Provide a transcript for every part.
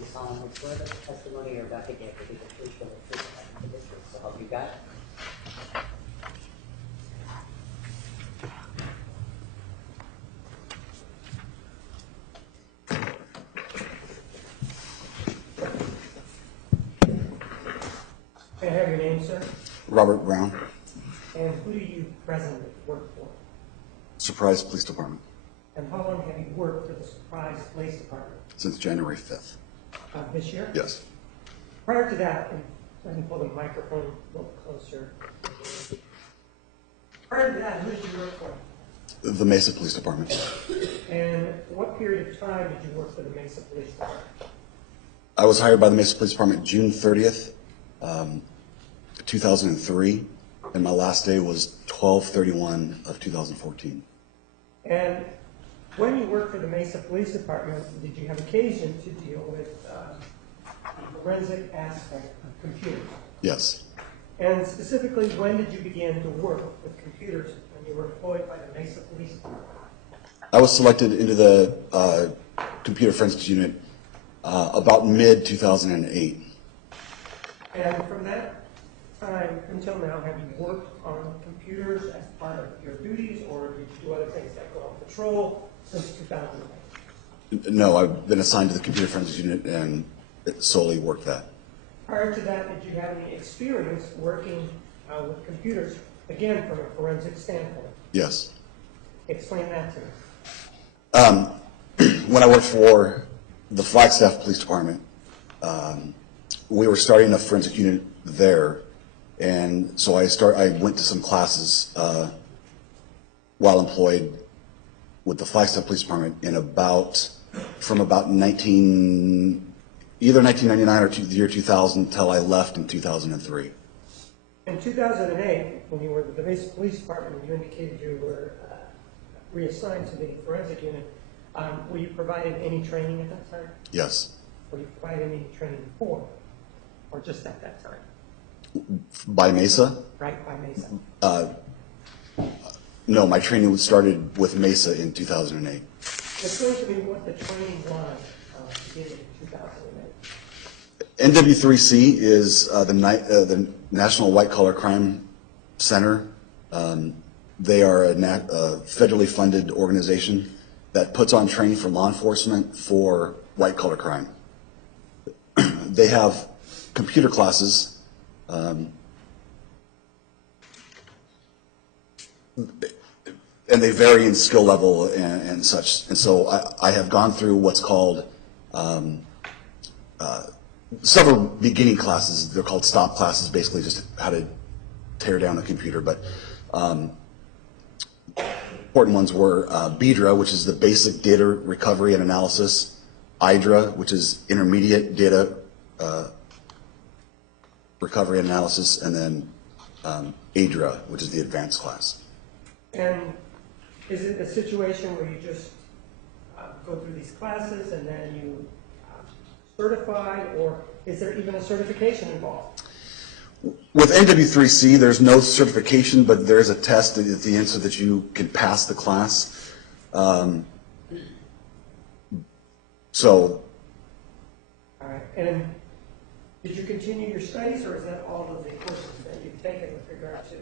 you solemnly swear that the testimony you're about to give will be the truth and the truth and nothing but the truth, so help you God? May I have your name, sir? Robert Brown, And who do you presently work for? Surprise Police Department, And how long have you worked for the Surprise Police Department? since January 5th. This year? Yes. Prior to that, and I can pull the microphone a little closer. Prior to that, who did you work for? The Mesa Police Department. And what period of time did you work for the Mesa Police Department? I was hired by the Mesa Police Department June 30th, 2003, and my last day was 12/31 of 2014. And when you worked for the Mesa Police Department, did you have occasion to deal with the forensic aspect of computers? Yes. And specifically, when did you begin to work with computers when you were employed by the Mesa Police Department? I was selected into the computer forensics unit about mid-2008. And from that time until now, have you worked on computers as part of your duties, or did you do other things like go on patrol since 2008? No, I've been assigned to the computer forensics unit and solely worked that. Prior to that, did you have any experience working with computers, again, from a forensic standpoint? Yes. Explain that to me. When I worked for the Flagstaff Police Department, we were starting a forensic unit there, and so I went to some classes while employed with the Flagstaff Police Department from about either 1999 or the year 2000 until I left in 2003. In 2008, when you were with the Mesa Police Department, you indicated you were reassigned to the forensic unit. Were you provided any training at that time? Yes. Were you provided any training before, or just at that time? By Mesa? Right, by Mesa. No, my training started with Mesa in 2008. Explain to me what the training was beginning in 2008. NW3C is the National White Collar Crime Center. They are a federally funded organization that puts on training for law enforcement for white collar crime. They have computer classes, and they vary in skill level and such. And so I have gone through what's called several beginning classes. They're called stop classes, basically just how to tear down a computer. But important ones were BDRA, which is the basic data recovery and analysis, IDRA, which is intermediate data recovery and analysis, and then ADRA, which is the advanced class. And is it a situation where you just go through these classes and then you certify, or is there even a certification involved? With NW3C, there's no certification, but there's a test at the end so that you can pass the class. All right. And did you continue your studies, or is that all of the courses that you've taken with regard to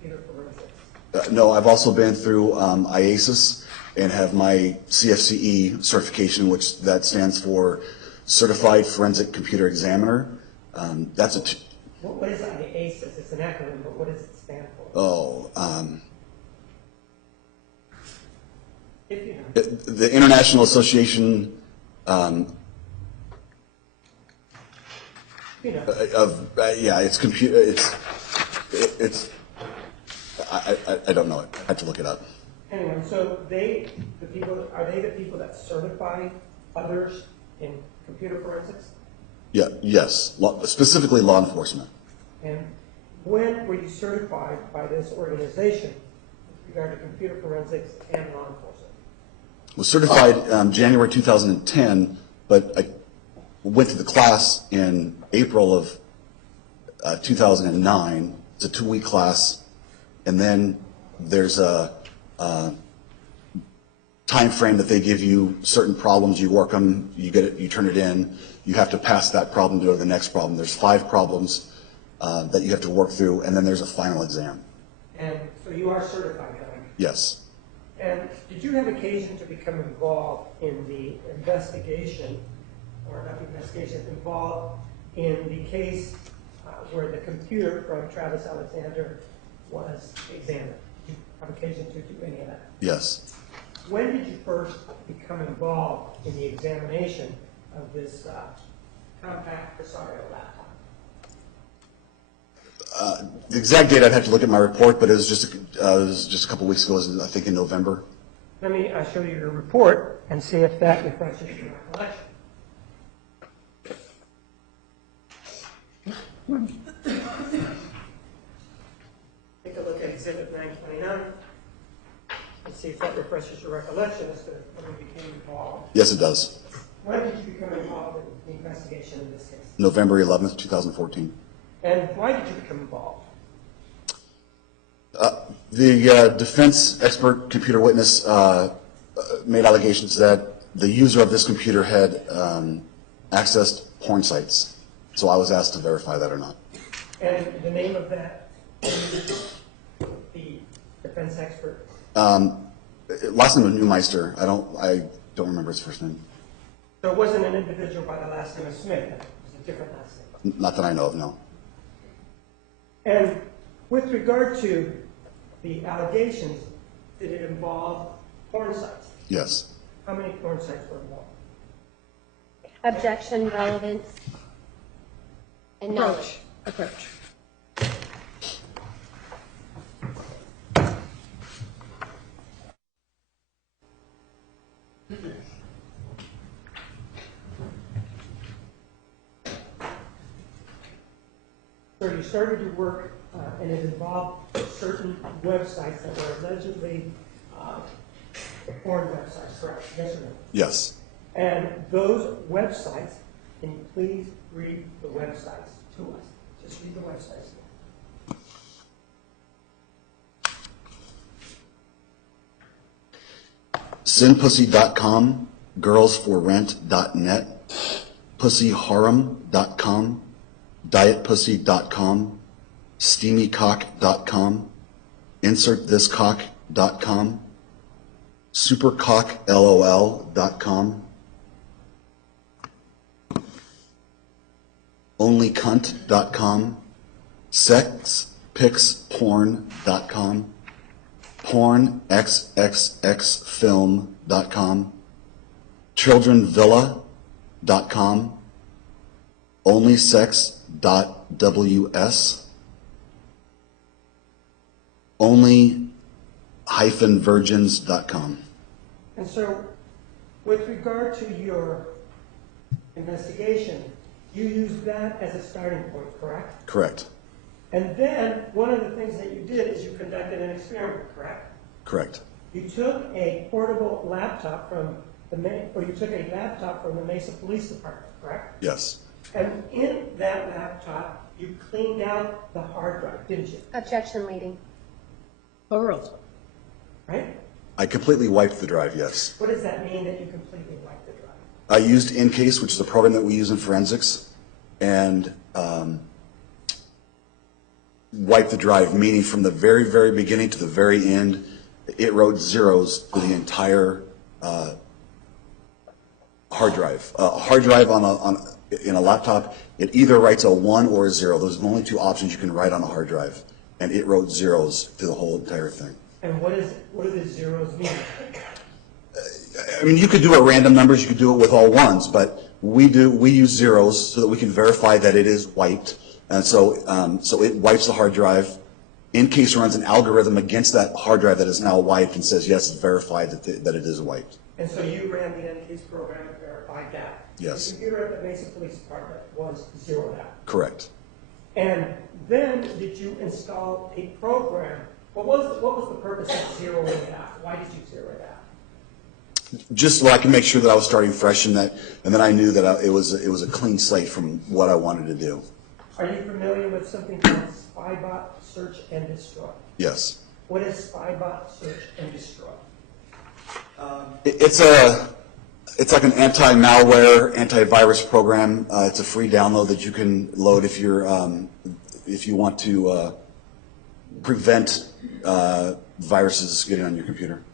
computer forensics? No, I've also been through IASIS and have my CFCE certification, which that stands for Certified Forensic Computer Examiner. That's a What is IASIS? It's an acronym, but what does it stand for? If you know. The International Association You know. it's I don't know it. I have to look it up. Anyway, so are they the people that certify others in computer forensics? Yeah, yes, specifically law enforcement. And when were you certified by this organization with regard to computer forensics and law enforcement? Was certified January 2010, but I went to the class in April of 2009. It's a 2-week class, and then there's a time frame that they give you certain problems. You work them, you get it, you turn it in, You have to pass that problem to go to the next problem. There's 5 problems that you have to work through, and then there's a final exam. And so you are certified, correct? Yes. And did you have occasion to become involved in the investigation, or not the investigation, involved in the case where the computer from Travis Alexander was examined? Did you have occasion to do any of that? Yes. When did you first become involved in the examination of this compact Retrial laptop? The exact date, I'd have to look at my report, but it was just a couple weeks ago, I think in November. Let me show you your report and see if that refreshes your recollection. Take a look at Exhibit 929 and see if that refreshes your recollection as to when you became involved. Yes, it does. When did you become involved in the investigation in this case? November 11th, 2014. And why did you become involved? The defense expert computer witness made allegations that the user of this computer had accessed porn sites. So I was asked to verify that or not. And the name of that, the defense expert? Last name was Neumeister. I don't remember his first name. So it wasn't an individual by the last name of Smith, it was a different last name. Not that I know of, no. And with regard to the allegations, did it involve porn sites? Yes. How many porn sites were involved? Objection, relevance, and knowledge. Approach. So you started your work, and it involved certain websites that were allegedly porn websites, correct? Yes or no? Yes. And those websites, can you please read the websites to us? Just read the websites. Sinpussy.com, girlsforrent.net, pussyharem.com, dietpussy.com, steamycock.com, insertthiscock.com, supercocklol.com, onlycunt.com, sexpicsporn.com, pornxxxfilm.com, childrenvilla.com, onlysex.ws, only-virgins.com. And so, with regard to your investigation, you used that as a starting point, correct? Correct. And then, one of the things that you did is you conducted an experiment, correct? Correct. You took a portable laptop from the Mesa Police Department, correct? Yes. And in that laptop, you cleaned out the hard drive, didn't you? Objection, leading. Overruled. Right? I completely wiped the drive, yes. What does that mean that you completely wiped the drive? I used Incase, which is a program that we use in forensics, and wiped the drive, meaning from the very, very beginning to the very end, it wrote zeros for the entire hard drive. A hard drive in a laptop, it either writes a 1 or a 0. Those are the only 2 options you can write on a hard drive. And it wrote zeros through the whole entire thing. And what do the zeros mean? I mean, you could do it random numbers, you could do it with all ones, but we use zeros so that we can verify that it is wiped. And so it wipes the hard drive. Incase runs an algorithm against that hard drive that is now wiped and says, yes, it's verified that it is wiped. And so you ran the Incase program and verified that. Yes. The computer at the Mesa Police Department was zeroed out. Correct. And then did you install a program? What was the purpose of zeroing it out? Why did you zero it out? Just so I can make sure that I was starting fresh and then I knew that it was a clean slate from what I wanted to do. Are you familiar with something called Spybot Search and Destroy? Yes. What is Spybot Search and Destroy? It's like an anti-malware, antivirus program. It's a free download that you can load if you want to prevent viruses getting on your computer.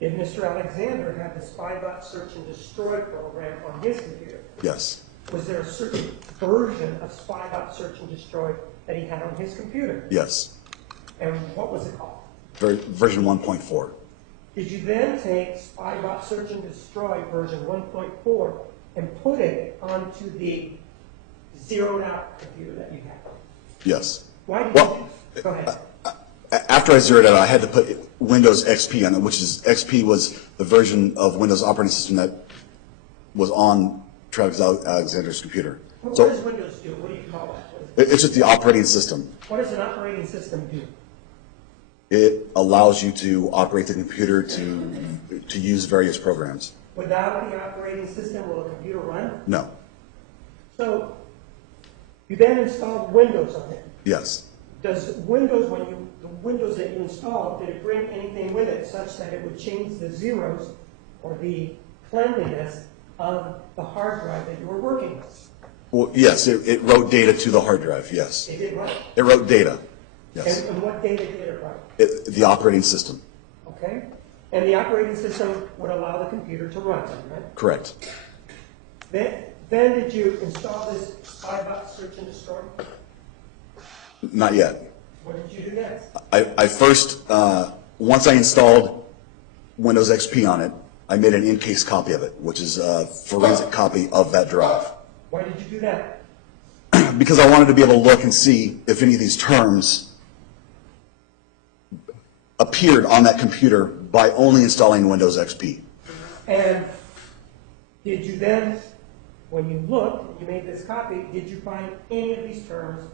Did Mr. Alexander have the SpyBot Search and Destroy program on his computer? Yes. Was there a certain version of SpyBot Search and Destroy that he had on his computer? Yes. And what was it called? Version 1.4. Did you then take SpyBot Search and Destroy version 1.4 and put it onto the zeroed out computer that you had? Yes. Why did Well, you? Go ahead. After I zeroed it out, I had to put Windows XP on it, which is XP was the version of Windows operating system that was on Travis Alexander's computer. What So does Windows do? What do you call that? it's just the operating system. What does an operating system do? It allows you to operate the computer to use various programs. Without the operating system, will a computer run? No. So you then installed Windows on it. Yes. Does Windows, the Windows that you installed, did it bring anything with it such that it would change the zeros or the cleanliness of the hard drive that you were working with? Well, yes, it wrote data to the hard drive, yes. It did what? It wrote data, yes. And what data did it write? The operating system, Okay? And the operating system would allow the computer to run, right? correct. Then did you install this SpyBot Search and Destroy? Not yet. What did you do next? I first, once I installed Windows XP on it, I made an in-case copy of it, which is a forensic copy of that drive. Why did you do that? Because I wanted to be able to look and see if any of these terms appeared on that computer by only installing Windows XP. And did you then, when you looked, you made this copy, did you find any of these terms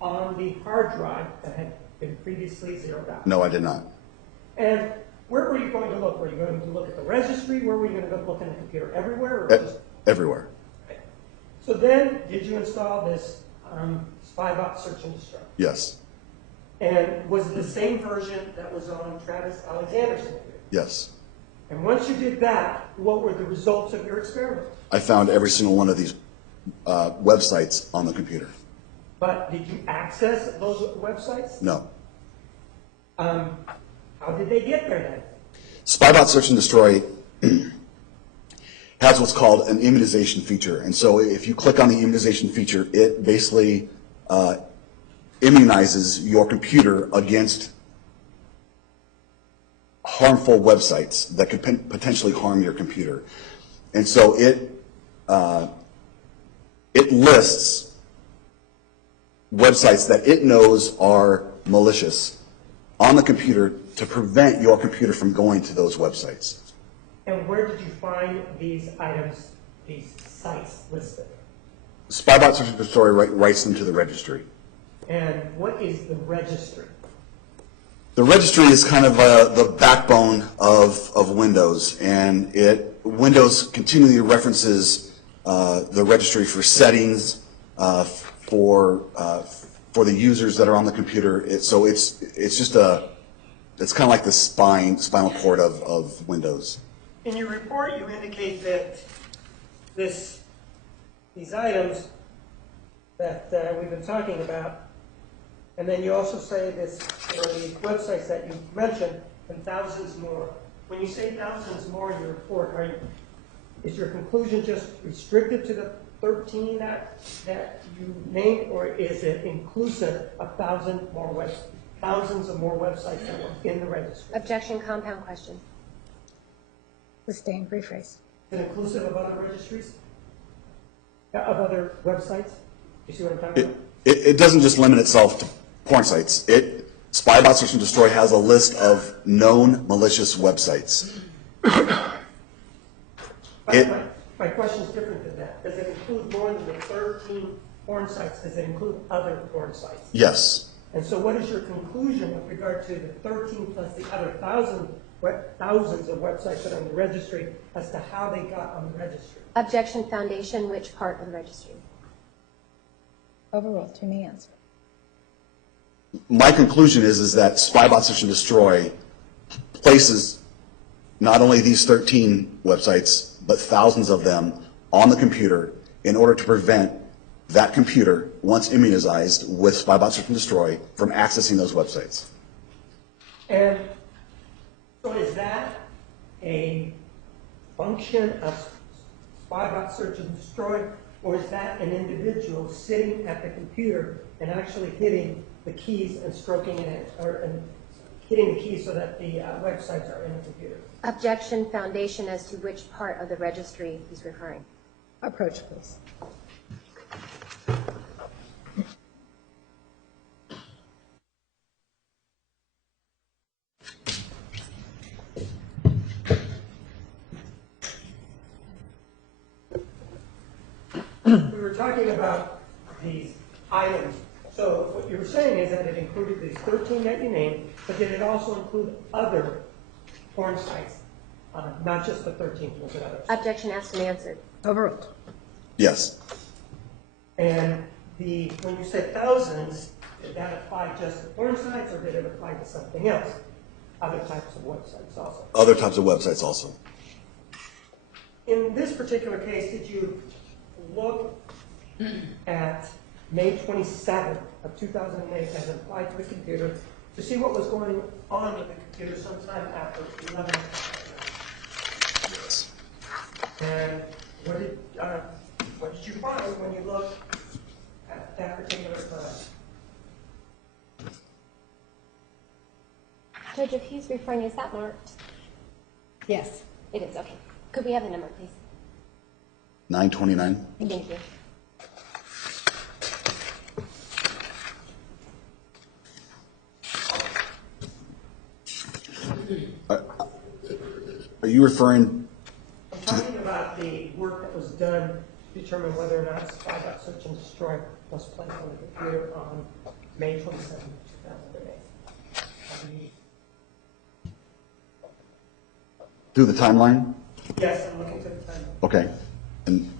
on the hard drive that had been previously zeroed out? No, I did not. And where were you going to look? Were you going to look at the registry? Where were you going to go look in the computer? Everywhere? Or just... Everywhere. So then, did you install this SpyBot Search and Destroy? Yes. And was it the same version that was on Travis Alexander's computer? Yes. And once you did that, what were the results of your experiment? I found every single one of these websites on the computer. But did you access those websites? No. How did they get there then? SpyBot Search and Destroy has what's called an immunization feature. And so if you click on the immunization feature, it basically immunizes your computer against harmful websites that could potentially harm your computer. And so it lists websites that it knows are malicious on the computer to prevent your computer from going to those websites. And where did you find these items, these sites listed? SpyBot Search and Destroy writes them to the registry. And what is the registry? The registry is kind of the backbone of Windows, and Windows continually references the registry for settings, for the users that are on the computer. So it's kind of like the spinal cord of Windows. In your report, you indicate that these items that we've been talking about, and then you also say this, the websites that you mentioned, and thousands more. When you say thousands more in your report, is your conclusion just restricted to the 13 that you named, or is it inclusive of thousands of more websites that were in the registry? Objection, compound question. Sustained, rephrase. Is it inclusive of other registries? Of other websites? You see what I'm talking about? It doesn't just limit itself to porn sites. SpyBot Search and Destroy has a list of known malicious websites. My question is different than that. Does it include more than the 13 porn sites? Does it include other porn sites? Yes. And so what is your conclusion with regard to the 13 plus the other thousands of websites that are on the registry as to how they got on the registry? Objection, foundation, which part of the registry? Overruled. You may answer. My conclusion is that SpyBot Search and Destroy places not only these 13 websites, but thousands of them on the computer in order to prevent that computer, once immunized with SpyBot Search and Destroy, from accessing those websites. And so is that a function of SpyBot Search and Destroy, or is that an individual sitting at the computer and actually hitting the keys and stroking it, and hitting the keys so that the websites are in the computer? Objection, Foundation, as to which part of the registry he's referring. Approach, please. We were talking about these items. So what you were saying is that it included these 13 that you named, but did it also include other porn sites, not just the 13, was it others? Objection asked and answered. Overruled. Yes. And when you said thousands, did that apply just to porn sites, or did it apply to something else? Other types of websites also? Other types of websites also. In this particular case, did you look at May 27th of 2008 as applied to the computer to see what was going on with the computer sometime after 11 o'clock? Yes. And what did you find when you looked at that particular time? Judge, if he's referring, is that marked? Yes. It is, okay. Could we have the number, please? 929. Thank you. Are you referring? I'm talking about the work that was done to determine whether or not SpyBot Search and Destroy was placed on the computer on May 27th, 2008. Through the timeline? Yes, I'm looking to the time. Okay. And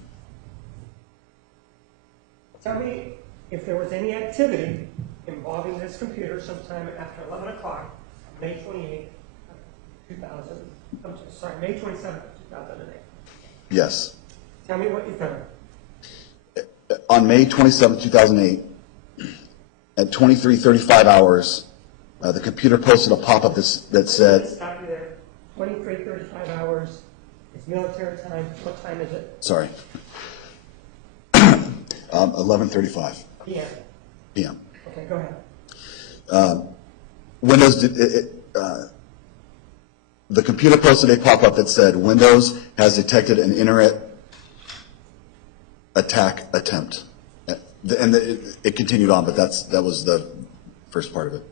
Tell me if there was any activity involving this computer sometime after 11 o'clock, May 28th, 2000, May 27th, 2008. yes. Tell me what you found. On May 27, 2008, at 23:35 hours, the computer posted a pop-up that said, Stop you there. 23:35 hours. It's military time. What time is it? sorry, 11:35 PM. p.m. Okay, go ahead. Windows the computer posted a pop-up that said, Windows has detected an internet attack attempt. And it continued on, but that was the first part of it.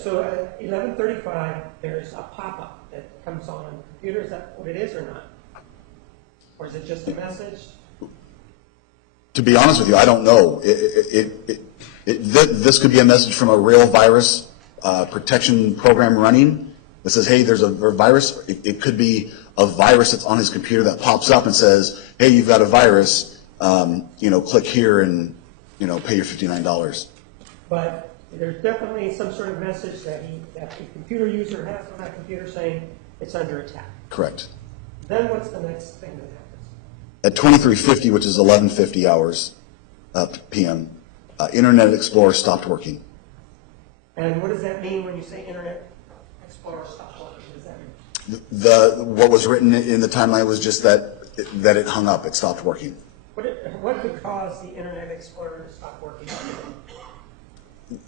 So at 11:35, there's a pop-up that comes on the computer. Is that what it is or not? Or is it just a message? To be honest with you, I don't know. This could be a message from a real virus protection program running that says, hey, there's a virus. It could be a virus that's on his computer that pops up and says, hey, you've got a virus. Click here and, pay your $59. But there's definitely some sort of message that the computer user has on that computer saying it's under attack. Correct. Then what's the next thing that happens? At 23:50, which is 11:50 hours p.m., Internet Explorer stopped working. And what does that mean when you say Internet Explorer stopped working? What does that mean? What was written in the timeline was just that it hung up. It stopped working. What could cause the Internet Explorer to stop working?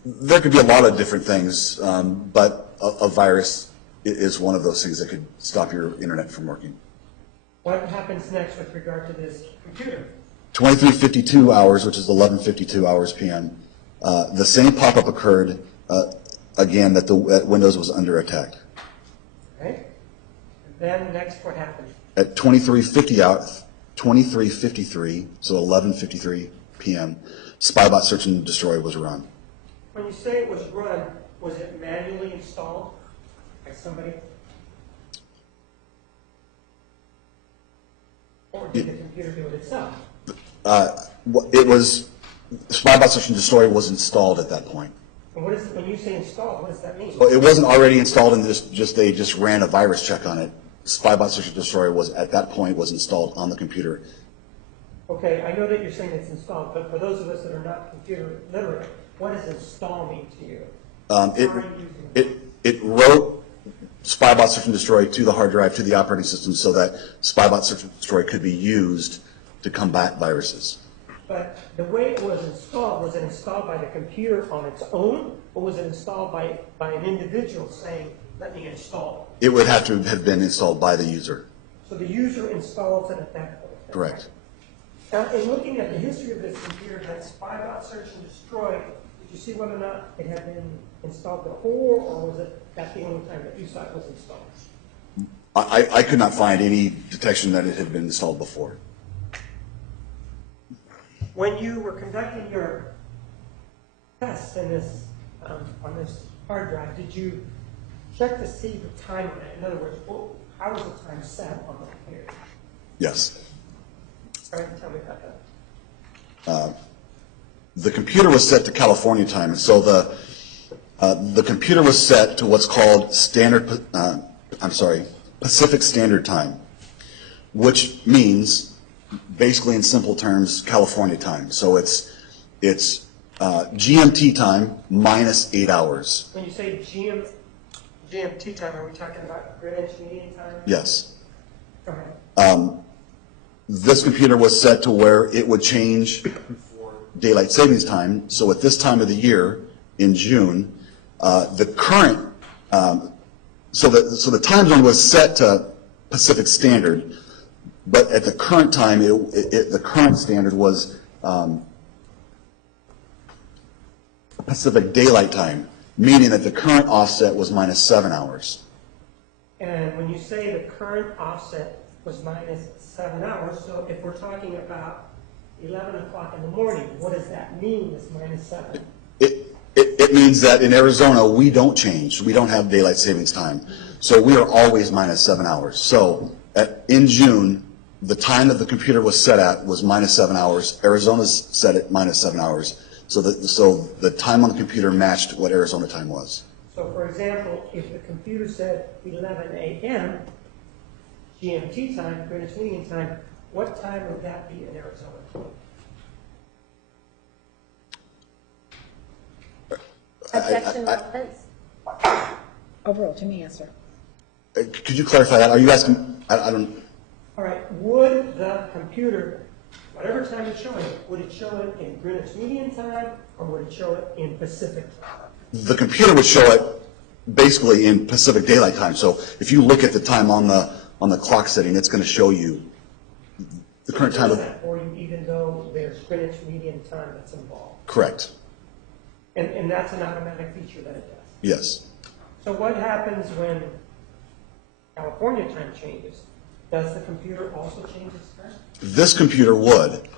There could be a lot of different things, but a virus is one of those things that could stop your internet from working. What happens next with regard to this computer? 23:52 hours, which is 11:52 hours p.m. The same pop-up occurred again that Windows was under attack. Okay. And then next, what happened? At 23:53, so 11:53 p.m., SpyBot Search and Destroy was run. When you say it was run, was it manually installed by somebody? Or did the computer do it itself? It was SpyBot Search and Destroy was installed at that point. And what is it, when you say installed, what does that mean? Well, it wasn't already installed, and they just ran a virus check on it. Spybot Search and Destroy was, at that point, was installed on the computer. Okay, I know that you're saying it's installed, but for those of us that are not computer literate, what does install mean to you? It wrote Spybot Search and Destroy to the hard drive, to the operating system, so that Spybot Search and Destroy could be used to combat viruses. But the way it was it installed by the computer on its own, or was it installed by an individual saying, let me install it? It would have to have been installed by the user. So the user installs it at that point? Correct. Now, in looking at the history of this computer, that Spybot Search and Destroy, did you see whether or not it had been installed before, or was it that the only time that you saw it was installed? I could not find any detection that it had been installed before. When you were conducting your tests in this, on this hard drive, did you check to see the time on it? In other words, how was the time set on the computer? Yes. All right, tell me about that. The computer was set to California time, and so the computer was set to what's called Pacific Standard Time, which means, basically in simple terms, California time. So it's GMT time minus 8 hours. When you say GMT time, are we talking about Greenwich Mean Time? Yes. Go ahead. This computer was set to where it would change for daylight savings time. So at this time of the year, in June, the current, so the time zone was set to Pacific Standard, but at the current time, the current standard was Pacific Daylight Time, meaning that the current offset was minus 7 hours. And when you say the current offset was minus 7 hours, so if we're talking about 11 o'clock in the morning, what does that mean, this minus 7? It means that in Arizona, we don't change. We don't have daylight savings time. So we are always minus 7 hours. So in June, the time that the computer was set at was minus 7 hours. Arizona's set at minus 7 hours. So the time on the computer matched what Arizona time was. So for example, if the computer said 11 a.m. GMT time, Greenwich Mean Time, what time would that be in Arizona? Objection, relevance? Overall, to me, answer. Could you clarify that? Are you asking? I don't. All right, would the computer, whatever time it's showing, would it show it in Greenwich Mean Time, or would it show it in Pacific time? The computer would show it basically in Pacific Daylight Time. So if you look at the time on the clock setting, it's going to show you the current time It of. does that for you, even though there's Greenwich Mean Time that's involved. Correct. And that's an automatic feature that it does. Yes. So what happens when California time changes? Does the computer also change its time? This computer would. Okay.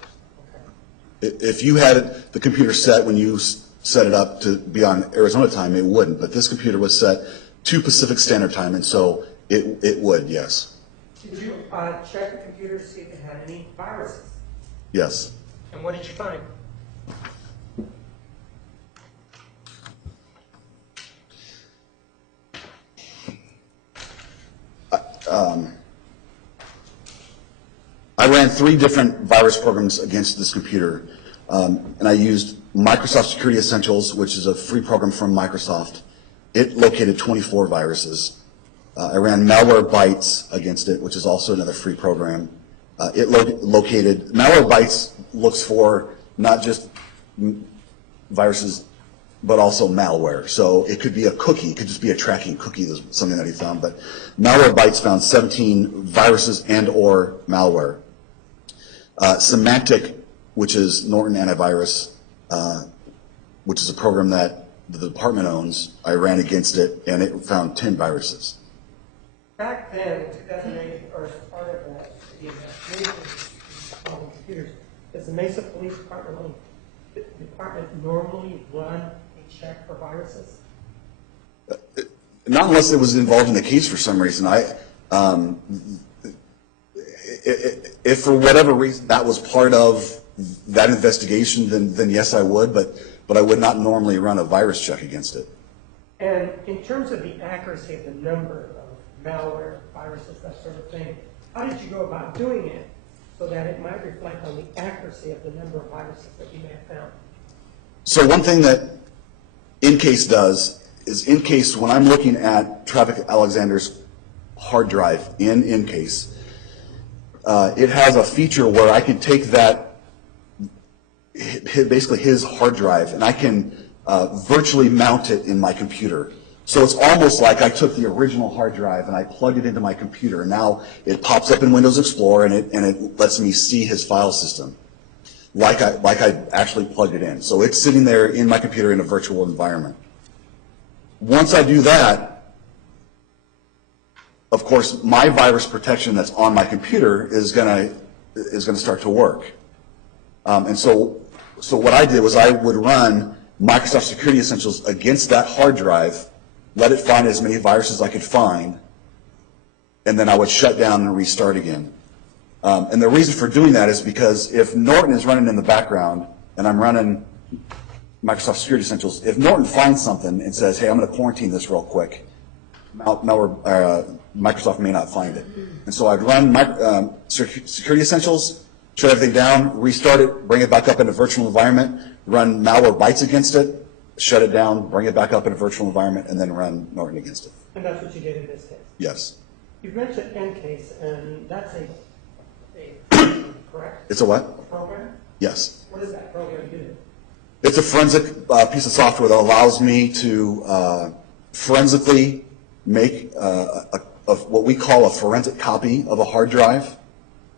If you had the computer set when you set it up to be on Arizona time, it wouldn't. But this computer was set to Pacific Standard Time, and so it would, yes. Did you check the computer to see if it had any viruses? Yes. And what did you find? I ran 3 different virus programs against this computer, and I used Microsoft Security Essentials, which is a free program from Microsoft. It located 24 viruses. I ran Malware Bytes against it, which is also another free program. Located Malware Bytes looks for not just viruses, but also malware. So it could be a cookie, it could just be a tracking cookie, is something that he found. But Malware Bytes found 17 viruses and or malware. Symantec, which is Norton Antivirus, which is a program that the department owns, I ran against it, and it found 10 viruses. Back then, in 2008, or as part of the investigation of computers, does the Mesa Police Department normally run a check for viruses? Not unless it was involved in the case for some reason. If for whatever reason that was part of that investigation, then yes, I would, but I would not normally run a virus check against it. And in terms of the accuracy of the number of malware, viruses, that sort of thing. How did you go about doing it so that it might reflect on the accuracy of the number of viruses that you may have found? So one thing that InCase does is InCase, when I'm looking at Traffic Alexander's hard drive in InCase, it has a feature where I can take that, basically his hard drive, and I can virtually mount it in my computer. So it's almost like I took the original hard drive and I plugged it into my computer. And now it pops up in Windows Explorer and it lets me see his file system, like I actually plugged it in. So it's sitting there in my computer in a virtual environment. Once I do that, of course, my virus protection that's on my computer is going to start to work. And so what I did was I would run Microsoft Security Essentials against that hard drive, let it find as many viruses as I could find, and then I would shut down and restart again. And the reason for doing that is because if Norton is running in the background and I'm running Microsoft Security Essentials, if Norton finds something and says, hey, I'm going to quarantine this real quick, Microsoft may not find it. And so I'd run Security Essentials, shut everything down, restart it, bring it back up in a virtual environment, run malware bytes against it, shut it down, bring it back up in a virtual environment, and then run Norton against it. And that's what you did in this case? Yes. You've mentioned InCase, and that's a correct? It's a what? A program? Yes. What does that program do? It's a forensic piece of software that allows me to forensically make what we call a forensic copy of a hard drive.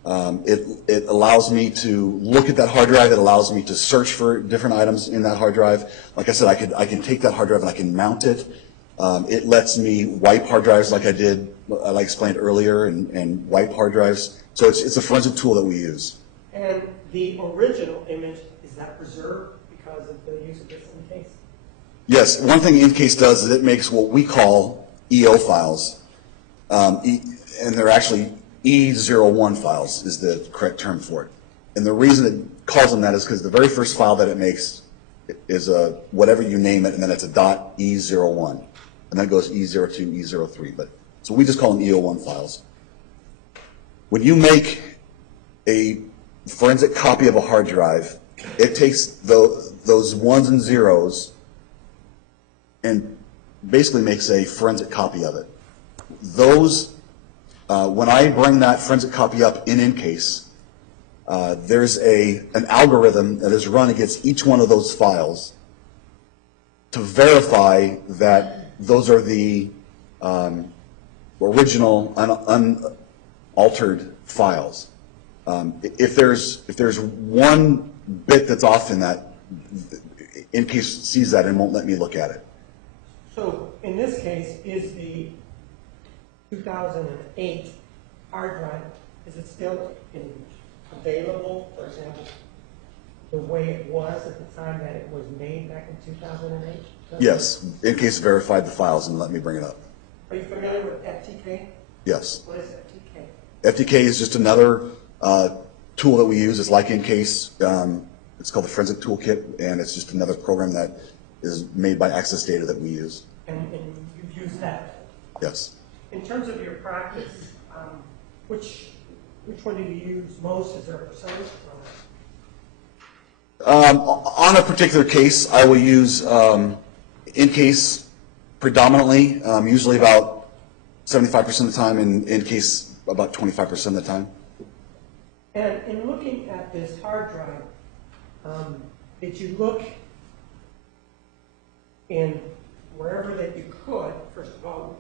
It allows me to look at that hard drive. It allows me to search for different items in that hard drive. Like I said, I can take that hard drive and I can mount it. It lets me wipe hard drives like I did, like I explained earlier, and wipe hard drives. So it's a forensic tool that we use. And the original image, is that preserved because of the use of this InCase? Yes. One thing InCase does is it makes what we call EO files, and they're actually E01 files is the correct term for it. And the reason it calls them that is because the very first file that it makes is a whatever you name it, and then it's a .E01. And then it goes E02, E03. So we just call them E01 files. When you make a forensic copy of a hard drive, it takes those ones and zeros and basically makes a forensic copy of it. When I bring that forensic copy up in InCase, there's an algorithm that is run against each one of those files to verify that those are the original, unaltered files. If there's one bit that's off in that, InCase sees that and won't let me look at it. So in this case, is the 2008 hard drive, is it still available, for example, the way it was at the time that it was made back in 2008? Yes, InCase verified the files and let me bring it up. Are you familiar with FTK? Yes. What is FTK? FTK is just another tool that we use. It's like InCase. It's called the Forensic Toolkit, and it's just another program that is made by Access Data that we use. And you've used that? Yes. In terms of your practice, which one do you use most? Is there a percentage? On a particular case, I will use InCase predominantly, usually about 75% of the time, and InCase about 25% of the time. And in looking at this hard drive, did you look in wherever that you could, first of all,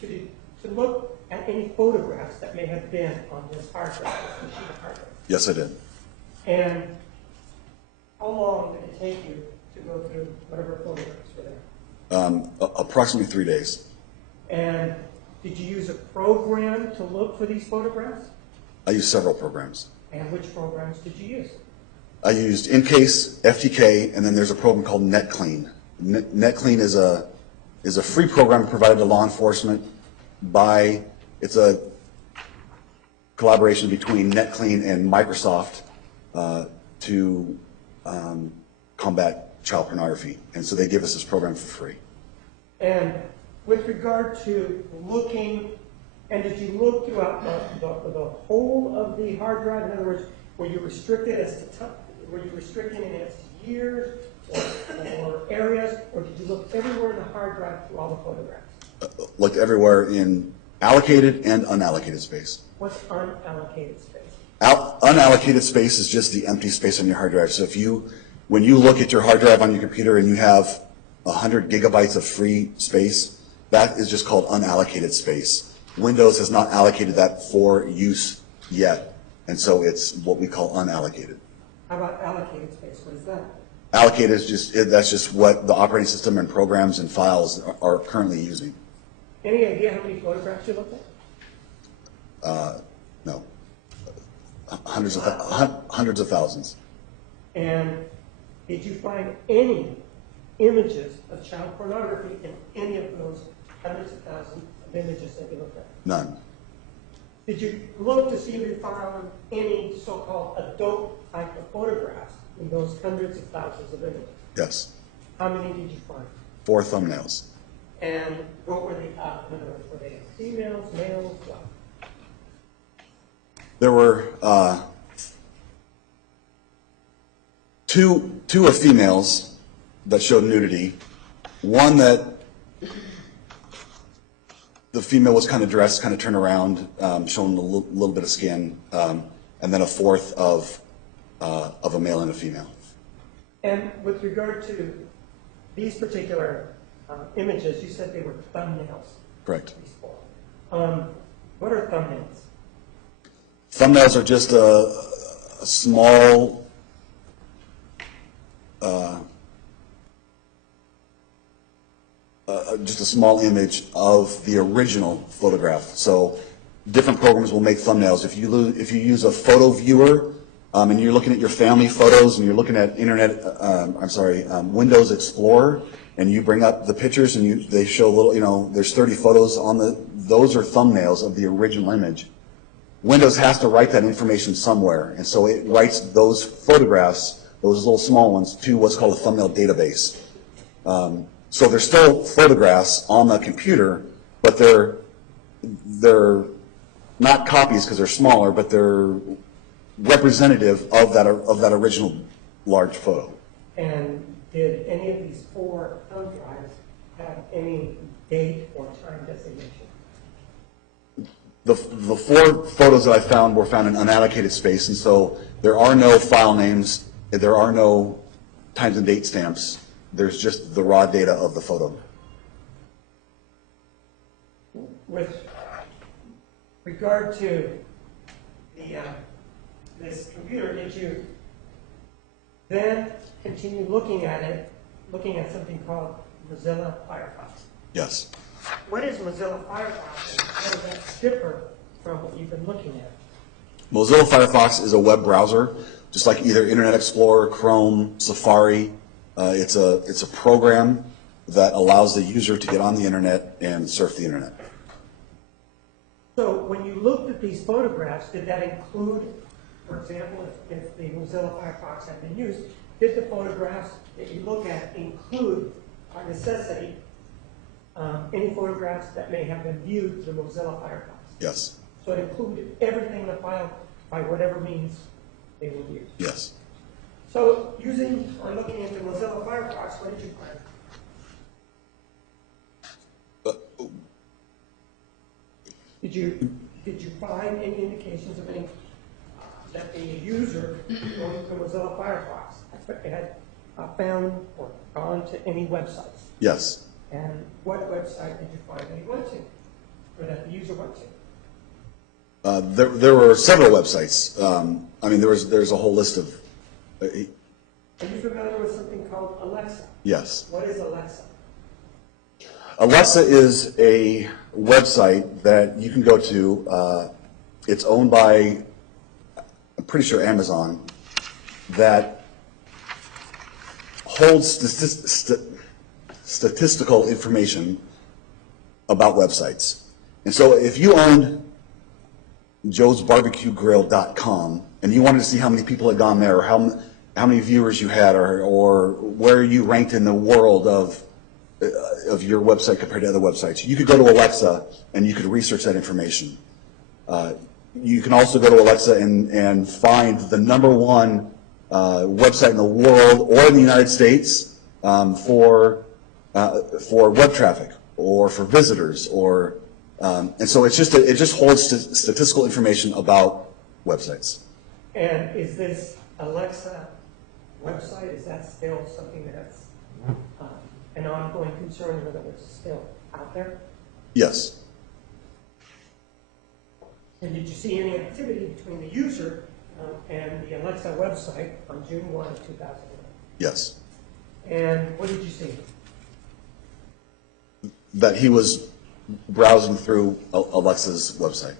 to look at any photographs that may have been on this hard drive, this machine hard drive? Yes, I did. And how long did it take you to go through whatever photographs were there? Approximately 3 days. And did you use a program to look for these photographs? I used several programs. And which programs did you use? I used InCase, FTK, and then there's a program called NetClean. NetClean is a free program provided to law enforcement it's a collaboration between NetClean and Microsoft to combat child pornography. And so they give us this program for free. And with regard to looking And did you look throughout the whole of the hard drive? In other words, were you restricted as to were you restricting it as to years or areas, or did you look everywhere in the hard drive through all the photographs? Looked everywhere in allocated and unallocated space. What's unallocated space? Unallocated space is just the empty space on your hard drive. So when you look at your hard drive on your computer and you have 100 gigabytes of free space, that is just called unallocated space. Windows has not allocated that for use yet, and so it's what we call unallocated. How about allocated space? What is that? Allocated is that's just what the operating system and programs and files are currently using. Any idea how many photographs you looked at? No. Hundreds of thousands. And did you find any images of child pornography in any of those hundreds of thousands of images that you looked at? None. Did you look to see if you found any so-called adult type of photographs in those hundreds of thousands of images? Yes. How many did you find? 4 thumbnails. And what were they? In other words, were they females, males, what? There were two of females that showed nudity. One that the female was kind of dressed, kind of turned around, showing a little bit of skin, and then a fourth of a male and a female. And with regard to these particular images, you said they were thumbnails. Correct. What are thumbnails? Thumbnails are just a small just a small image of the original photograph. So different programs will make thumbnails. If you use a photo viewer and you're looking at your family photos and you're looking at Windows Explorer, and you bring up the pictures and they show little, there's 30 photos on those are thumbnails of the original image. Windows has to write that information somewhere, and so it writes those photographs, those little small ones, to what's called a thumbnail database. So they're still photographs on the computer, but they're not copies because they're smaller, but they're representative of that original large photo. And did any of these 4 thumb drives have any date or time designation? The 4 photos that I found were found in unallocated space, and so there are no file names, there are no times and date stamps. There's just the raw data of the photo. With regard to this computer, did you then continue looking at something called Mozilla Firefox? Yes. What is Mozilla Firefox, and how does that differ from what you've been looking at? Mozilla Firefox is a web browser, just like either Internet Explorer, Chrome, Safari. It's a program that allows the user to get on the internet and surf the internet. So when you looked at these photographs, did that include, for example, if the Mozilla Firefox had been used, did the photographs that you look at include, by necessity, any photographs that may have been viewed through Mozilla Firefox? Yes. So it included everything in the file by whatever means they were used? Yes. So using or looking into Mozilla Firefox, what did you find? Did you find any indications of any that the user going to Mozilla Firefox had found or gone to any websites? Yes. And what website did you find that he went to, or that the user went to? There were several websites. There's a whole list of. Are you familiar with something called Alexa? Yes. What is Alexa? Alexa is a website that you can go to. It's owned by, I'm pretty sure, Amazon, that holds statistical information about websites. And so if you owned joesbarbecuegrill.com and you wanted to see how many people had gone there, or how many viewers you had, or where you ranked in the world of of your website compared to other websites. You could go to Alexa and you could research that information. You can also go to Alexa and find the #1 website in the world or in the United States for web traffic or for visitors, or and so it just holds statistical information about websites. And is this Alexa website, is that still something that's an ongoing concern, whether it's still out there? Yes. And did you see any activity between the user and the Alexa website on June 1 of 2008? Yes. And what did you see? That he was browsing through Alexa's website.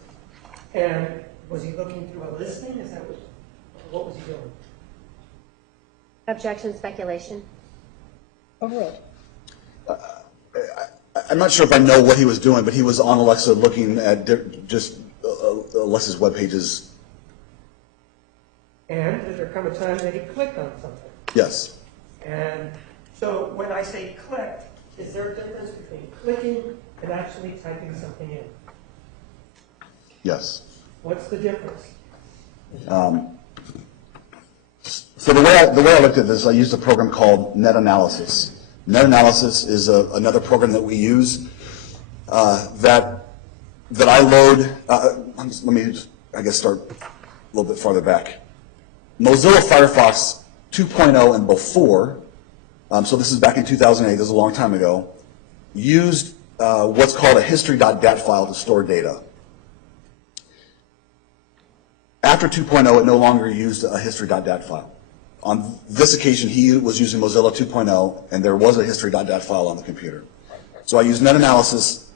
And was he looking through a listing? Is that what was he doing? Objection, speculation. Overruled. I'm not sure if I know what he was doing, but he was on Alexa looking at just Alexa's web pages. And did there come a time that he clicked on something? Yes. And so when I say clicked, is there a difference between clicking and actually typing something in? Yes. What's the difference? So the way I looked at this, I used a program called Net Analysis. Net Analysis is another program that we use that I load. Let me just, I guess, start a little bit farther back. Mozilla Firefox 2.0 and before, so this is back in 2008, this is a long time ago, used what's called a history.dat file to store data. After 2.0, it no longer used a history.dat file. On this occasion, he was using Mozilla 2.0, and there was a history.dat file on the computer. So I used Net Analysis,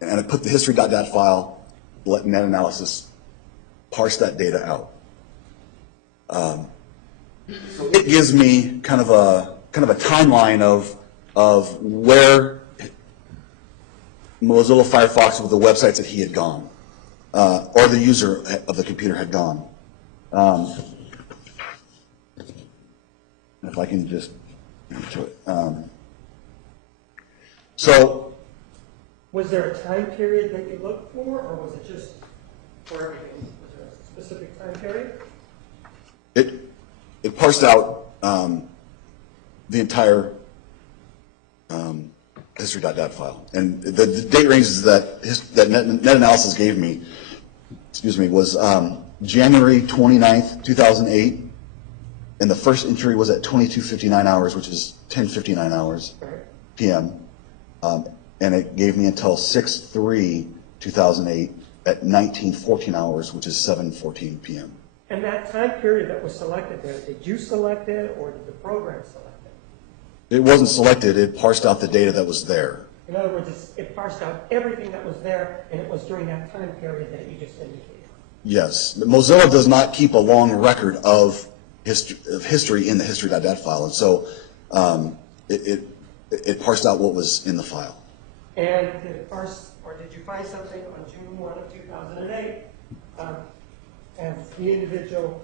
and I put the history.dat file, let Net Analysis parse that data out. So it gives me kind of a timeline of where Mozilla Firefox with the websites that he had gone, or the user of the computer had gone. If I can just to it. So, Was there a time period that you looked for, or was it just for everything? Was there a specific time period? it parsed out the entire history.dat file, and the date ranges that Net Analysis gave me, was January 29th, 2008. And the first entry was at 22:59 hours, which is 10:59 hours p.m. And it gave me until 6/3/2008 at 19:14 hours, which is 7:14 p.m. And that time period that was selected there, did you select it or did the program select it? It wasn't selected. It parsed out the data that was there. In other words, it parsed out everything that was there, and it was during that time period that you just indicated. Yes. Mozilla does not keep a long record of history in the history.dat file, and so it parsed out what was in the file. And did it parse, or did you find something on June 1 of 2008 as the individual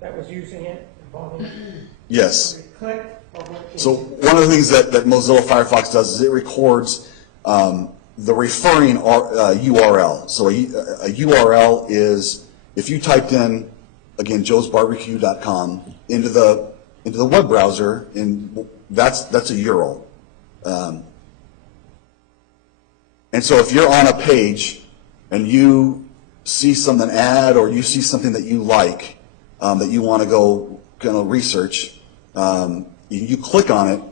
that was using it involving it? Yes. Clicked or what? So one of the things that Mozilla Firefox does is it records the referring URL. So a URL is, if you typed in, again, joesbarbecue.com into the web browser, and that's a URL. And so if you're on a page and you see something ad, or you see something that you like, that you want to go research, you click on it,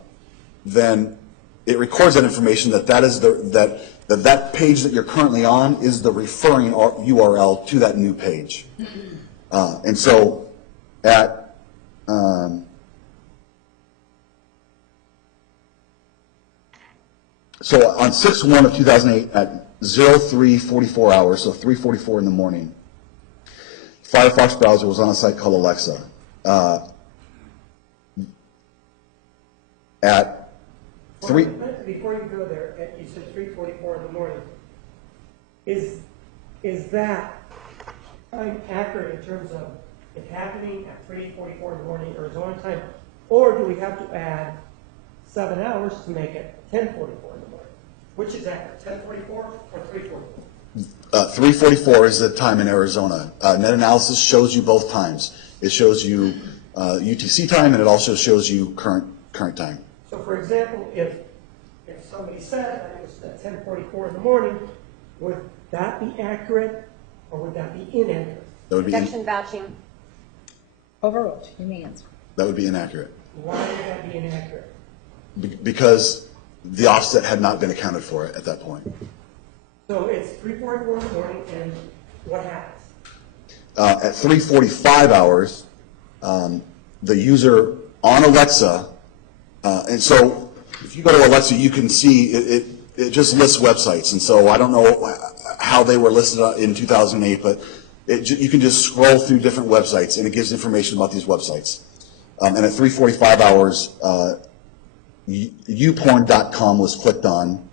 then it records that information that is that page that you're currently on is the referring URL to that new page. And so at so on 6/1 of 2008 at 03:44 hours, so 3:44 in the morning, Firefox browser was on a site called Alexa. At 3. Before you go there, you said 3:44 in the morning. Is that time accurate in terms of it happening at 3:44 in the morning or its own time, or do we have to add 7 hours to make it 10:44 in the morning. Which is accurate, 10:44 or 3:44? 3:44 is the time in Arizona. Net analysis shows you both times. It shows you UTC time, and it also shows you current time. So for example, if somebody said that it was at 10:44 in the morning, would that be accurate or would that be inaccurate? That would be Objection vouching. Overruled. You may answer. that would be inaccurate Why would that be inaccurate? because the offset had not been accounted for at that point. So it's 3:44 in the morning, and what happens? At 3:45 hours, the user on Alexa, and so if you go to Alexa, you can see it just lists websites, and so I don't know how they were listed in 2008, but you can just scroll through different websites, and it gives information about these websites. And at 3:45 hours, youporn.com was clicked on,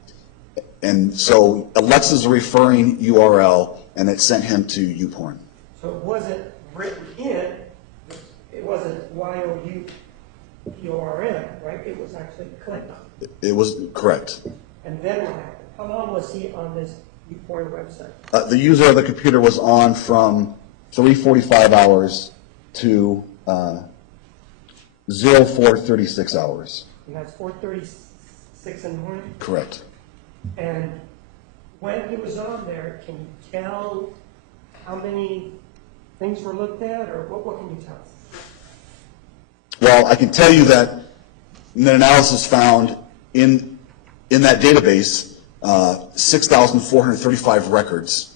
and so Alexa's referring URL, and it sent him to YouPorn. So it wasn't written in, it wasn't YOUPORN, right? It was actually clicked on. It was correct. And then what happened? How long was he on this YouPorn website? The user of the computer was on from 3:45 hours to 04:36 hours. And that's 4:36 in the morning? Correct. And when he was on there, can you tell how many things were looked at, or what can you tell us? Well, I can tell you that net analysis found in that database 6,435 records.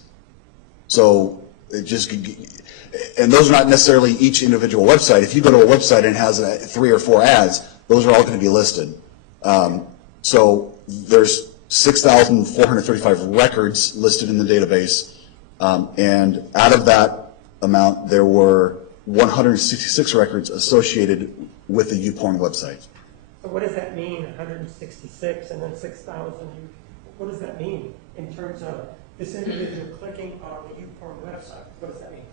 So it just, and those are not necessarily each individual website. If you go to a website and it has 3 or 4 ads, those are all going to be listed. So there's 6,435 records listed in the database, and out of that amount, there were 166 records associated with the YouPorn website. So what does that mean, 166 and then 6,000? What does that mean in terms of this individual clicking on the YouPorn website? What does that mean?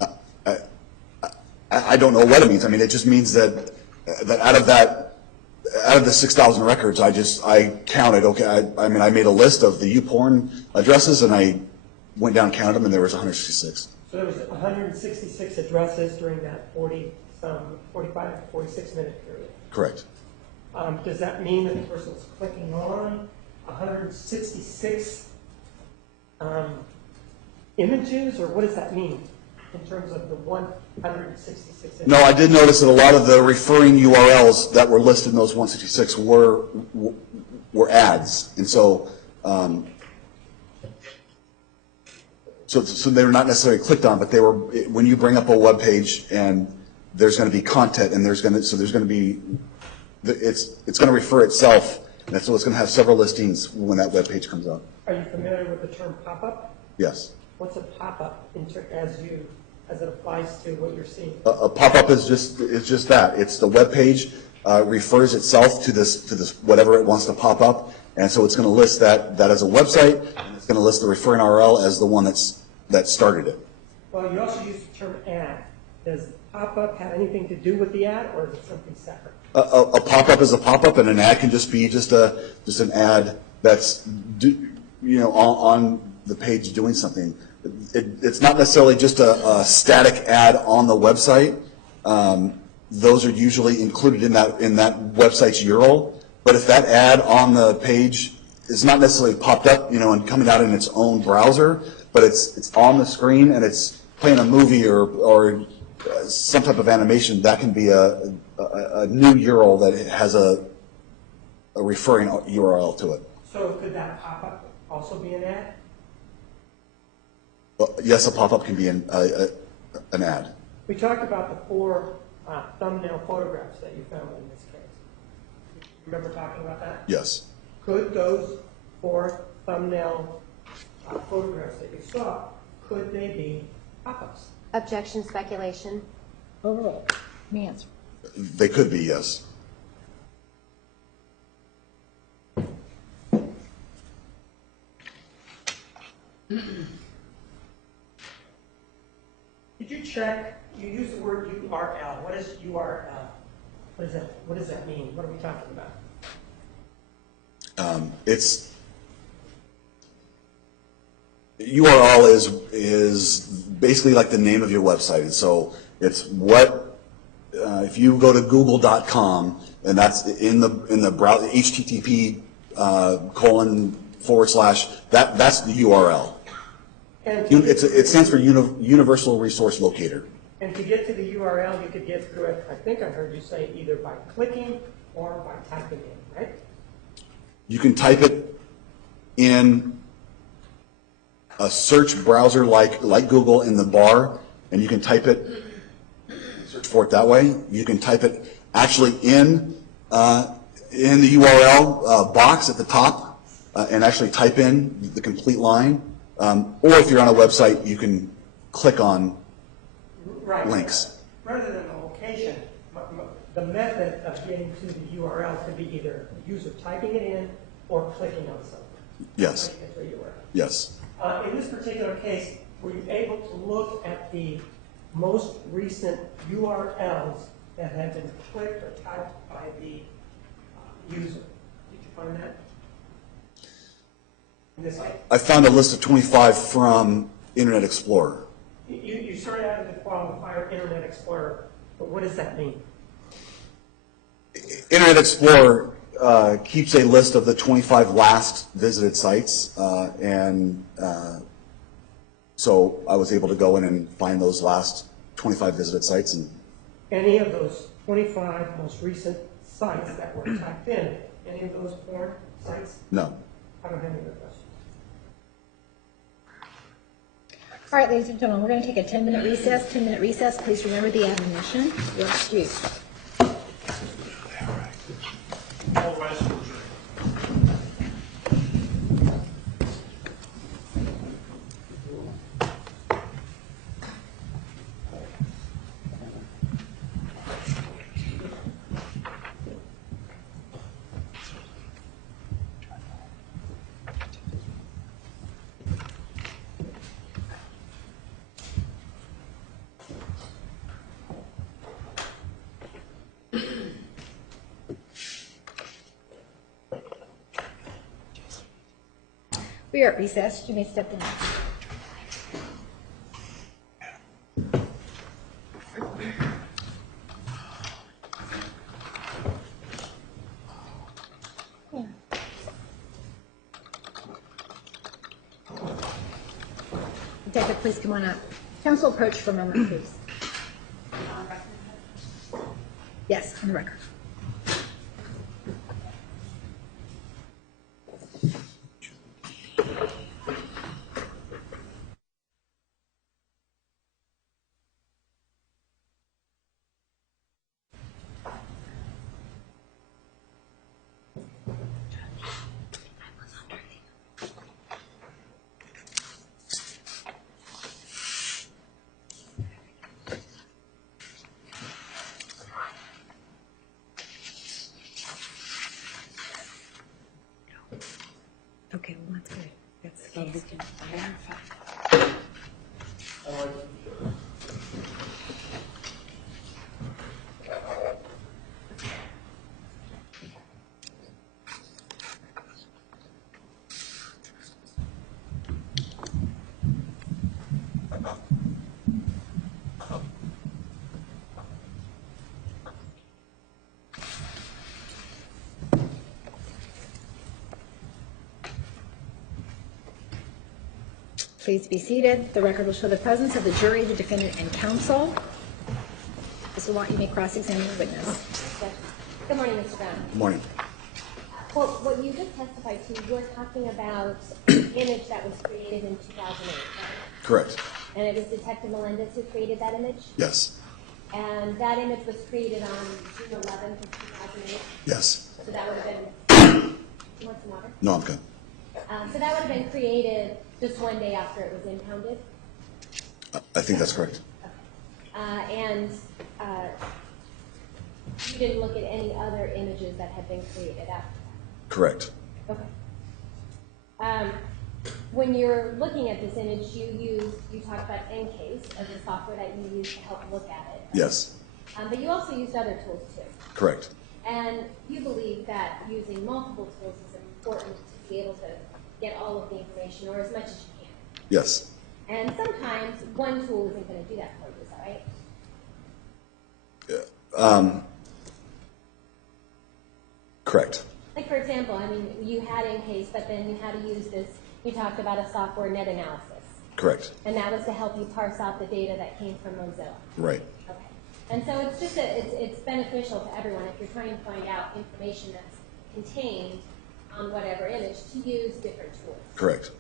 I don't know what it means. I mean, it just means that out of the 6,000 records, I counted. Okay, I mean, I made a list of the YouPorn addresses, and I went down and counted them, and there was 166. So there was 166 addresses during that 45 to 46 minute period. Correct. Does that mean that the person was clicking on 166 images, or what does that mean in terms of the 166 images? No, I did notice that a lot of the referring URLs that were listed in those 166 were ads, and so so they were not necessarily clicked on, but they were, when you bring up a web page and there's going to be content, and it's going to refer itself, and so it's going to have several listings when that web page comes up. Are you familiar with the term pop-up? Yes. What's a pop-up as it applies to what you're seeing? A pop-up is just that. It's the web page refers itself to this whatever it wants to pop up, and so it's going to list that as a website, and it's going to list the referring URL as the one that started it. Well, you also use the term ad. Does pop-up have anything to do with the ad, or is it something separate? A pop-up is a pop-up, and an ad can just be just an ad that's on the page doing something. It's not necessarily just a static ad on the website. Those are usually included in that website's URL. But if that ad on the page is not necessarily popped up, and coming out in its own browser, but it's on the screen and it's playing a movie or some type of animation, that can be a new URL that has a referring URL to it. So could that pop-up also be an ad? Yes, a pop-up can be an ad. We talked about the 4 thumbnail photographs that you found in this case. Remember talking about that? Yes. Could those 4 thumbnail photographs that you saw, could they be pop-ups? Objection speculation. Overruled. You may answer. They could be, yes. Did you check, you use the word URL. What is URL? What does that mean? What are we talking about? It's URL is basically like the name of your website, and so it's what if you go to google.com and that's in the browser HTTP :/ that's the URL. And It stands for Universal Resource Locator. and to get to the URL, you could get through it, I think I heard you say, either by clicking or by typing in, right? You can type it in a search browser like Google in the bar, and you can type it, search for it that way. You can type it actually in the URL box at the top and actually type in the complete line. Or if you're on a website, you can click on Right. links. Rather than the location, the method of getting to the URL could be either the user typing it in or clicking on something. Yes. Like it's a URL. Yes. In this particular case, were you able to look at the most recent URLs that have been clicked or typed by the user? Did you find that? In this case? I found a list of 25 from Internet Explorer. You started out with the qualifier Internet Explorer, but what does that mean? Internet Explorer keeps a list of the 25 last visited sites, and so I was able to go in and find those last 25 visited sites. And Any of those 25 most recent sites that were typed in, any of those porn sites? no. I don't have any other questions. All right, ladies and gentlemen, we're going to take a 10-minute recess. 10-minute recess. Please remember the admonition. You're excused. All rise for adjournment. We are at recess. You may step in. Detective, please come on up. Counsel, approach for a moment, please. Yes, on the record. Okay, well, that's good. That's the case. Please be seated. The record will show the presence of the jury, the defendant, and counsel. Mr. Watt, you may cross-examine the witness. Good morning, Mr. Brown. Good morning. Well, what you just testified to, you were talking about an image that was created in 2008, right? Correct. And it was Detective Melendez who created that image? Yes. And that image was created on June 11th of 2008? Yes. So that would have been, you want some water? No, I'm good. So that would have been created just one day after it was impounded? I think that's correct. And you didn't look at any other images that had been created after that? Correct. Okay. When you're looking at this image, you talked about Encase as a software that you used to help look at it. Yes. But you also used other tools too. Correct. And you believe that using multiple tools is important to be able to get all of the information, or as much as you can. Yes. And sometimes one tool isn't going to do that for you, is that right? Correct. Like, for example, I mean, you had in-case, but then you had to use this, you talked about a software net analysis. Correct. And that was to help you parse out the data that came from Mozilla. Right. Okay. And so it's just it's beneficial to everyone if you're trying to find out information that's contained on whatever image to use different tools. Correct.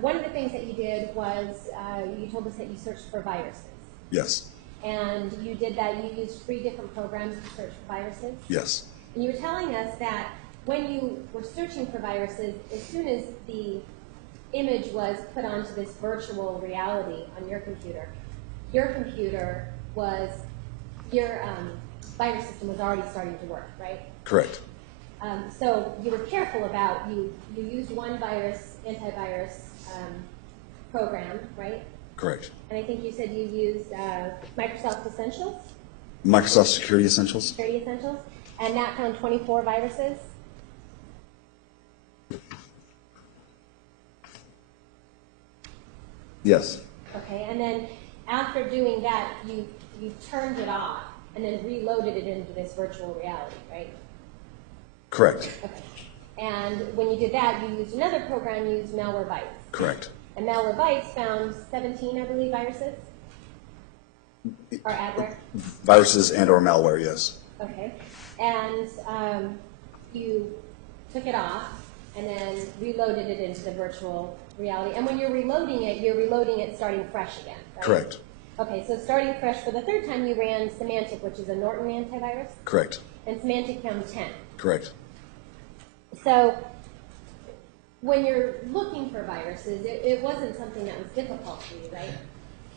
One of the things that you did was you told us that you searched for viruses. Yes. And you did that, you used 3 different programs to search for viruses. Yes. And you were telling us that when you were searching for viruses, as soon as the image was put onto this virtual reality on your computer was, your virus system was already starting to work, right? Correct. So you were careful about, you used one antivirus program, right? Correct. And I think you said you used Microsoft Essentials? Microsoft Security Essentials? Security Essentials? And that found 24 viruses? Yes. Okay, and then after doing that, you turned it off and then reloaded it into this virtual reality, right? Correct. Okay. And when you did that, you used another program, you used Malwarebytes. Correct. And Malwarebytes found 17, I believe, viruses? Or adware? Viruses and or malware, yes. Okay. And you took it off and then reloaded it into the virtual reality. And when you're reloading it starting fresh again, right? Correct. Okay, so starting fresh for the 3rd time, you ran Symantec, which is a Norton antivirus. Correct. And Symantec found 10. Correct. So when you're looking for viruses, it wasn't something that was difficult for you, right?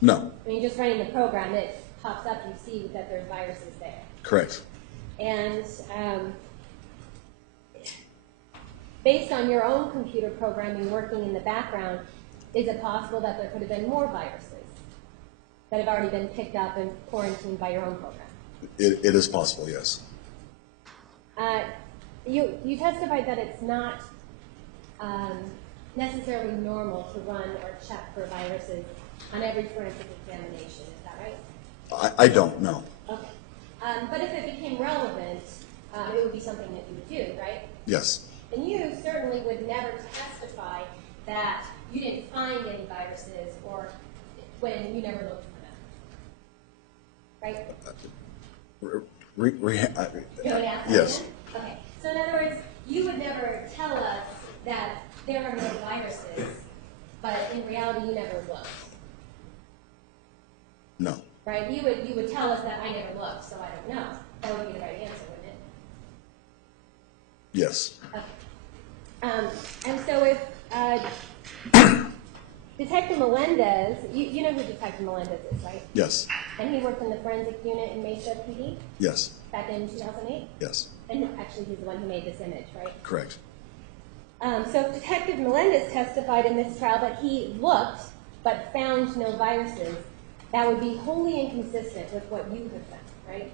No. I mean, just running the program, it pops up, you see that there's viruses there. Correct. And based on your own computer programming working in the background, is it possible that there could have been more viruses that have already been picked up and quarantined by your own program? It is possible, yes. You testified that it's not necessarily normal to run or check for viruses on every forensic examination. Is that right? I don't know. Okay. But if it became relevant, it would be something that you would do, right? Yes. And you certainly would never testify that you didn't find any viruses or when you never looked for them, right? You want to ask that yes. again? Okay. So in other words, you would never tell us that there are no viruses, but in reality you never looked. No. Right? You would tell us that I never looked, so I don't know. That would be the right answer, wouldn't it? Yes. Okay. And so if Detective Melendez, you know who Detective Melendez is, right? Yes. And he worked in the forensic unit in Mesa PD Yes. back in 2008? Yes. And actually he's the one who made this image, right? Correct. So if Detective Melendez testified in this trial that he looked but found no viruses, that would be wholly inconsistent with what you have found, right?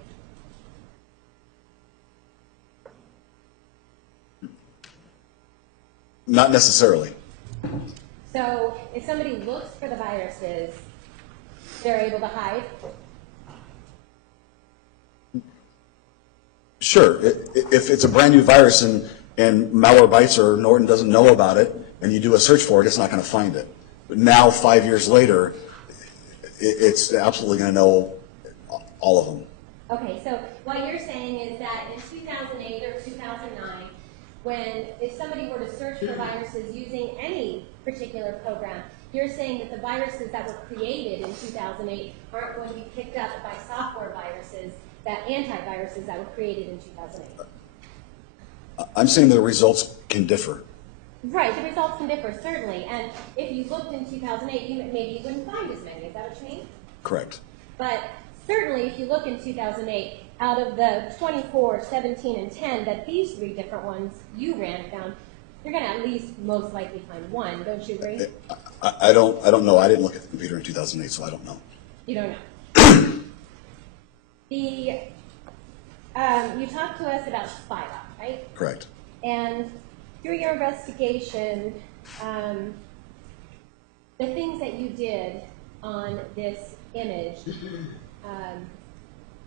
Not necessarily. So if somebody looks for the viruses, they're able to hide? Sure. If it's a brand new virus and Malwarebytes or Norton doesn't know about it and you do a search for it, it's not going to find it. But now, 5 years later, it's absolutely going to know all of them. Okay, so what you're saying is that in 2008 or 2009, if somebody were to search for viruses using any particular program, you're saying that the viruses that were created in 2008 aren't going to be picked up by software viruses, antiviruses that were created in 2008. I'm saying the results can differ. Right, the results can differ, certainly. And if you looked in 2008, maybe you wouldn't find as many. Is that what you mean? Correct. But certainly, if you look in 2008, out of the 24, 17, and 10 that these 3 different ones you found, you're going to at least most likely find one. Don't you agree? I don't know. I didn't look at the computer in 2008, so I don't know. You don't know. You talked to us about SpyDoc, right? Correct. And through your investigation, the things that you did on this image,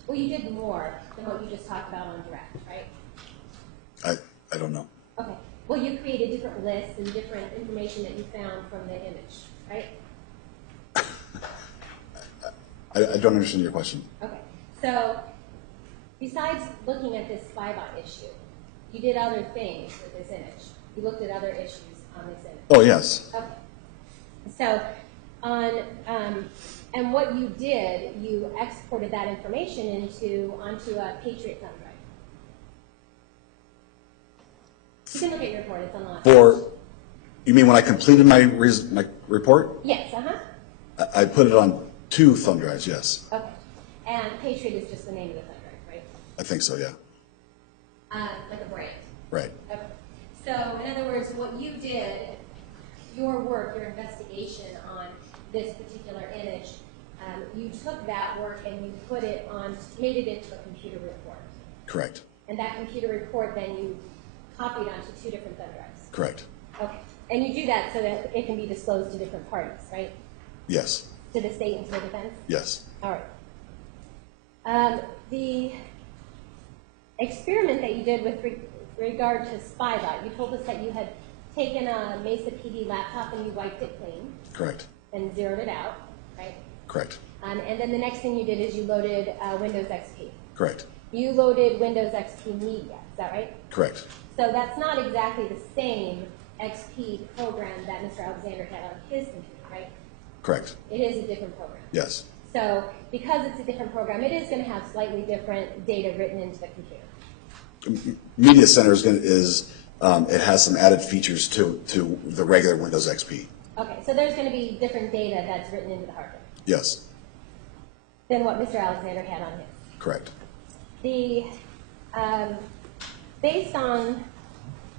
well, you did more than what you just talked about on direct, right? I don't know. Okay. Well, you created different lists and different information that you found from the image, right? I don't understand your question. Okay. So, besides looking at this SpyBot issue, you did other things with this image. You looked at other issues on this image. Oh, yes. Okay. So, and what you did, you exported that information onto a Patriot thumb drive. You can look at your report, it's on the last page. You mean when I completed my report? Yes, uh-huh. I put it on 2 thumb drives, yes. Okay. And Patriot is just the name of the thumb drive, right? I think so, yeah. Like a brand. Right. Okay. So, in other words, what you did, your work, your investigation on this particular image, you took that work and you made it into a computer report. Correct. And that computer report then you copied onto 2 different thumb drives. Correct. Okay. And you do that so that it can be disclosed to different parties, right? Yes. To the state and to the defense? Yes. All right. The experiment that you did with regard to SpyBot, you told us that you had taken a Mesa PD laptop and you wiped it clean. Correct. And zeroed it out, right? Correct. And then the next thing you did is you loaded Windows XP. Correct. You loaded Windows XP Media, is that right? Correct. So that's not exactly the same XP program that Mr. Alexander had on his computer, right? Correct. It is a different program. Yes. So because it's a different program, it is going to have slightly different data written into the computer. Media Center it has some added features to the regular Windows XP. Okay, so there's going to be different data that's written into the hard drive Yes. than what Mr. Alexander had on his. Correct. Based on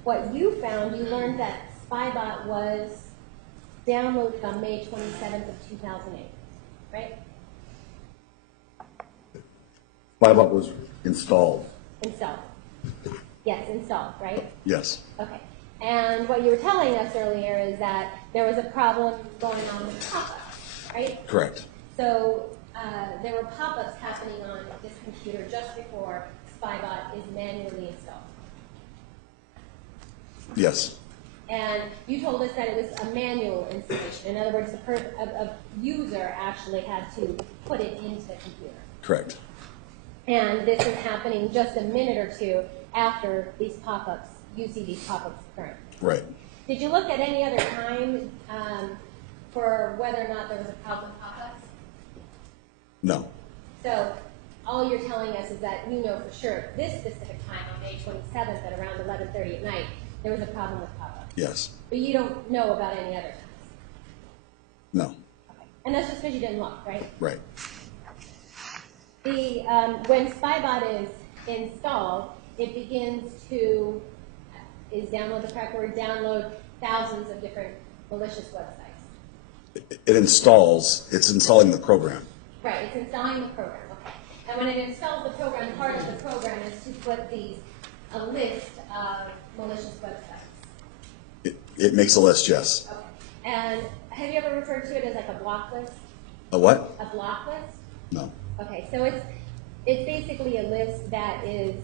what you found, you learned that SpyBot was downloaded on May 27th of 2008, right? SpyBot was installed. Installed. Yes, installed, right? Yes. Okay. And what you were telling us earlier is that there was a problem going on with pop-ups, right? Correct. So there were pop-ups happening on this computer just before SpyBot is manually installed. Yes. And you told us that it was a manual installation. In other words, a user actually had to put it into the computer. Correct. And this is happening just a minute or two after these pop-ups, you see these pop-ups occurring. Right. Did you look at any other time for whether or not there was a problem with pop-ups? No. So all you're telling us is that you know for sure at this specific time on May 27th at around 11:30 at night, there was a problem with pop-ups. Yes. But you don't know about any other times. No. Okay. And that's just because you didn't look, right? Right. When SpyBot is installed, it begins to, is download the correct word, download thousands of different malicious websites. It's installing the program. Right, it's installing the program, okay. And when it installs the program, part of the program is to put a list of malicious websites. It makes a list, yes. Okay. And have you ever referred to it as like a block list? A what? A block list? No. Okay, so it's basically a list that is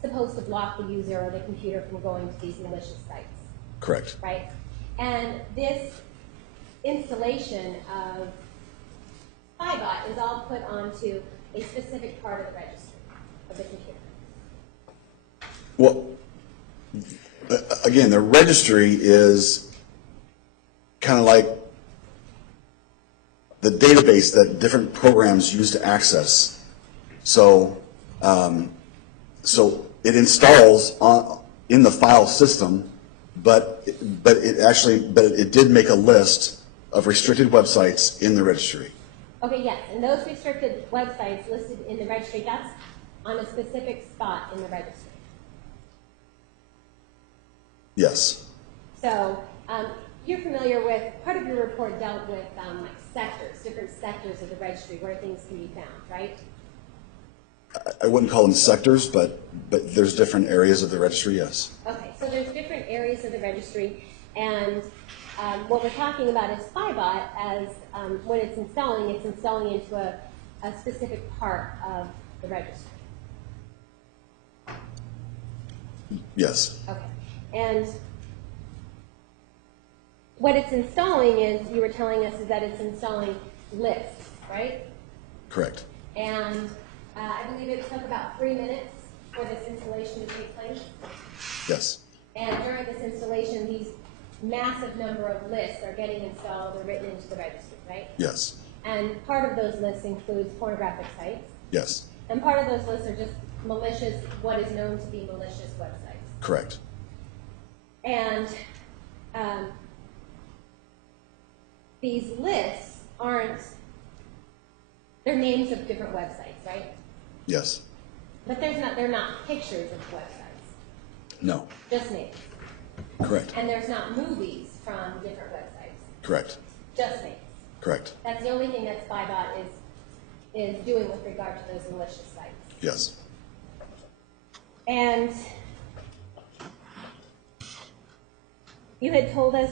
supposed to block the user or the computer from going to these malicious sites, Correct. right? And this installation of SpyBot is all put onto a specific part of the registry of the computer. Well, again, the registry is kind of like the database that different programs use to access. So, it installs in the file system, but it did make a list of restricted websites in the registry. Okay, yes, and those restricted websites listed in the registry, that's on a specific spot in the registry. Yes. So you're familiar with, part of your report dealt with like sectors, different sectors of the registry where things can be found, right? I wouldn't call them sectors, but there's different areas of the registry, yes. Okay, so there's different areas of the registry, and what we're talking about is SpyBot as when it's installing into a specific part of the registry. Yes, Okay, and what it's installing is, you were telling us, is that it's installing lists, right? correct. And I believe it took about 3 minutes for this installation to take place. Yes, And during this installation, these massive number of lists are getting installed or written into the registry, right? yes, And part of those lists includes pornographic sites. yes, And part of those lists are just malicious, what is known to be malicious websites. correct. And these lists aren't, they're names of different websites, right? Yes, But they're not pictures of websites, no, just names. correct, And there's not movies from different websites, correct, just names. correct. That's the only thing that SpyBot is doing with regard to those malicious sites. Yes, And you had told us,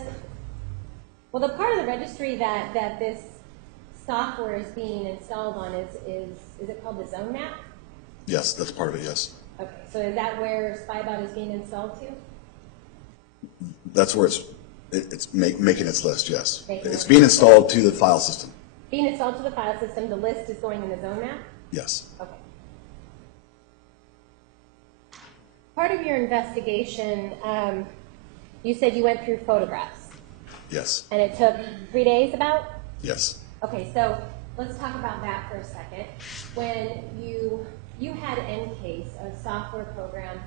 well, the part of the registry that this software is being installed on is it called the zone map? yes, that's part of it, yes. Okay, so is that where SpyBot is being installed to? That's where it's making its list, yes. Making It's it. being installed to the file system, Being installed to the file system, the list is going in the zone map? yes. Okay. Part of your investigation, you said you went through photographs, Yes, and it took 3 days about? yes, Okay, so let's talk about that for a second. When you had Encase, a software program,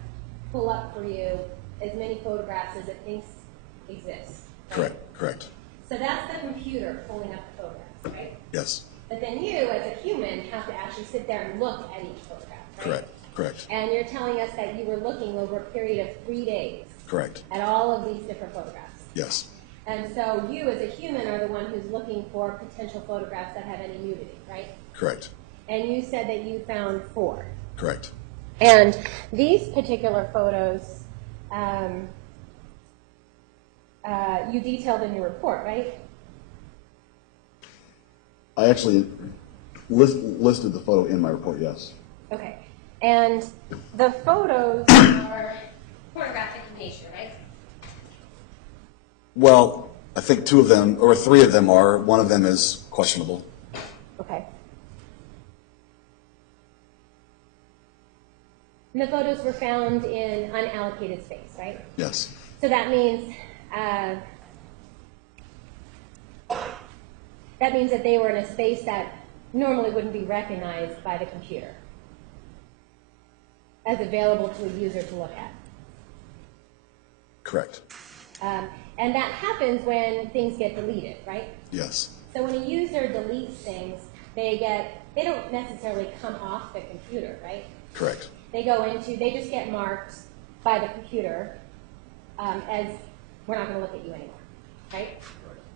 pull up for you as many photographs as it thinks exist. Right? correct, correct, So that's the computer pulling up the photographs, right? yes, But then you, as a human, have to actually sit there and look at each photograph, right? correct, correct, And you're telling us that you were looking over a period of 3 days correct, at all of these different photographs. yes, And so you, as a human, are the one who's looking for potential photographs that have any nudity, right? correct, And you said that you found 4. correct, And these particular photos, you detailed in your report, right? I actually listed the photo in my report, yes. Okay. And the photos are pornographic in nature, right? Well, I think 2 of them, or 3 of them are, one of them is questionable. Okay. And the photos were found in unallocated space, right? Yes, So that means that they were in a space that normally wouldn't be recognized by the computer as available to a user to look at. correct, And that happens when things get deleted, right? yes, So when a user deletes things, they don't necessarily come off the computer, right? correct, They just get marked by the computer as we're not going to look at you anymore, right?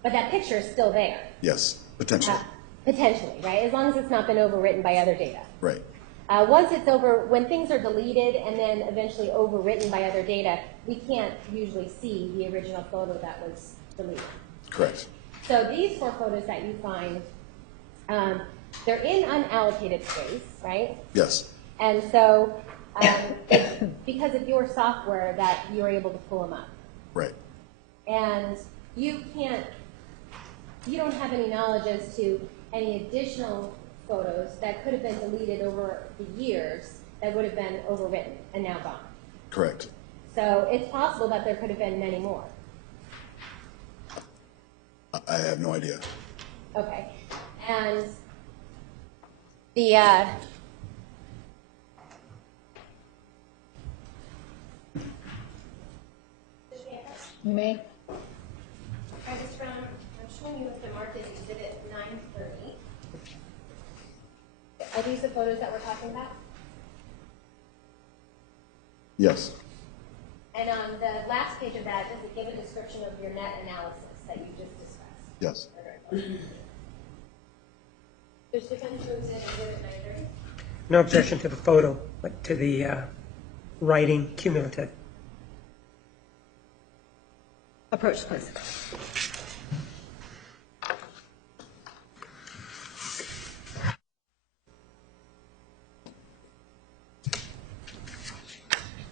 But that picture is still there. yes, potentially, Potentially, right? As long as it's not been overwritten by other data. right, When things are deleted and then eventually overwritten by other data, we can't usually see the original photo that was deleted. correct, So these 4 photos that you find, they're in unallocated space, right? yes, And so it's because of your software that you're able to pull them up. right, And you don't have any knowledge as to any additional photos that could have been deleted over the years that would have been overwritten and now gone. correct. So it's possible that there could have been many more. I have no idea. Okay. And the You may. I'm showing you what the mark is exhibit 930. Are these the photos that we're talking about? Yes, And on the last page of that, does it give a description of your net analysis that you just discussed? yes, There's defense moves in exhibit 930. No objection to the photo, but to the writing cumulative. Approach, please.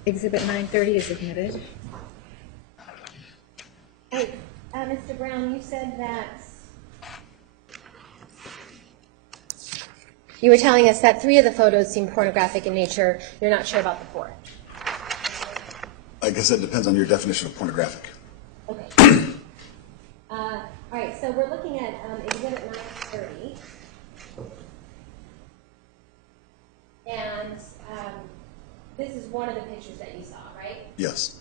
Exhibit 930 is admitted. Hey, Mr. Brown, you said that you were telling us that 3 of the photos seem pornographic in nature. You're not sure about the 4th. I guess that depends on your definition of pornographic. Okay. All right, so we're looking at Exhibit 930. And this is one of the pictures that you saw, right? Yes.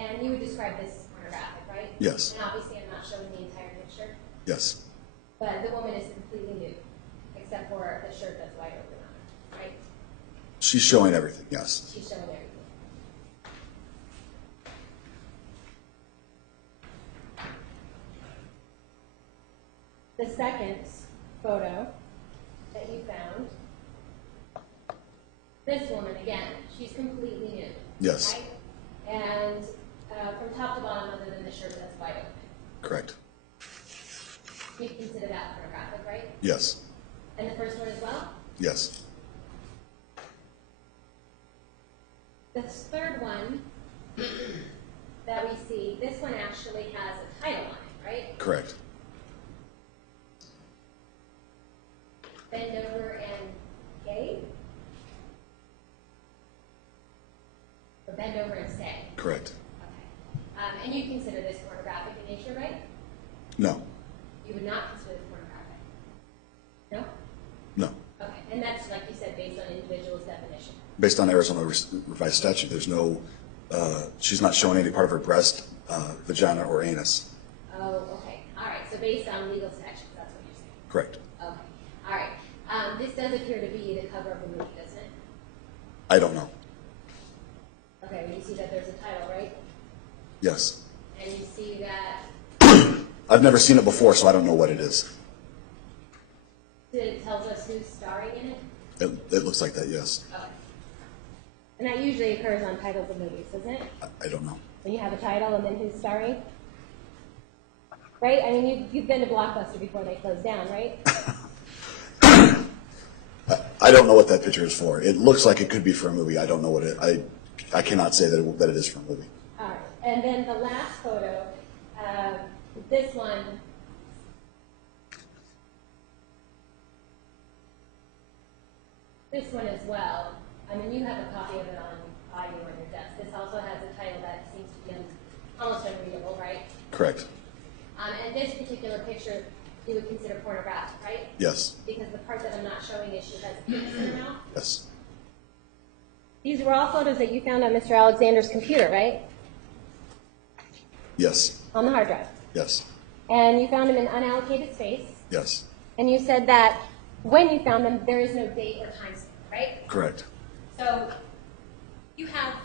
And you would describe this as pornographic, right? Yes. And obviously I'm not showing the entire picture, Yes. but the woman is completely nude, except for the shirt that's wide open on her, right? She's showing everything, yes. She's showing everything. The second photo that you found, this woman, again, she's completely nude. Yes. Right? And from top to bottom, other than the shirt that's wide open. Correct. You consider that pornographic, right? Yes. And the first one as well? Yes. The third one that we see, this one actually has a title on it, right? Correct. Bend over and gay? Or bend over and stay? Correct. Okay. And you consider this pornographic in nature, right? No. You would not consider this pornographic? No? No. Okay. And that's, like you said, based on individual's definition? Based on Arizona revised statute, there's no, she's not showing any part of her breast, vagina, or anus. Oh, okay. All right. So based on legal statutes, that's what you're saying? Correct. Okay. All right. This does appear to be the cover of a movie, doesn't it? I don't know. Okay. You see that there's a title, right? Yes. And you see that I've never seen it before, so I don't know what it is. it tells us who's starring in it? It looks like that, yes. Okay. And that usually occurs on titles of movies, doesn't it? I don't know. When you have a title and then who's starring? Right? I mean, you've been to Blockbuster before they closed down, right? I don't know what that picture is for. It looks like it could be for a movie. I don't know what it. I cannot say that it is for a movie. All right. And then the last photo, this one. This one as well. I mean, you have a copy of it on you on your desk. This also has a title that seems to be almost unreadable, right? Correct. And this particular picture you would consider pornographic, right? Yes. Because the part that I'm not showing is she has a penis in her mouth. Yes. These were all photos that you found on Mr. Alexander's computer, right? Yes. On the hard drive. Yes. And you found them in unallocated space. Yes. And you said that when you found them, there is no date or time stamp, right? Correct. So you have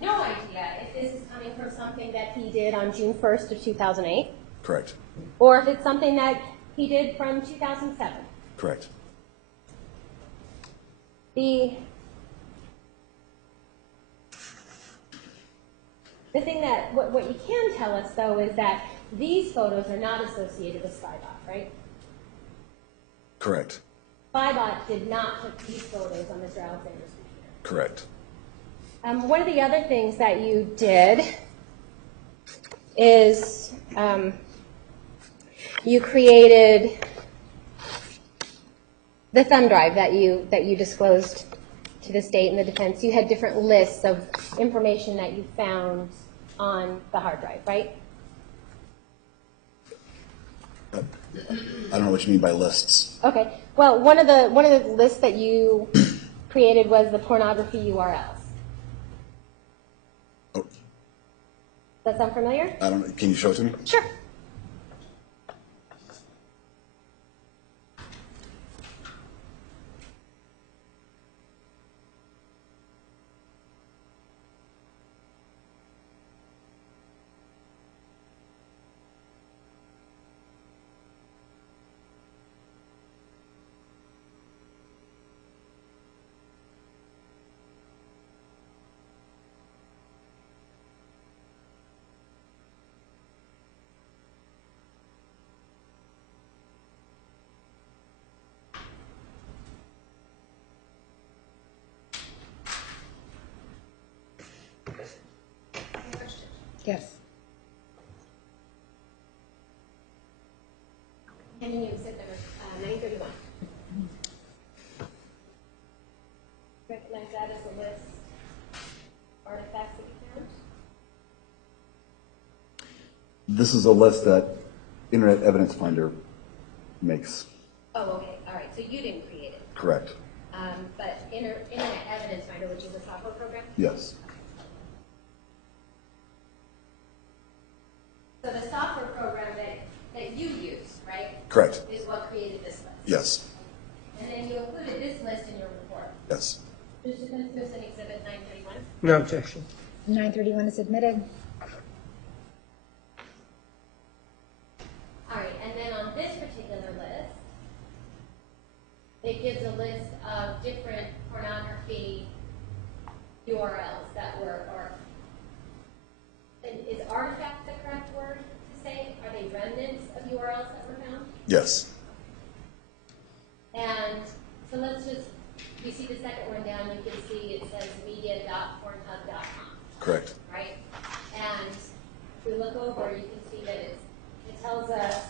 no idea if this is coming from something that he did on June 1st of 2008, Correct. or if it's something that he did from 2007. Correct. The thing that, what you can tell us, though, is that these photos are not associated with Spybot, right? Correct. Spybot did not put these photos on Mr. Alexander's computer. Correct. One of the other things that you did is you created the thumb drive that you disclosed to the state and the defense. You had different lists of information that you found on the hard drive, right? I don't know what you mean by lists. Okay. Well, one of the lists that you created was the pornography URLs. Oh, Does that sound familiar? I don't know. Can you show it to me? Sure. Yes. And you said number 931. Recognize that as a list artifacts that you found? This is a list that Internet Evidence Finder makes. Oh, okay, all right, so you didn't create it. Correct. But Internet Evidence Finder, which is a software program? Yes. So the software program that you use, right? Correct. Is what created this list? Yes. And then you included this list in your report. Yes. Participants in Exhibit 931. No objection. 931 is admitted. All right, and then on this particular list, it gives a list of different pornography URLs that were, or is artifact the correct word to say? Are they remnants of URLs that were found? Yes. And so let's just, you see the second one down, you can see it says media.pornhub.com, Correct. right? And if we look over, you can see that it tells us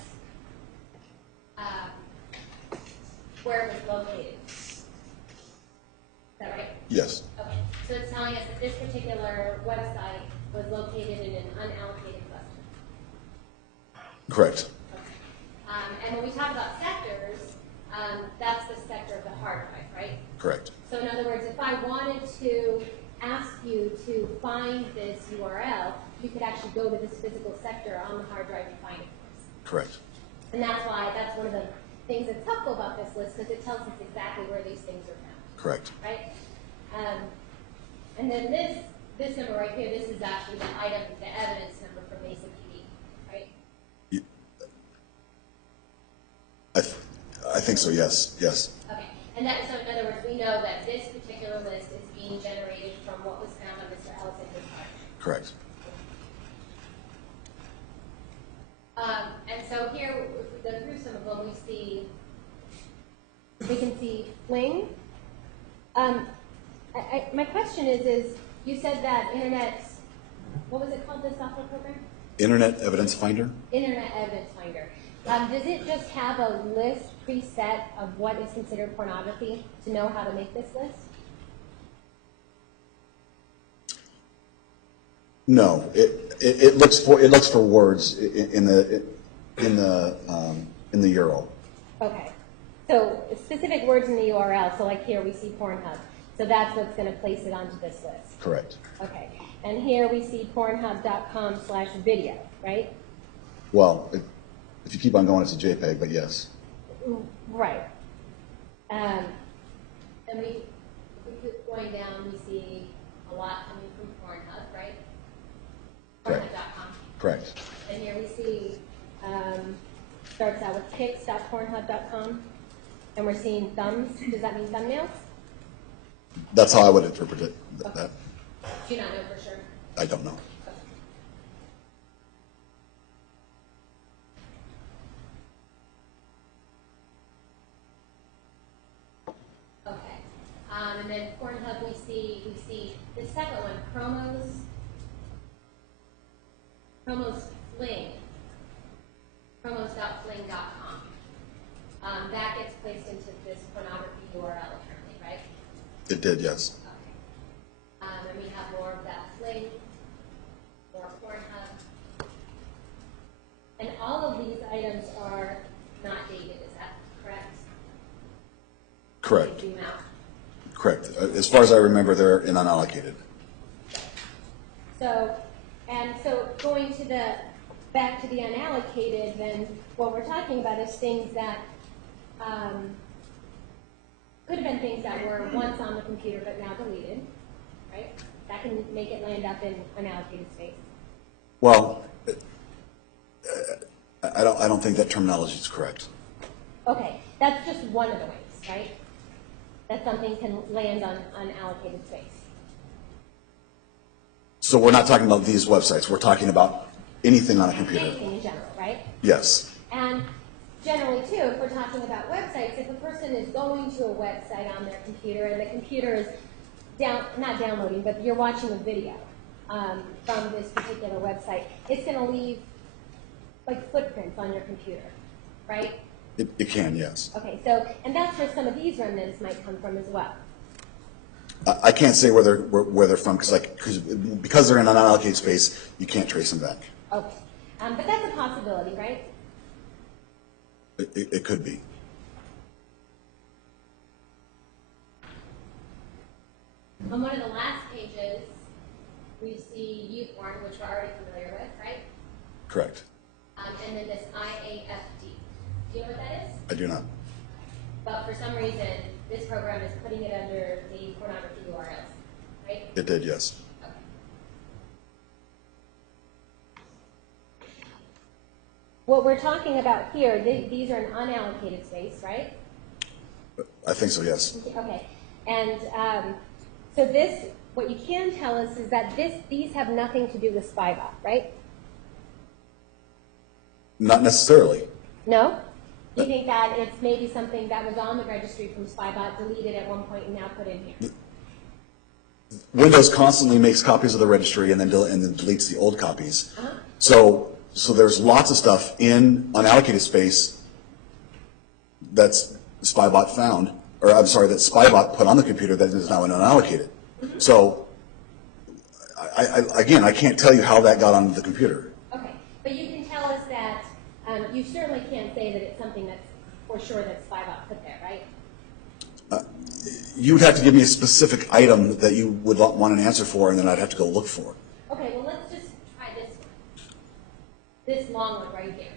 where it was located. Is that right? Yes. Okay, so it's telling us that this particular website was located in an unallocated cluster. Correct. Okay. And when we talk about sectors, that's the sector of the hard drive, right? Correct. So in other words, if I wanted to ask you to find this URL, you could actually go to this physical sector on the hard drive and find it for us. Correct. And that's why, that's one of the things that's helpful about this list, because it tells us exactly where these things are found, Correct. right? And then this number right here, this is actually the item, the evidence number for Mesa PD, right? I think so, yes. Yes. Okay, and that, so in other words, we know that this particular list is being generated from what was found on Mr. Alexander's hard drive. Correct. And so here, if we go through some of them, we can see Fling. My question is you said that what was it called, this software program? Internet Evidence Finder? Internet Evidence Finder. Does it just have a list preset of what is considered pornography to know how to make this list? No. It looks for words in the URL. Okay. So specific words in the URL. So like here we see Pornhub. So that's what's going to place it onto this list. Correct. Okay. And here we see pornhub.com/video, right? Well, if you keep on going, it's a JPEG, but yes. Right. And if we keep going down, we see a lot coming from Pornhub, right? Correct. Pornhub.com. Correct. And here we see, starts out with pics.pornhub.com. And we're seeing thumbs. Does that mean thumbnails? That's how I would interpret it. That Do you not know for sure? I don't know. Okay. And then Pornhub, we see the second one, Promos Fling, promos.fling.com. That gets placed into this pornography URL apparently, right? It did, yes. Okay. And we have more of that Fling, more Pornhub. And all of these items are not dated, is that correct? Correct. They zoom out. Correct. As far as I remember, they're in unallocated. So going back to the unallocated, then what we're talking about is things that could have been things that were once on the computer but now deleted, right? That can make it land up in unallocated space. Well, I don't think that terminology is correct. Okay, that's just one of the ways, right? That something can land on unallocated space. So we're not talking about these websites. We're talking about anything on a computer. Anything in general, right? Yes. And generally, too, if we're talking about websites, if a person is going to a website on their computer and the computer is not downloading, but you're watching a video, from this particular website, it's going to leave like footprints on your computer, right? It can, yes. Okay, so, and that's where some of these remnants might come from as well. I can't say where they're from because they're in an unallocated space, you can't trace them back. Okay, but that's a possibility, right? It could be. On one of the last pages, we see youth born, which we're already familiar with, right? Correct. And then this IAFD. Do you know what that is? I do not. But for some reason, this program is putting it under the pornography URLs, right? It did, yes. Okay. What we're talking about here, these are an unallocated space, right? I think so, yes. Okay. And so this, what you can tell us is that these have nothing to do with SpyBot, right? Not necessarily. No? You think that it's maybe something that was on the registry from SpyBot, deleted at one point, and now put in here? Windows constantly makes copies of the registry and then deletes the old copies. Uh-huh. So there's lots of stuff in unallocated space that's SpyBot found, or I'm sorry, that SpyBot put on the computer that is now unallocated. Mm-hmm. So, again, I can't tell you how that got on the computer. Okay, but you can tell us that, you certainly can't say that it's something that's for sure that SpyBot put there, right? You would have to give me a specific item that you would want an answer for, and then I'd have to go look for it. Okay, well, let's just try this one. This long one right here.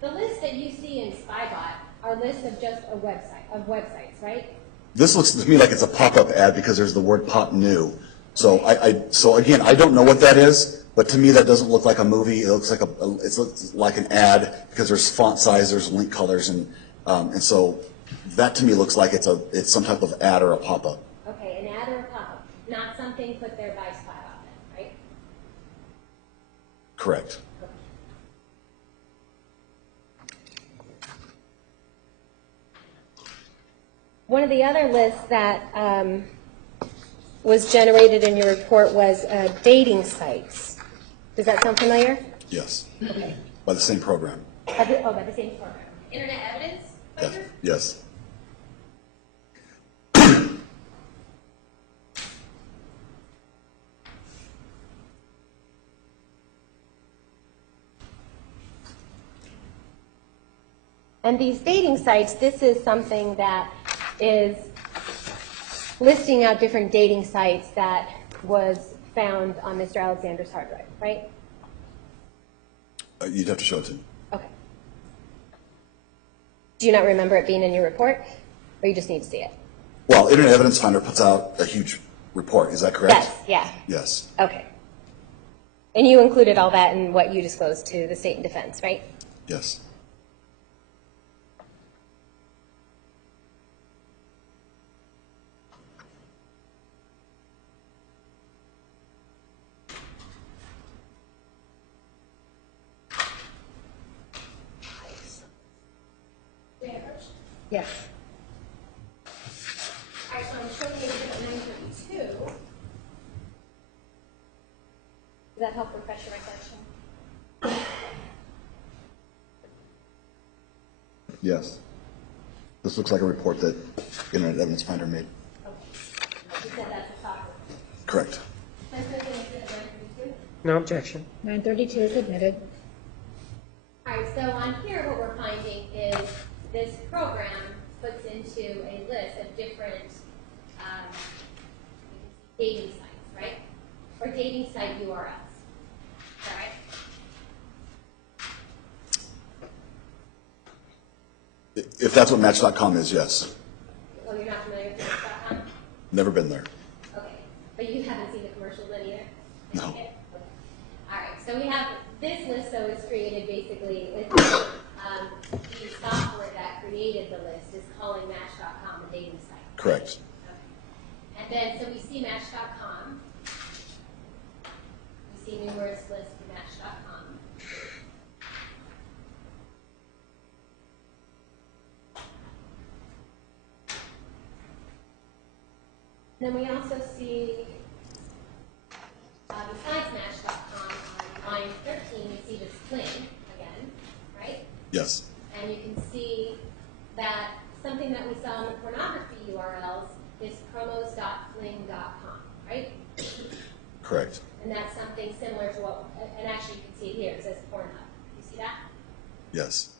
The list that you see in SpyBot are lists of just a website, of websites, right? This looks to me like it's a pop-up ad because there's the word "pop new." So so again, I don't know what that is, but to me that doesn't look like a movie. It looks like it looks like an ad because there's font size, there's link colors, and so that to me looks like it's some type of ad or a pop-up. Okay, an ad or a pop-up, not something put there by SpyBot, then, right? Correct. One of the other lists that was generated in your report was dating sites. Does that sound familiar? Yes. Okay. By the same program. By the same program. Internet evidence? Yes. Yes. And these dating sites, this is something that is listing out different dating sites that was found on Mr. Alexander's hard drive, right? You'd have to show it to me. Okay. Do you not remember it being in your report, or you just need to see it? Well, Internet Evidence Finder puts out a huge report. Is that correct? Yes, yeah. Yes. Okay. And you included all that in what you disclosed to the State and Defense, right? Yes. Yes. All right, so I'm showing you exhibit 932. Does that help refresh your recollection? Yes. This looks like a report that Internet Evidence Finder made. Okay. You said that's a software. Correct. Let's go to exhibit 932. No objection. 932 is admitted. All right, so on here what we're finding is this program puts into a list of different dating sites, right? Or dating site URLs. Is that right? If that's what Match.com is, yes. Oh, you're not familiar with Match.com? Never been there. Okay. But you haven't seen the commercial then either? No. Okay. All right. So we have this list, though, is created basically with the software that created the list is calling Match.com a dating site. Correct. Okay. And then, so we see Match.com. We see numerous lists for Match.com. Then we also see, besides Yes, And you can see that something that we saw in the pornography URLs is promos.fling.com, right? correct. And that's something similar to what, and actually you can see it here, it says Pornhub. You see that? Yes,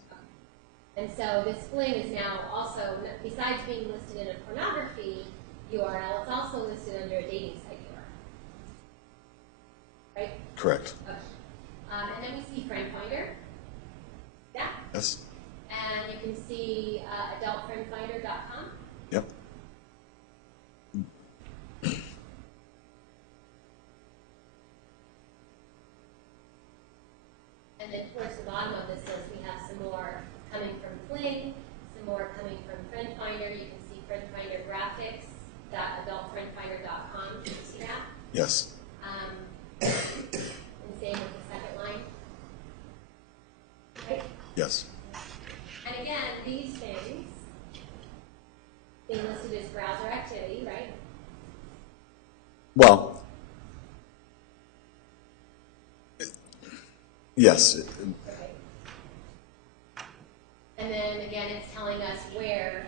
And so this fling is now also, besides being listed in a pornography URL, it's also listed under a dating site URL. Right? correct. Okay. And then we see Friend Finder. Yeah. Yes, And you can see adultfriendfinder.com. yep, And then towards the bottom of this list, we have some more coming from Fling, some more coming from Friend Finder. You can see Friend Finder graphics.adultfriendfinder.com. Can you see that? yes, And same with the second line. Right? yes, And again, these things being listed as browser activity, right? well, yes, Okay. And then again, it's telling us where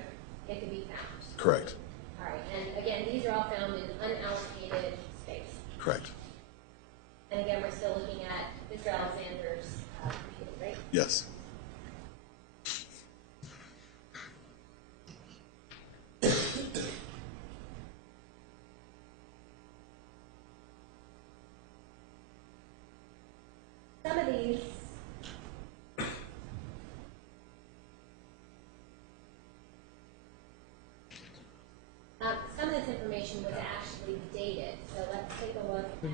it can be found. correct, All right, and again, these are all found in unallocated space. correct, And again, we're still looking at Mr. Alexander's computer, right? yes. Some of these some of this information was actually dated. So let's take a look at, we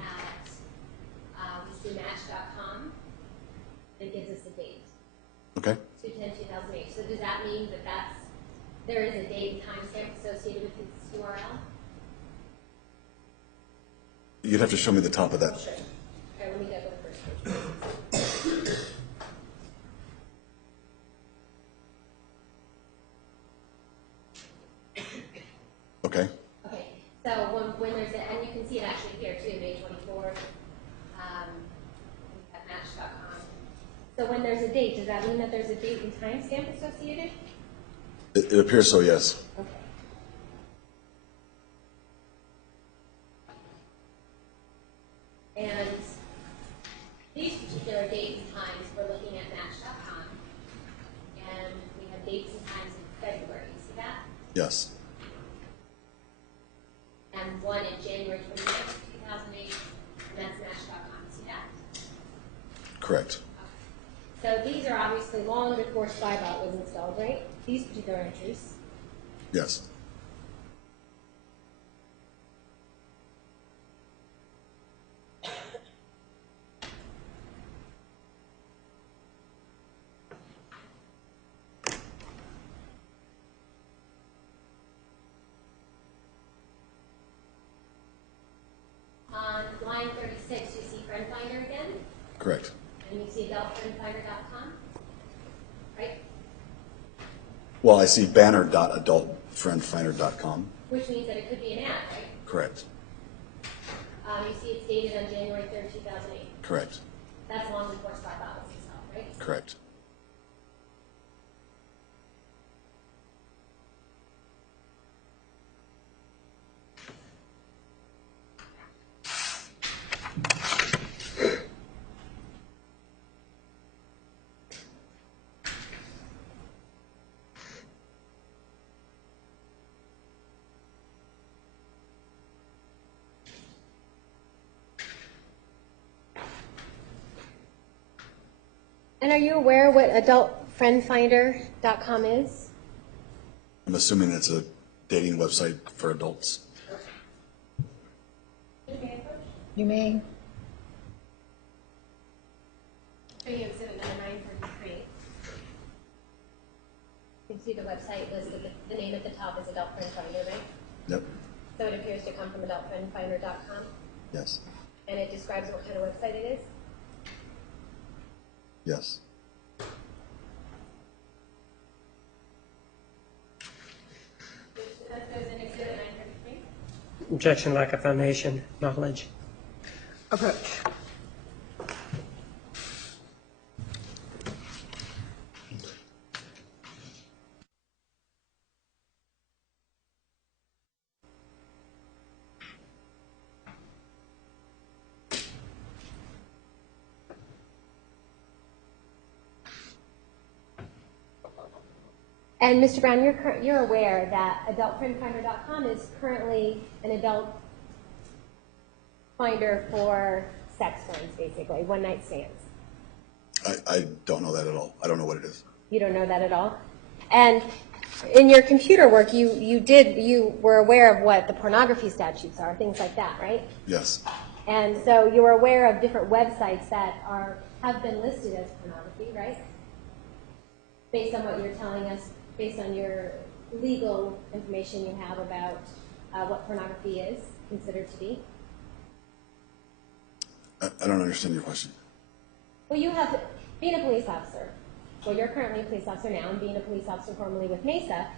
see Match.com. It gives us a date, Okay, 2/10/2008. So does that mean that there is a date and timestamp associated with this URL? you'd have to show me the top of that. Sure. Okay, let me go to the first page. Okay, Okay, so when there's and you can see it actually here too, May 24th, at Match.com. So when there's a date, does that mean that there's a date and timestamp associated? it appears so, yes. Okay. And these particular dates and times, we're looking at Match.com, and we have dates and times in February. You see that? Yes, And one in January 29th, 2008, and that's Match.com. See that? correct, So these are obviously long before Spybot was installed, right? These particular entries. yes. On line 36, you see Friend Finder again, Correct. and you see adultfriendfinder.com, right? Well, I see banner.adultfriendfinder.com. Which means that it could be an ad, right? Correct, You see it's dated on January 3rd, 2008. correct, That's long before Spybot was installed, right? correct. And are you aware what adultfriendfinder.com is? I'm assuming it's a dating website for adults. You may. Show you exhibit number 933. You can see the website listed, the name at the top is Adult Friend Finder, right? Yep, So it appears to come from adultfriendfinder.com, yes, and it describes what kind of website it is. yes. That goes in exhibit 933. Objection, lack of foundation, knowledge. Approach. And Mr. Brown, you're aware that adultfriendfinder.com is currently an adult finder for sex friends, basically, one-night stands. I don't know that at all. I don't know what it is. You don't know that at all? And in your computer work, you were aware of what the pornography statutes are, things like that, right? Yes. And so you were aware of different websites that have been listed as pornography, right? Based on what you're telling us, based on your legal information you have about what pornography is considered to be. I don't understand your question. Well, you have, being a police officer, well, you're currently a police officer now, and being a police officer formerly with Mesa,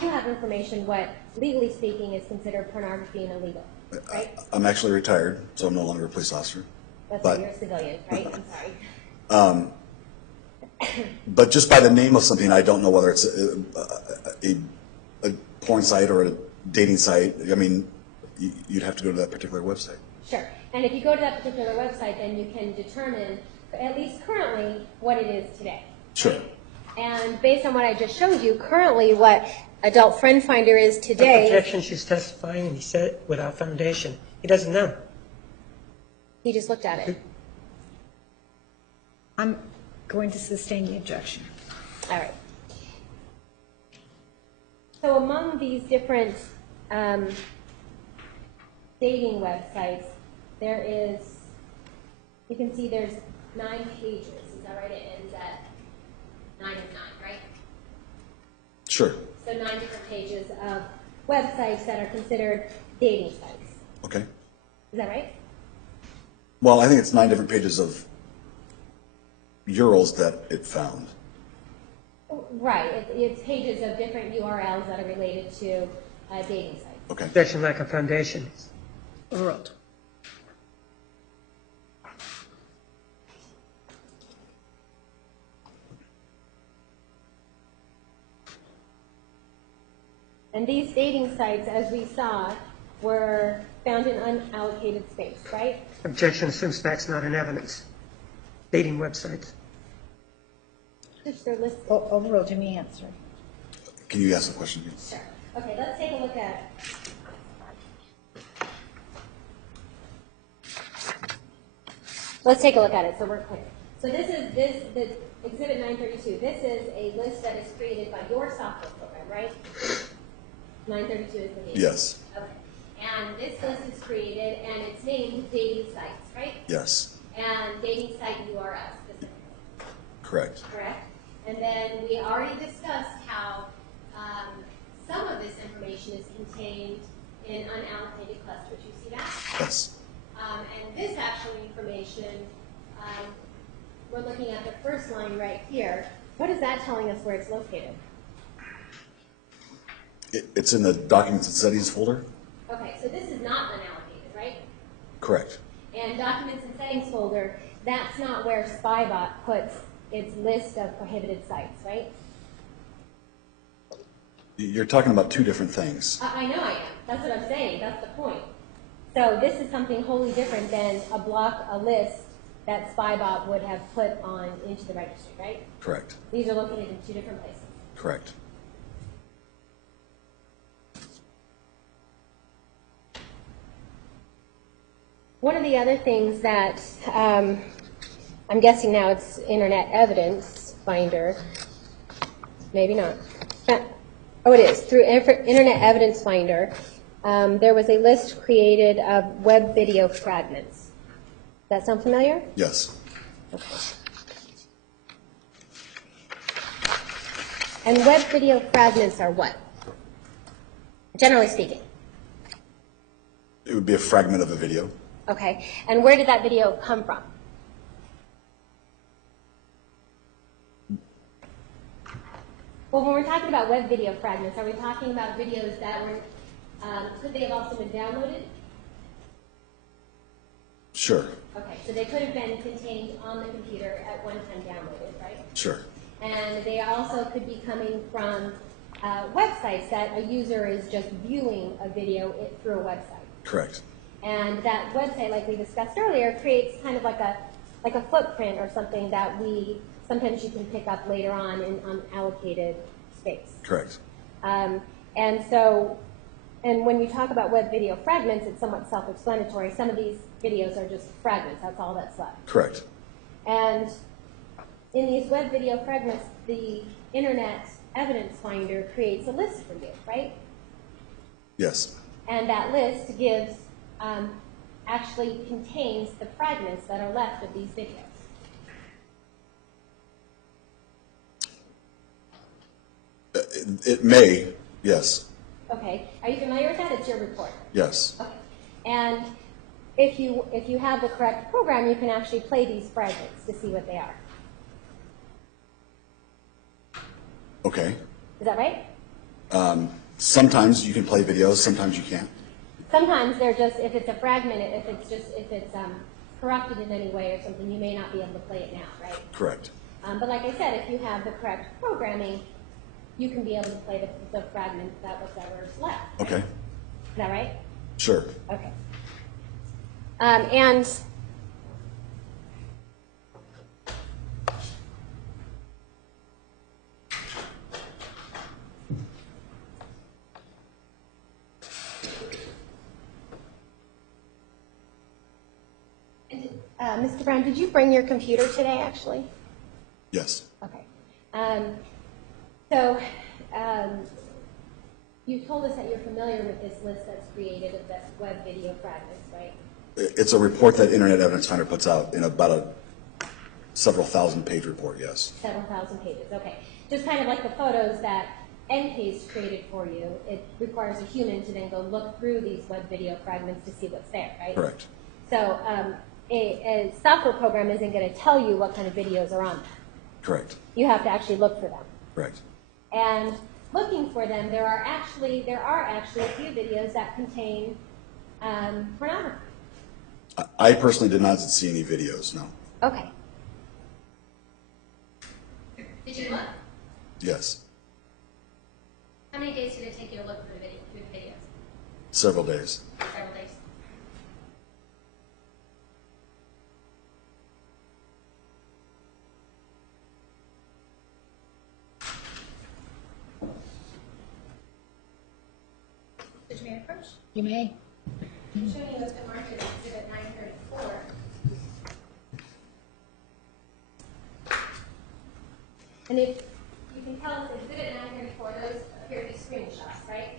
you have information what, legally speaking, is considered pornography and illegal, right? I'm actually retired, so I'm no longer a police officer. That's but- why you're a civilian, right? I'm sorry. But just by the name of something, I don't know whether it's a porn site or a dating site. I mean, you'd have to go to that particular website. Sure. And if you go to that particular website, then you can determine, at least currently, what it is today. Sure. And based on what I just showed you, currently what Adult Friend Finder is today, Objection, she's testifying, and he said it without foundation. He doesn't know. he just looked at it. I'm going to sustain the objection. All right. So among these different dating websites, there is, you can see there's 9 pages. Is that right? It ends at 9 and 9, right? Sure. So 9 different pages of websites that are considered dating sites. Okay. Is that right? Well, I think it's 9 different pages of URLs that it found. Right. It's pages of different URLs that are related to dating sites. Okay. Objection, lack of foundation. Overruled. And these dating sites, as we saw, were found in unallocated space, right? Objection, assumes facts not in evidence. Dating websites. Just they're listed. Overruled, you may answer. Can you ask the question again? Sure. Okay, let's take a look at. Let's take a look at it so we're clear. So this is the Exhibit 932. This is a list that is created by your software program, right? 932 is the name. Yes. Okay. And this list is created and it's named dating sites, right? Yes. And dating site URL specifically. Correct. Correct? And then we already discussed how some of this information is contained in unallocated clusters. You see that? Yes. And this actual information, we're looking at the first line right here. What is that telling us where it's located? It's in the Documents and Settings folder? Okay, so this is not unallocated, right? Correct. And Documents and Settings folder, that's not where Spybot puts its list of prohibited sites, right? You're talking about 2 different things. I know I am. That's what I'm saying. That's the point. So this is something wholly different than a list that Spybot would have put on into the registry, right? Correct. These are located in 2 different places. Correct. One of the other things that I'm guessing now it's Internet Evidence Finder. Maybe not. Oh, it is. Through Internet Evidence Finder, there was a list created of web video fragments. Does that sound familiar? Yes. Okay. And web video fragments are what? Generally speaking. It would be a fragment of a video. Okay. And where did that video come from? Well, when we're talking about web video fragments, are we talking about videos that were, could they have also been downloaded? Sure. Okay, so they could have been contained on the computer at one time downloaded, right? Sure. And they also could be coming from websites that a user is just viewing a video through a website. Correct. And that website, like we discussed earlier, creates kind of like a footprint or something that sometimes you can pick up later on in unallocated space. Correct. And so, and when you talk about web video fragments, it's somewhat self-explanatory. Some of these videos are just fragments. That's all that's left. Correct. And in these web video fragments, the Internet Evidence Finder creates a list for you, right? Yes. And that list gives, actually contains the fragments that are left of these videos. It may, yes. Okay, are you familiar with that? It's your report. Yes. Okay. And if you have the correct program, you can actually play these fragments to see what they are. Okay. Is that right? Sometimes you can play videos, sometimes you can't. Sometimes they're just, if it's a fragment, if it's corrupted in any way or something, you may not be able to play it now, right? Correct. But like I said, if you have the correct programming, you can be able to play the fragment that whatever's left. Okay. Is that right? Sure. Okay. And Mr. Brown, did you bring your computer today, actually? Yes. Okay. So you told us that you're familiar with this list that's created of the web video fragments, right? It's a report that Internet Evidence Finder puts out in about a several thousand page report, yes. Several thousand pages, okay. Just kind of like the photos that NCASE created for you, it requires a human to then go look through these web video fragments to see what's there, right? Correct. So a software program isn't going to tell you what kind of videos are on there. Correct. You have to actually look for them. Correct. And looking for them, there are actually a few videos that contain pornography. I personally did not see any videos, no. Okay. Did you look? Yes. How many days did it take you to look through the videos? Several days. Several days. Did you approach? You may. I'm showing you what's been marked as Exhibit 934. And if you can tell us Exhibit 934, those appear to be screenshots, right?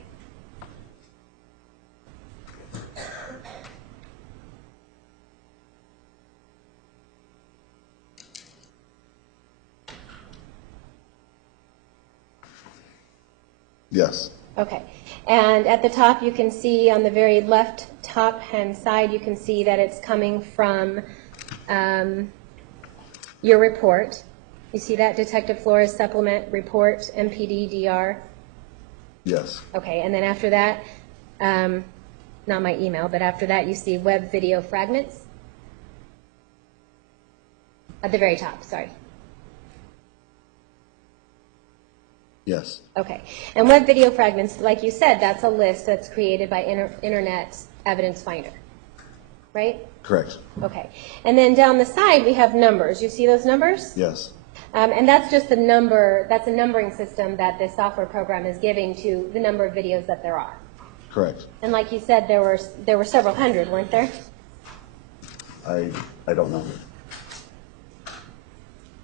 Yes. Okay. And at the top, you can see on the very left top-hand side, you can see that it's coming from your report. You see that, Detective Flores Supplement Report, MPD DR? Yes. Okay, and then after that, not my email, but after that, you see web video fragments. At the very top, sorry. Yes. Okay. And web video fragments, like you said, that's a list that's created by Internet Evidence Finder, right? Correct. Okay. And then down the side, we have numbers. You see those numbers? Yes. And that's just the number, that's a numbering system that this software program is giving to the number of videos that there are. Correct. And like you said, there were several hundred, weren't there? I don't know.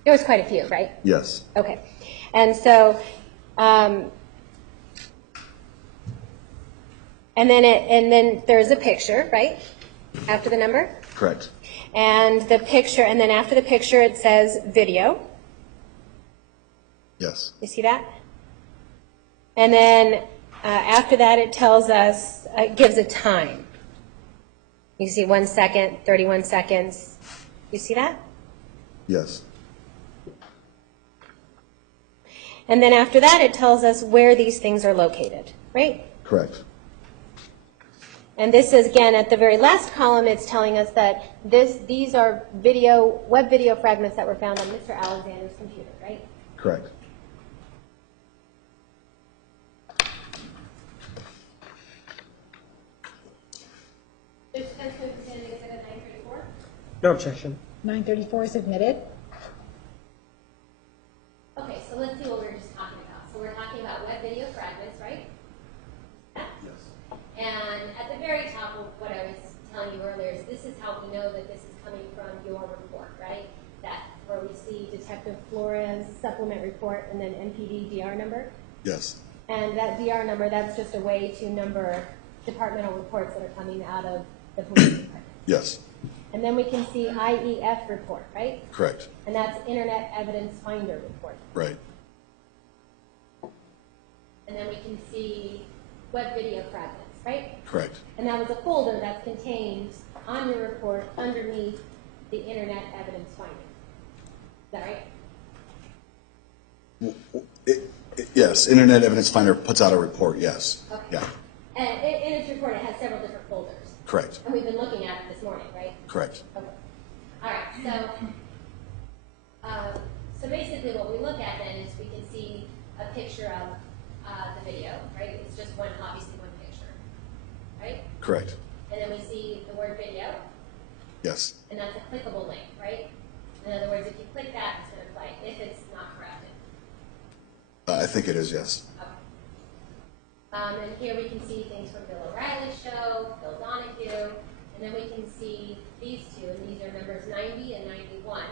There was quite a few, right? Yes. Okay. And so, and then there's a picture, right? After the number? Correct. And the picture, and then after the picture it says video. Yes. You see that? And then after that it tells us, it gives a time. You see 1 second, 31 seconds. You see that? Yes. And then after that it tells us where these things are located, right? Correct. And this is, again, at the very last column, it's telling us that these are web video fragments that were found on Mr. Alexander's computer, right? Correct. There's defense representative exhibit 934. No objection. 934 is admitted. Okay, so let's see what we were just talking about. So we're talking know that this is coming from your report, right? That where we see Detective Flores supplement report and then MPD DR number. Yes. And that DR number, that's just a way to number departmental reports that are coming out of the police department. Yes. And then we can see IEF report, right? Correct. And that's Internet Evidence Finder report. Right. And then we can see web video fragments, right? Correct. And that was a folder that's contained on your report underneath the Internet Evidence Finder. Is that right? Yes, Internet Evidence Finder puts out a report, yes. Okay. Yeah, And in its report, it has several different folders. correct, And we've been looking at it this morning, right? correct. Okay. All right. So basically, what we look at then is we can see a picture of the video, right? It's just obviously one picture, right? Correct, And then we see the word video, yes. and that's a clickable link, right? In other words, if you click that, it's going to play. If it's not corrected. I think it is, yes. Okay. And here we can see things from Bill O'Reilly's show, Bill Donahue, and then we can see these two, and these are numbers 90 and 91.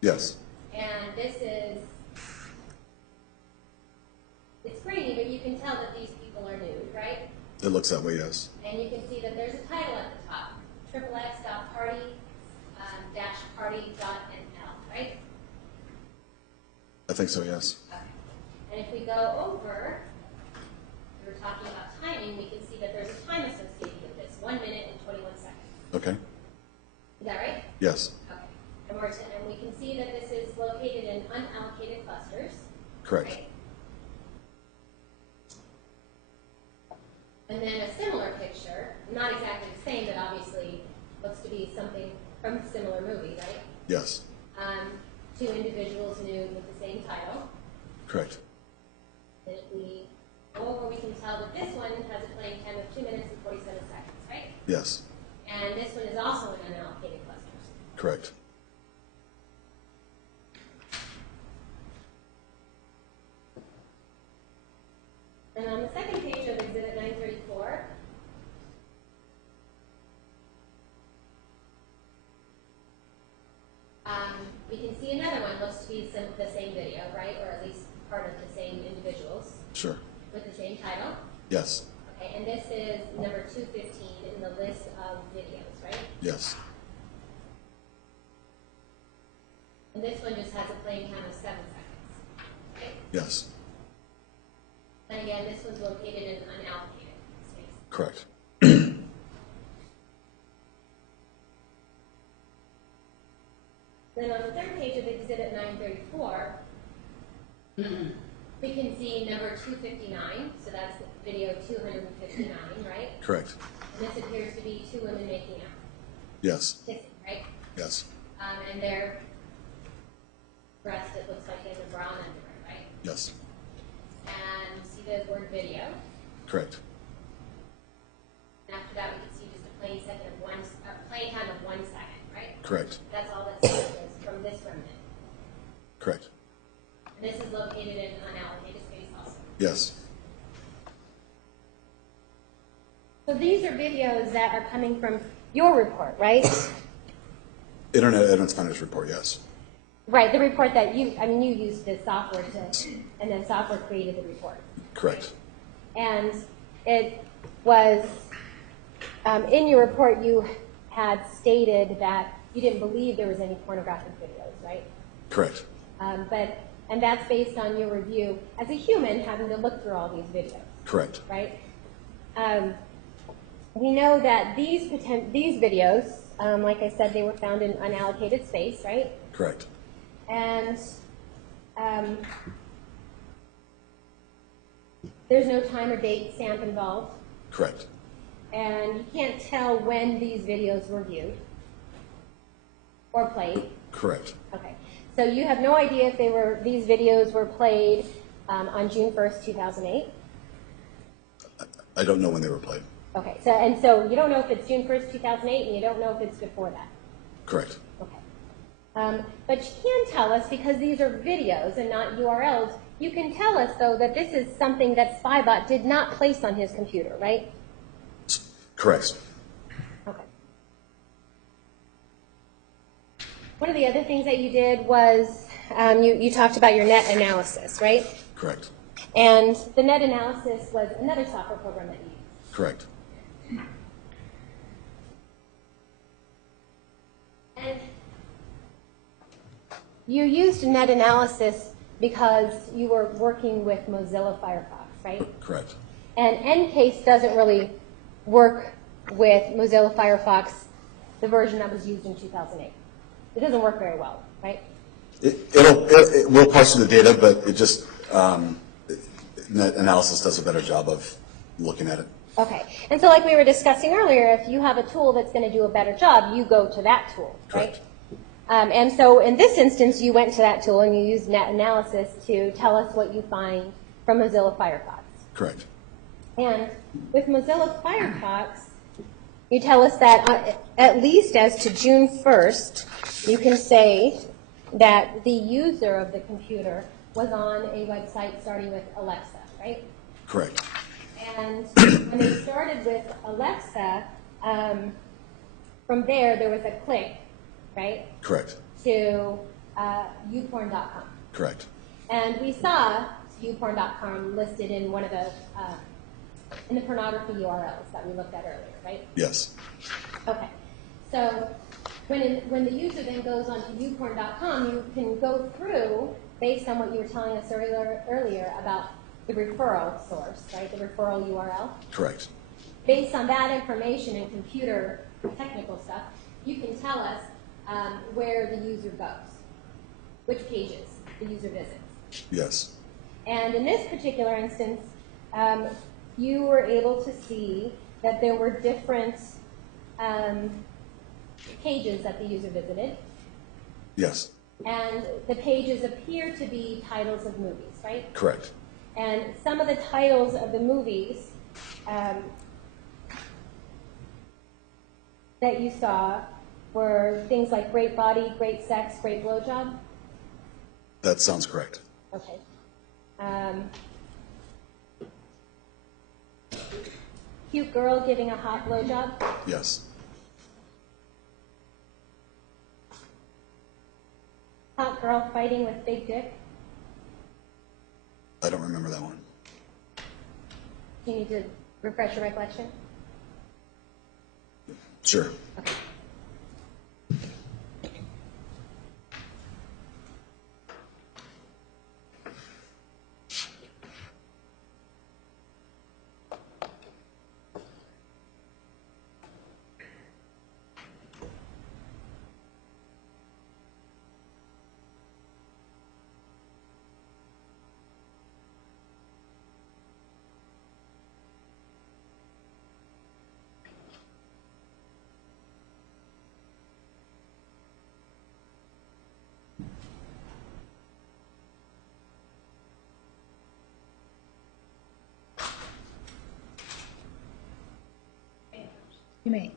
Yes, And this is, it's grainy, but you can tell that these people are nude, right? it looks that way, yes. And you can see that there's a title at the top, xxx.party-party.nl, right? I think so, yes. Okay. And if we go over, we were talking about timing, we can see that there's a time associated with this, 1 minute and 21 seconds. Okay, Is that right? yes, Okay. And we can see that this is located in unallocated clusters. correct. Right? And then a similar picture, not exactly the same, but obviously looks to be something from a similar movie, right? Yes, Two individuals nude with the same title. correct. And if we go over, we can tell that this one has a playing time of 2 minutes and 47 seconds, right? Yes, And this one is also in unallocated clusters. correct. And on the second page of Exhibit 934, we can see another one, looks to be the same video, right? Or at least part of the same individuals Sure, with the same title. yes, Okay, and this is number 215 in the list of videos, right? yes, And this one just has a playing time of 7 seconds, right? yes, And again, this one's located in unallocated space. correct. Then on the third page of Exhibit 934, we can see number 259, so that's video 259, right? Correct, And this appears to be two women making out, yes, kissing, right? yes, And they're dressed, it looks like, in the brown underwear, right? yes, And see the word video. correct. And after that, we can see just a plain time of 1 second, right? Correct, That's all that says from this remnant. correct. And this is located in unallocated space also. Yes, So these are videos that are coming from your report, right? Internet Evidence Finder's report, yes. Right, the report that you used this software and then software created the report. Correct, And it was, in your report, you had stated that you didn't believe there was any pornographic videos, right? correct, And that's based on your review as a human having to look through all these videos, correct, right? We know that these videos, like I said, they were found in unallocated space, right? correct, And there's no time or date stamp involved, correct, and you can't tell when these videos were viewed or played. correct. Okay, so you have no idea if these videos were played on June 1st, 2008. I don't know when they were played. Okay, so you don't know if it's June 1st, 2008, and you don't know if it's before that. Correct, Okay. But you can tell us, because these are videos and not URLs, you can tell us, though, that this is something that Spybot did not place on his computer, right? correct, Okay. One of the other things that you did was you talked about your net analysis, right? Correct. And the net analysis was another software program that you used. Correct. And you used net analysis because you were working with Mozilla Firefox, right? Correct. And Ncase doesn't really work with Mozilla Firefox, the version that was used in 2008. It doesn't work very well, right? It will parse through the data, but it just, net analysis does a better job of looking at it. Okay. And so like we were discussing earlier, if you have a tool that's going to do a better job, you go to that tool, right? Correct. And so in this instance, you went to that tool and you used net analysis to tell us what you find from Mozilla Firefox. Correct. And with Mozilla Firefox, you tell us that at least as to June 1st, you can say that the user of the computer was on a website starting with Alexa, right? Correct. And when they started with Alexa, from there was a click, right? Correct. To youporn.com. Correct. And we saw youporn.com listed in one of the in the pornography URLs that we looked at earlier, right? Yes. Okay. So when the user then goes onto youporn.com, you can go through, based on what you were telling us earlier about the referral source, right? The referral URL. Correct. Based on that information and computer technical stuff, you can tell us where the user goes, which pages the user visits. Yes. And in this particular instance, you were able to see that there were different pages that the user visited. Yes. And the pages appear to be titles of movies, right? Correct. And some of the titles of the movies that you saw were things like Great Body, Great Sex, Great Blowjob. That sounds correct. Okay. Cute girl giving a hot blowjob. Yes. Hot girl fighting with big dick. I don't remember that one. You need to refresh your recollection. Sure. Okay. You may.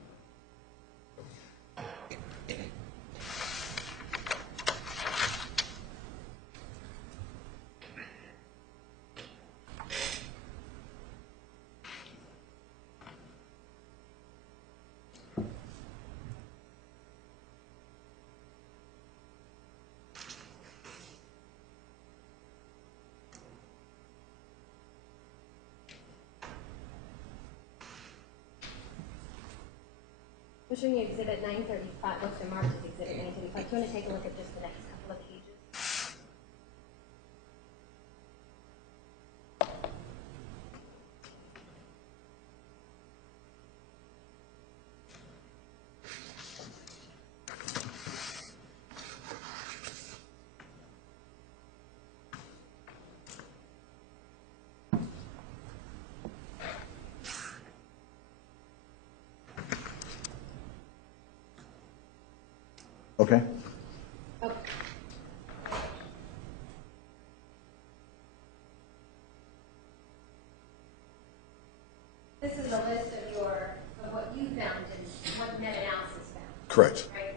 We're showing you Exhibit 935, what's marked as Exhibit 935. Do you want to take a look at just the next couple of pages? Okay. Okay. This is a list of what you found and what net analysis found, Correct. right?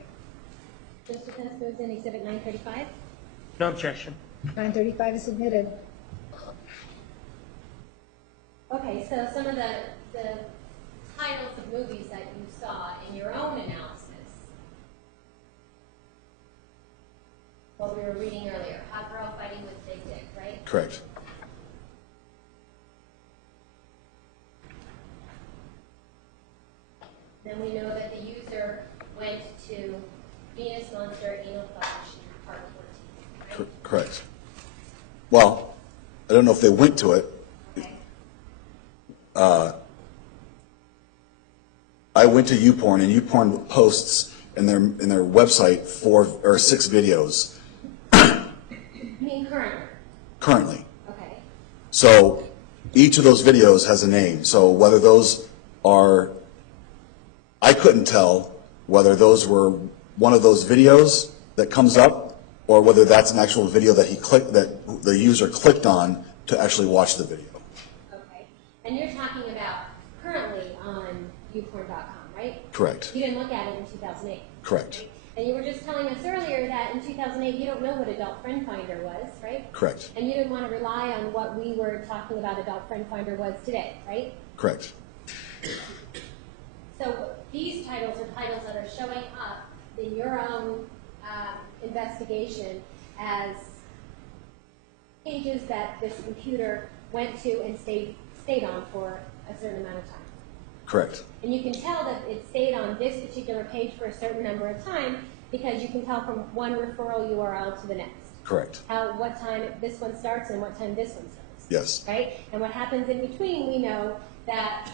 Mr. Test moves in Exhibit 935. No objection. 935 is submitted. Okay, so some of the titles of movies that you saw in your own analysis Correct. Then we know that the user went to Venus Monster Anal Flash Part 14, right? Correct. Well, I don't know if they went to it. Okay. I went to YouPorn, and YouPorn posts in their website 4 or 6 videos You mean currently? currently. Okay. So each of those videos has a name. So whether those are, I couldn't tell whether those were one of those videos that comes up, or whether that's an actual video that that the user clicked on to actually watch the video. Okay. And you're talking about currently on youporn.com, right? Correct. You didn't look at it in 2008. Correct. Right? And you were just telling us earlier that in 2008 you don't know what Adult Friend Finder was, right? Correct. And you didn't want to rely on what we were talking about Adult Friend Finder was today, right? Correct. So these titles are titles that are showing up in your own investigation as pages that this computer went to and stayed on for a certain amount of time. Correct. And you can tell that it stayed on this particular page for a certain number of time because you can tell from one referral URL to the next. Correct. What time this one starts and what time this one starts. Yes. Right? And what happens in between, we know that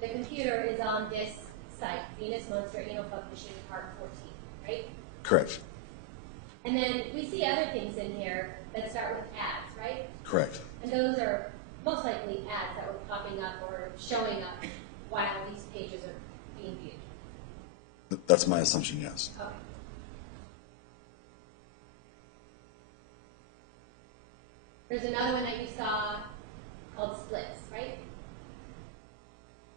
the computer is on this site, Venus Monster Anal Fuck Machine Part 14, right? Correct. And then we see other things in here that start with ads, right? Correct. And those are most likely ads that were popping up or showing up while these pages are being viewed. That's my assumption, yes. Okay. There's another one that you saw called Splits, right?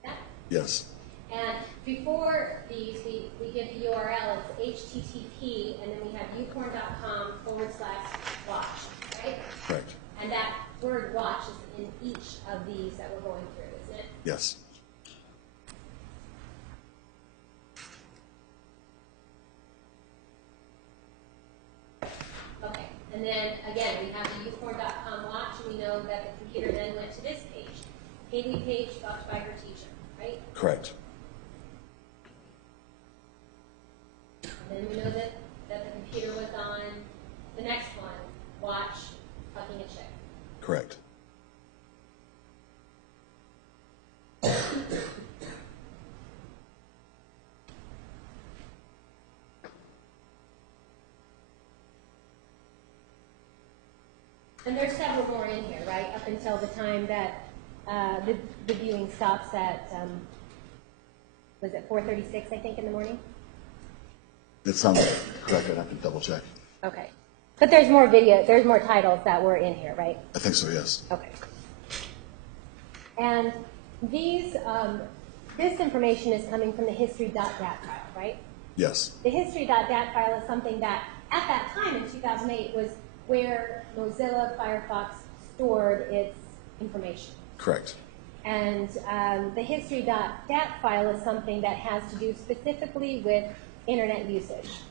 Yeah? Yes. And before these, we give the URL, it's http, and then we have youporn.com/watch, right? Correct. And that word watch is in each of these that we're going through, isn't it? Yes. Okay. And then, again, we have the youporn.com watch, and we know that the computer then went to this page, Haley Page, stalked by her teacher, right? Correct. And then we know that the computer was on the next one, watch, fucking a chick. Correct. And there's several more in here, right? Up until the time that the viewing stops at, was it 4:36, I think, in the morning? It sounds correct. I'd have to double check. Okay. But there's more there's more titles that were in here, right? I think so, yes. Okay. And these, this information is coming from the history.dat file, right? Yes. The history.dat file is something that, at that time in 2008, was where Mozilla Firefox stored its information. Correct. And the history.dat file is something that has to do specifically with internet usage,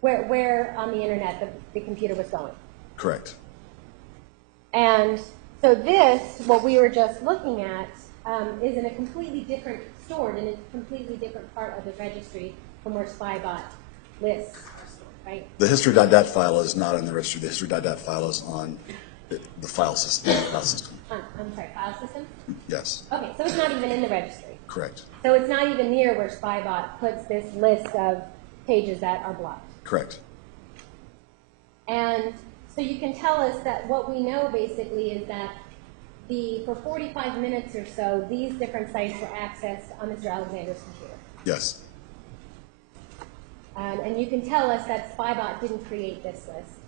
where on the internet the computer was going. Correct. And so this, what we were just looking at, is in a completely different, stored in a completely different part of the registry from where SpyBot lists are stored, right? The history.dat file is not in the registry. The history.dat file is on the file system. I'm sorry, file system? Yes. Okay, so it's not even in the registry. Correct. So it's not even near where SpyBot puts this list of pages that are blocked. Correct. And so you can tell us that what we know basically is that for 45 minutes or so, these different sites were accessed on Mr. Alexander's computer. Yes. And you can tell us that SpyBot didn't create this list,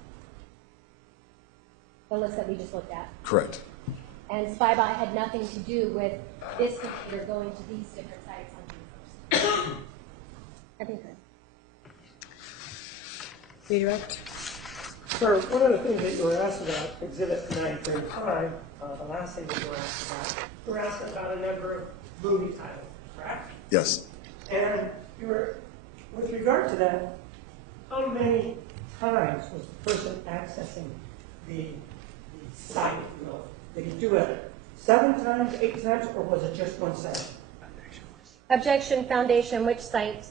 the list that we just looked at. Correct. And SpyBot had nothing to do with this computer going to these different sites on June 1st. I think so. Redirect. Sir, one of the things that you were asked about, Exhibit 935, the last thing that you were asked about a number of movie titles, correct? Yes. And you were, with regard to that, how many times was the person accessing the site, if you will? Did he do it 7 times, 8 times, or was it just one site? Objection, Foundation, which site?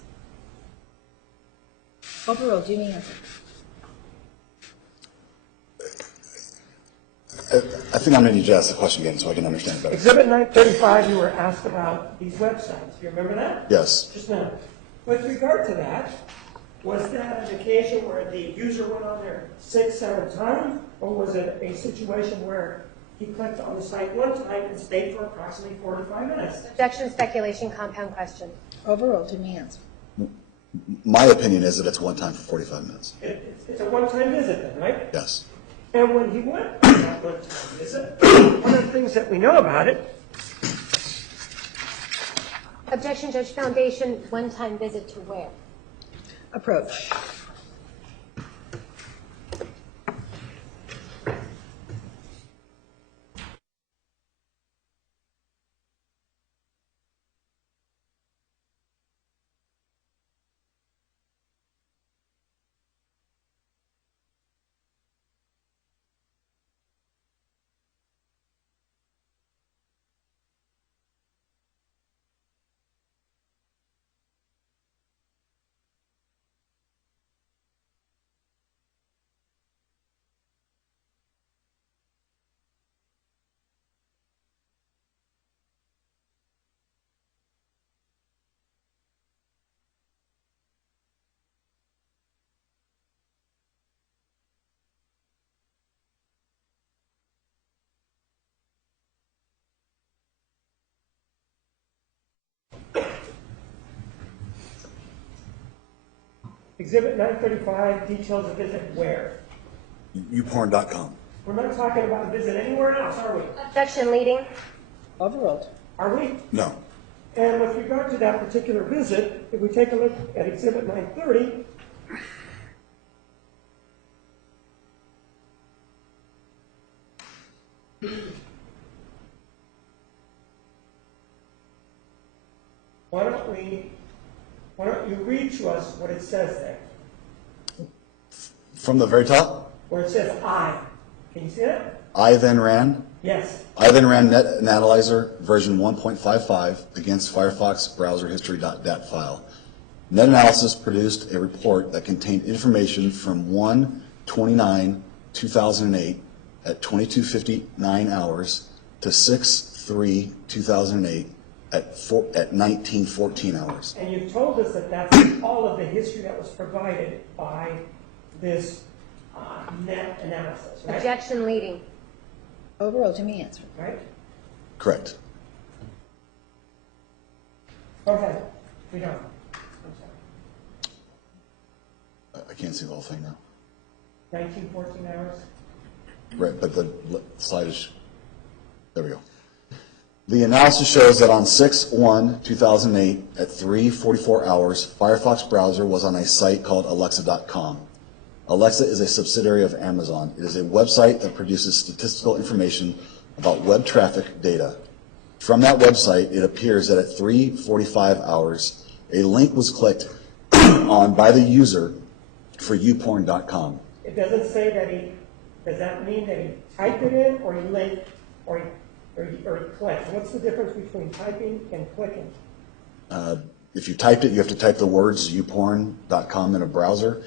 Overruled. You may answer. I think I'm going to need you to ask the question again so I can understand it better. Exhibit 935, you were asked about these websites. You remember that? Yes. Just now. With regard to that, was that an occasion where the user went on there 6, 7 times, or was it a situation where he clicked on the site one time and stayed for approximately 4 to 5 minutes? Objection, speculation, compound question. Overruled. You may answer. My opinion is that it's one time for 45 minutes. It's a one-time visit then, right? Yes. And when he went on that one-time visit, one of the things that we know about it, Objection, Judge Foundation, one-time visit to where? Approach. Exhibit 935 details a visit where? Youporn.com. We're not talking about a visit anywhere else, are we? Objection, leading. Overruled. Are we? No. And with regard to that particular visit, if we take a look at Exhibit 930, why don't you read to us what it says there? From the very top, Where it says I. Can you see it? I then ran Net Analyzer version 1.55 against Firefox browser history.dat file. Net Analysis produced a report that contained information from 1/29/2008 at 22:59 hours to 6/3/2008 at 19:14 hours. And you've told us that that's all of the history that was provided by this net analysis, right? Objection, leading. Overruled. You may answer. Right? Correct. Go ahead. We don't. I'm sorry. I can't see the whole thing now. 1914 hours? Right, but the slide is, there we go. The analysis shows that on 6/1/2008 at 3:44 hours, Firefox browser was on a site called Alexa.com. Alexa is a subsidiary of Amazon. It is a website that produces statistical information about web traffic data. From that website, it appears that at 3:45 hours, a link was clicked on by the user for youporn.com. It doesn't say that does that mean that he typed it in, or he linked, or he clicked? What's the difference between typing and clicking? If you typed it, you have to type the words youporn.com in a browser.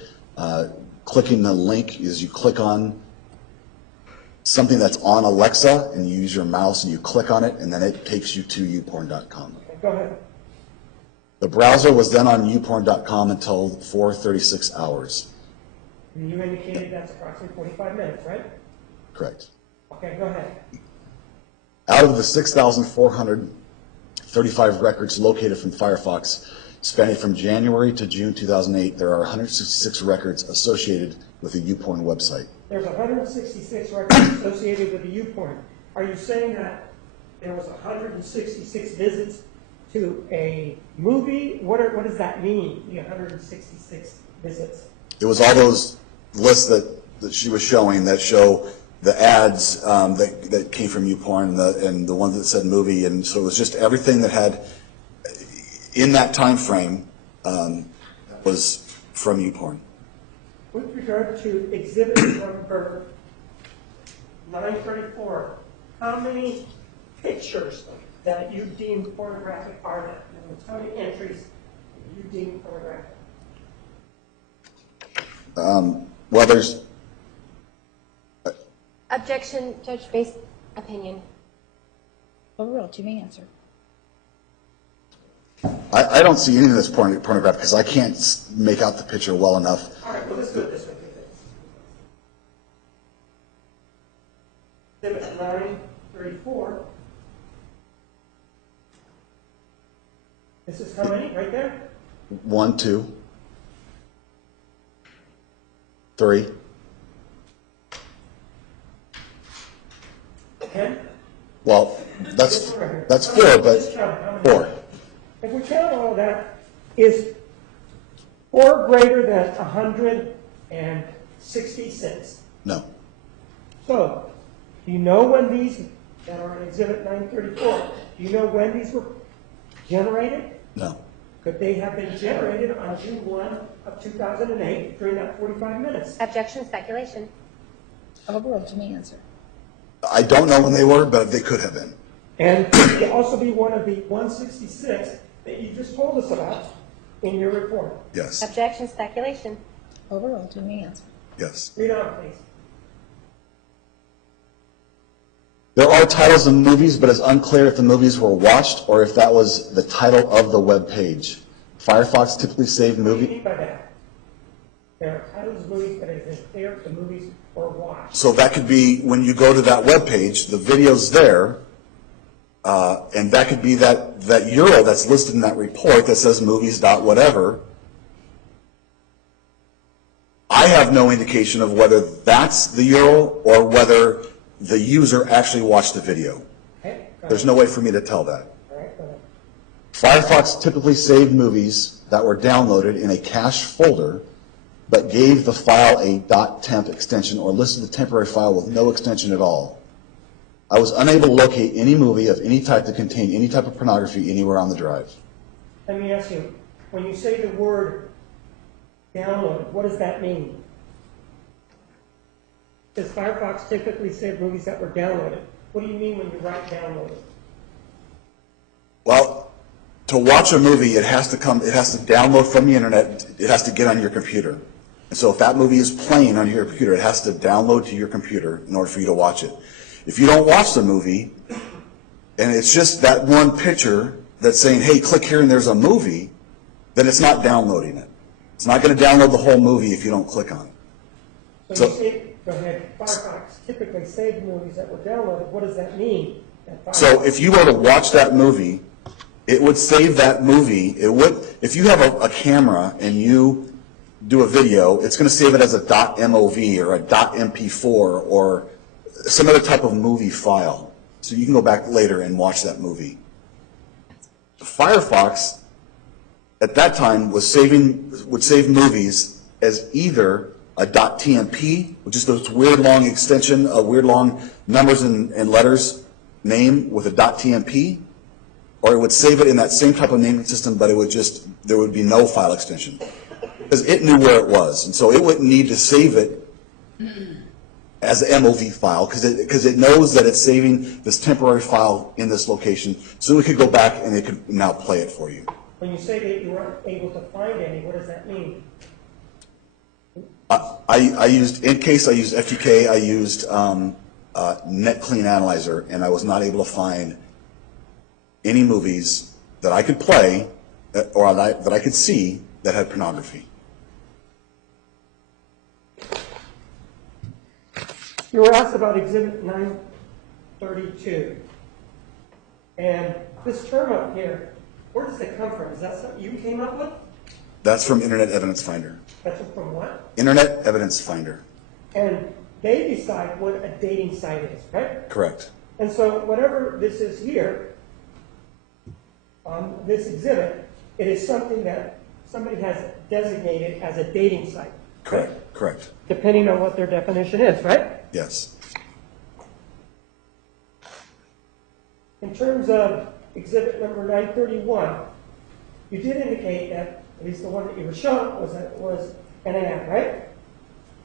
Clicking the link is you click on something that's on Alexa, and you use your mouse and you click on it, and then it takes you to youporn.com. Okay, go ahead. The browser was then on youporn.com until 4:36 hours. And you indicated that's approximately 45 minutes, right? Correct. Okay, go ahead. Out of the 6,435 records located from Firefox, spanning from January to June 2008, there are 166 records associated with the YouPorn website. There's 166 records associated with the YouPorn. Are you saying that there was 166 visits to a movie? What does that mean, the 166 visits? It was all those lists that she was showing that show the ads that came from YouPorn and the ones that said movie, and so it was just everything that had in that time frame was from YouPorn. With regard to exhibit number 934, how many pictures that you deem pornographic are there? In other words, how many entries you deem pornographic? Well, there's, Objection, judge-based opinion. Overruled. You may answer. I don't see any of this pornographic because I can't make out the picture well enough. All right, well, let's do it this way. Exhibit 934. This is how many, right there? 1, 2, 3, 10? well, that's 4, but 4. If we count all of that, is 4 greater than 166? No, So, do you know when these that are in Exhibit 934, do you know when these were generated? no. Could they have been generated on June 1 of 2008 during that 45 minutes? Objection, speculation. Overruled. You may answer. I don't know when they were, but they could have been. And it could also be one of the 166 that you just told us about in your report. Yes, Objection, speculation. Overruled. You may answer. yes. Read on, please. There are titles of movies, but it's unclear if the movies were watched or if that was the title of the web page. Firefox typically saved What do you movie. mean by that? There are titles of movies, but it isn't clear if the movies were watched. So that could be when you go to that web page, the video's there, and that could be that URL that's listed in that report that says movies dot whatever. I have no indication of whether that's the URL or whether the user actually watched the video. Okay? There's no way for me to tell that. All right, go ahead. Firefox typically saved movies that were downloaded in a cache folder, but gave the file a .temp extension or listed the temporary file with no extension at all. I was unable to locate any movie of any type that contained any type of pornography anywhere on the drive. Let me ask you, when you say the word downloaded, what does that mean? Does Firefox typically save movies that were downloaded? What do you mean when you write downloaded? Well, to watch a movie, it has to download from the internet, it has to get on your computer. And so if that movie is playing on your computer, it has to download to your computer in order for you to watch it. If you don't watch the movie, and it's just that one picture that's saying, hey, click here and there's a movie, then it's not downloading it. It's not going to download the whole movie if you don't click on it. So you say, go ahead, Firefox typically saved movies that were downloaded. What does that mean? So if you were to watch that movie, it would save that movie. It would, if you have a camera and you do a video, it's going to save it as a .mov or a .mp4 or some other type of movie file. So you can go back later and watch that movie. Firefox, at that time, would save movies as either a .tmp, which is those weird long extension, weird long numbers and letters name with a .tmp, or it would save it in that same type of naming system, but there would be no file extension. Because it knew where it was, and so it wouldn't need to save it as an MOV file, because it knows that it's saving this temporary file in this location, so it could go back and it could now play it for you. When you say that you weren't able to find any, what does that mean? I used, in case I used FTK, I used Net Clean Analyzer, and I was not able to find any movies that I could play or that I could see that had pornography. You were asked about Exhibit 932. And this term up here, where does it come from? Is that something you came up with? That's from Internet Evidence Finder. That's from what? Internet Evidence Finder. And they decide what a dating site is, right? Correct. And so whatever this is here, on this exhibit, it is something that somebody has designated as a dating site. Correct. Right? Correct. Depending on what their definition is, right? Yes. In terms of exhibit number 931, you did indicate that, at least the one that you were shown, was an ad, right?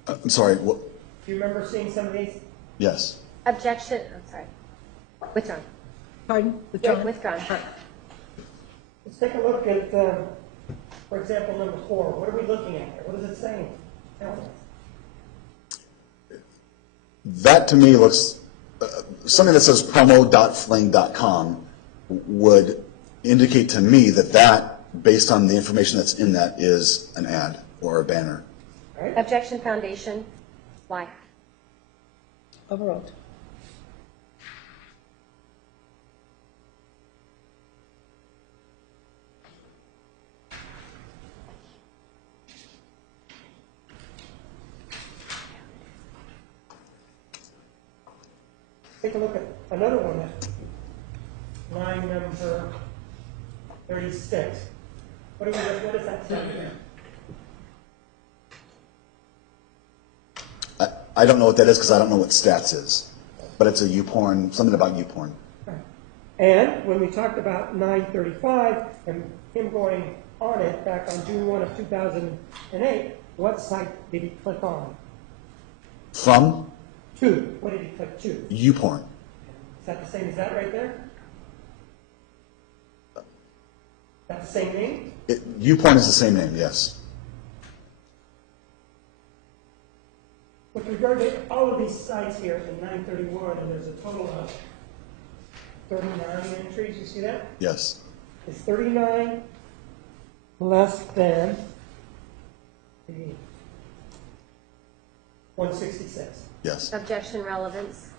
I'm sorry. What? Do you remember seeing some of these? Yes. Objection, I'm sorry. Withdrawn. Pardon? Yeah, withdrawn. Let's take a look at, for example, number 4. What are we looking at here? What is it saying? Tell us. That to me looks, something that says promo.fling.com would indicate to me that that, based on the information that's in that, is an ad or a banner. Right? Objection foundation. Why? Overruled. Take a look at another one, line number 36. What does that say here? I don't know what that is because I don't know what stats is, but it's a YouPorn, something about YouPorn. And when we talked about 935 and him going on it back on June 1 of 2008, what site did he click on? From To. What did he click to? YouPorn. Is that the same as that right there? That's the same name? YouPorn is the same name, yes. With regard to all of these sites here in 931, and there's a total of 39 entries, you see that? Yes. Is 39 less than the 166? Yes. Objection relevance.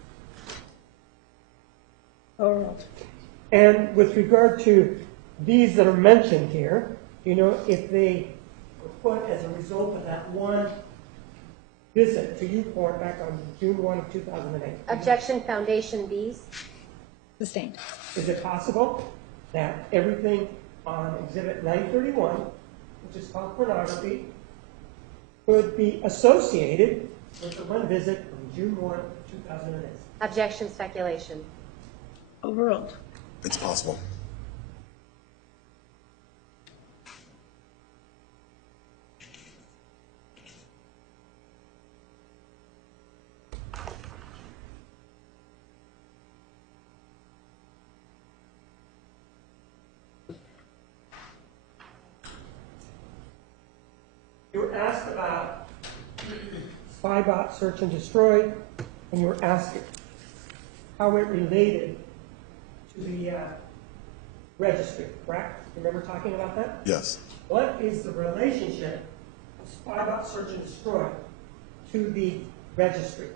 Overruled. And with regard to these that are mentioned here, you know, if they were put as a result of that one visit to YouPorn back on June 1 of 2008. Objection foundation B's. Sustained. Is it possible that everything on Exhibit 931, which is called pornography, could be associated with the one visit on June 1 of 2008? Objection speculation. Overruled. It's possible. You were asked about Spybot search and destroy, and you were asked how it related to the registry, correct? Remember talking about that? Yes. What is the relationship of Spybot search and destroy to the registry?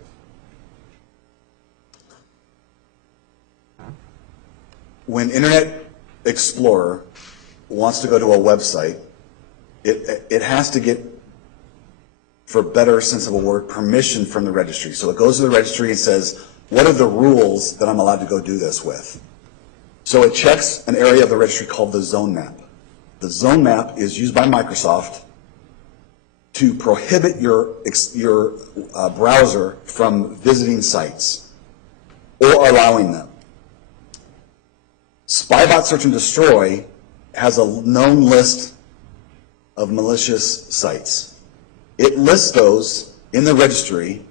When Internet Explorer wants to go to a website, it has to get, for a better sense of a word, permission from the registry. So it goes to the registry and says, what are the rules that I'm allowed to go do this with? So it checks an area of the registry called the zone map. The zone map is used by Microsoft to prohibit your browser from visiting sites or allowing them. Spybot Search and Destroy has a known list of malicious sites. It lists those in the registry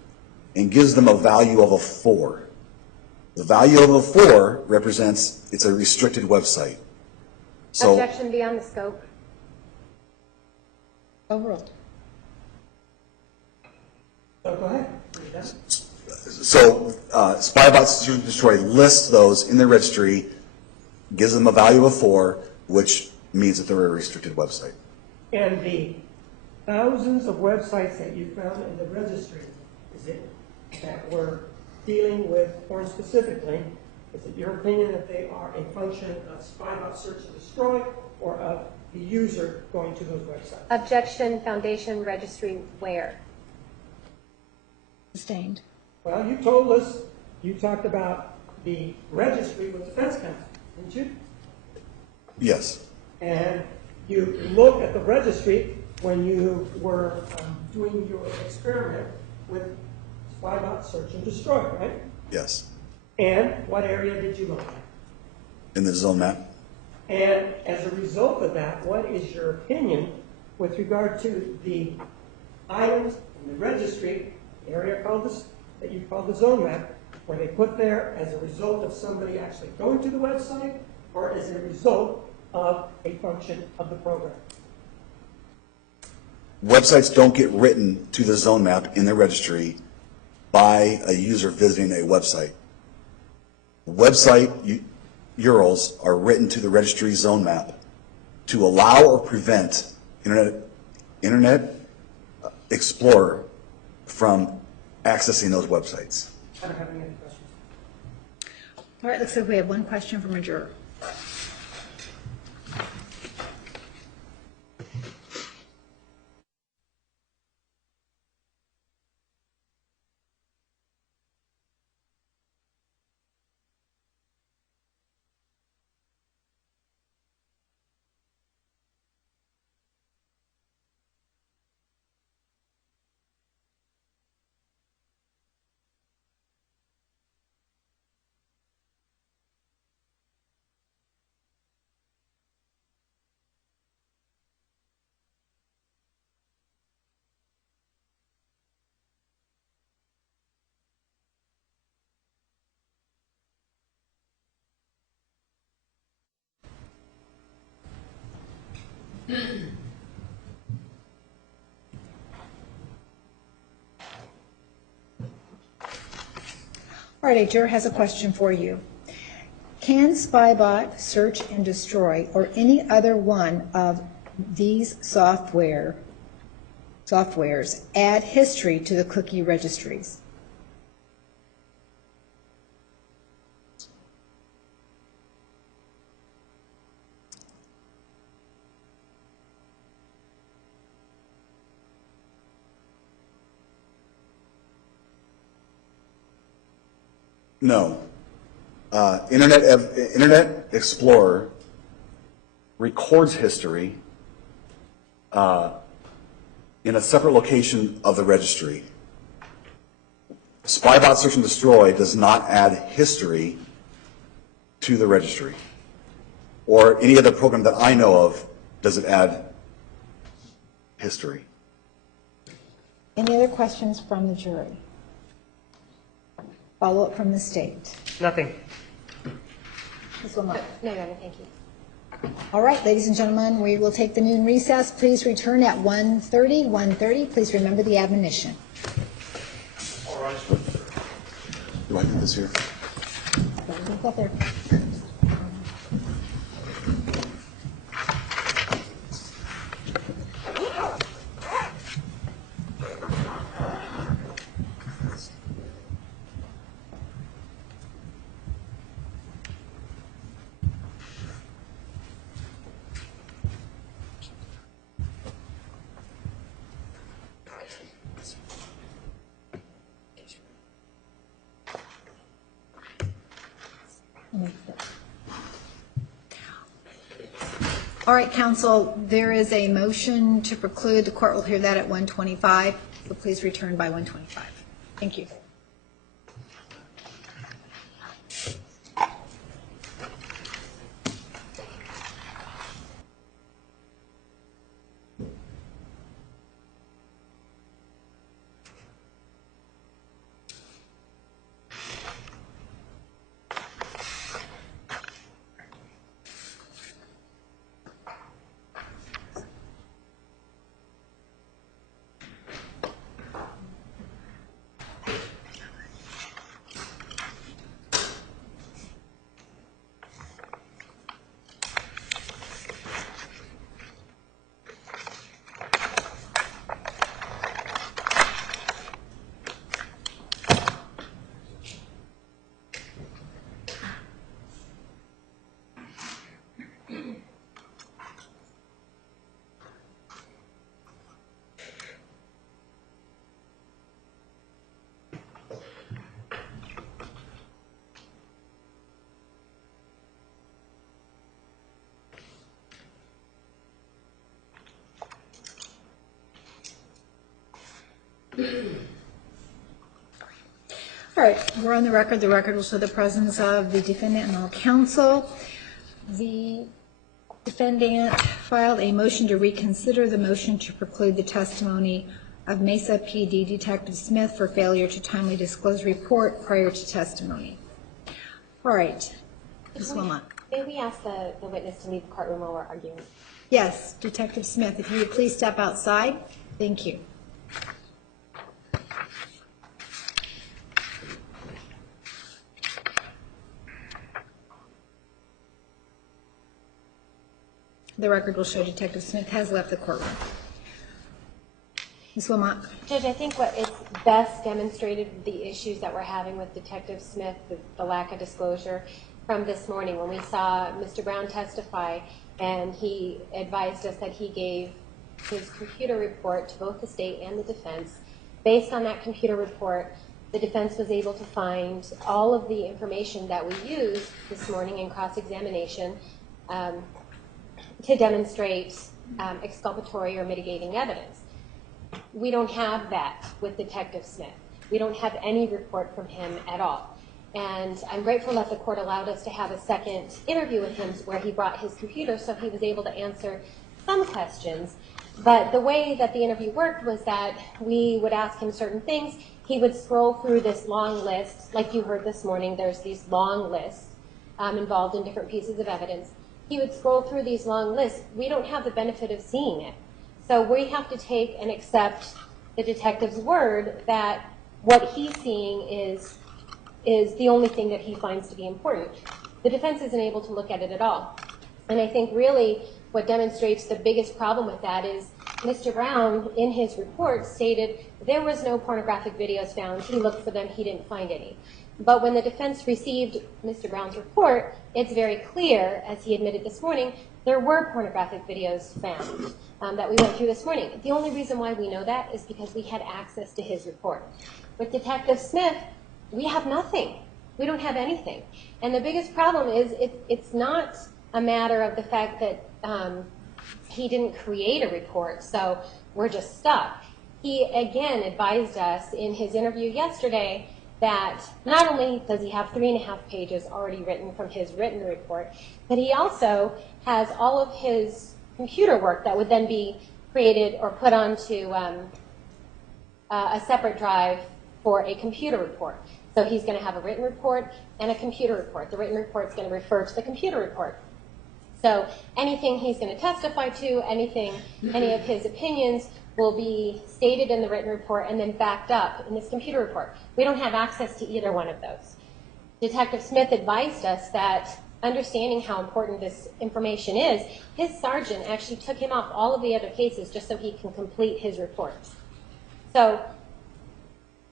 and gives them a value of a 4. The value of a 4 represents it's a restricted website. So, Objection beyond the scope. Overruled. So go ahead. so Spybot Search and Destroy lists those in the registry, gives them a value of 4, which means that they're a restricted website. And the thousands of websites that you found in the registry, is it that we're dealing with porn specifically, is it your opinion that they are a function of Spybot Search and Destroy or of the user going to those websites? Objection foundation registry where? Sustained. Well, you told us, you talked about the registry with Defense Counsel, didn't you? Yes. And you looked at the registry when you were doing your experiment with Spybot Search and Destroy, right? Yes. And what area did you look at? In the zone map? And as a result of that, what is your opinion with regard to the items in the registry, the area called this, that you call the zone map, Were they put there as a result of somebody actually going to the website or as a result of a function of the program? Websites don't get written to the zone map in the registry by a user visiting a website. Website URLs are written to the registry zone map to allow or prevent Internet Explorer from accessing those websites. I don't have any other questions. All right, looks like we have one question from a juror. All right, a juror has a question for you. Can Spybot search and destroy, or any other one of these softwares, add history to the cookie registries? No. Internet Explorer records history in a separate location of the registry. Spybot Search and Destroy does not add history to the registry. Or any other program that I know of does it add history. Any other questions from the jury? Follow up from the state. Nothing. Ms. Wilmot. No, Your Honor, thank you. All right, ladies and gentlemen, we will take the noon recess. Please return at 1:30. 1:30. Please remember the admonition. All right. Do I do this here? Go there. All right, counsel, there is a motion to preclude. The court will hear that at 1:25, so please return by 1:25. Thank you. All right, we're on the record. The record will show the presence of the defendant and all counsel. The defendant filed a motion to reconsider the motion to preclude the testimony of Mesa PD Detective Smith for failure to timely disclose report prior to testimony. All right, Ms. Wilmot. May we ask the witness to leave the courtroom while we're arguing? Yes, Detective Smith, if you would please step outside. Thank you. The record will show Detective Smith has left the courtroom. Ms. Wilmot. Judge, I think what it's best demonstrated the issues that we're having with Detective Smith, the lack of disclosure from this morning when we saw Mr. Brown testify and he advised us that he gave his computer report to both the state and the defense. Based on that computer report, the defense was able to find all of the information that we used this morning in cross-examination to demonstrate exculpatory or mitigating evidence. We don't have that with Detective Smith. We don't have any report from him at all. And I'm grateful that the court allowed us to have a second interview with him where he brought his computer so he was able to answer some questions. But the way that the interview worked was that we would ask him certain things. He would scroll through this long list. Like you heard this morning, there's these long lists involved in different pieces of evidence. He would scroll through these long lists. We don't have the benefit of seeing it. So we have to take and accept the detective's word that what he's seeing is the only thing that he finds to be important. The defense isn't able to look at it at all. And I think really what demonstrates the biggest problem with that is Mr. Brown, in his report, stated there was no pornographic videos found. He looked for them. He didn't find any. But when the defense received Mr. Brown's report, it's very clear, as he admitted this morning, there were pornographic videos found that we went through this morning. The only reason why we know that is because we had access to his report. With Detective Smith, we have nothing. We don't have anything. And the biggest problem is it's not a matter of the fact that he didn't create a report, so we're just stuck. He, again, advised us in his interview yesterday that not only does he have 3.5 pages already written from his written report, but he also has all of his computer work that would then be created or put onto a separate drive for a computer report. So he's going to have a written report and a computer report. The written report is going to refer to the computer report. So anything he's going to testify to, any of his opinions will be stated in the written report and then backed up in this computer report. We don't have access to either one of those. Detective Smith advised us that understanding how important this information is, his sergeant actually took him off all of the other cases just so he can complete his reports. So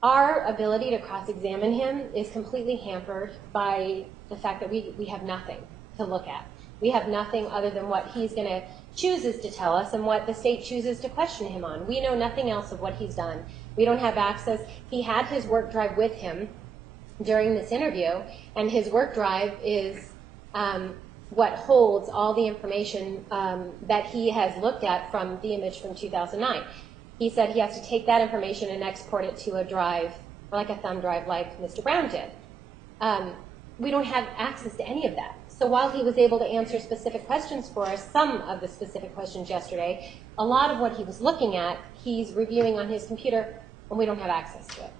our ability to cross-examine him is completely hampered by the fact that we have nothing to look at. We have nothing other than what he's going to chooses to tell us and what the state chooses to question him on. We know nothing else of what he's done. We don't have access. He had his work drive with him during this interview, and his work drive is what holds all the information that he has looked at from the image from 2009. He said he has to take that information and export it to a drive, like a thumb drive like Mr. Brown did. We don't have access to any of that. So while he was able to answer specific questions for us, some of the specific questions yesterday, a lot of what he was looking at, he's reviewing on his computer, and we don't have access to it.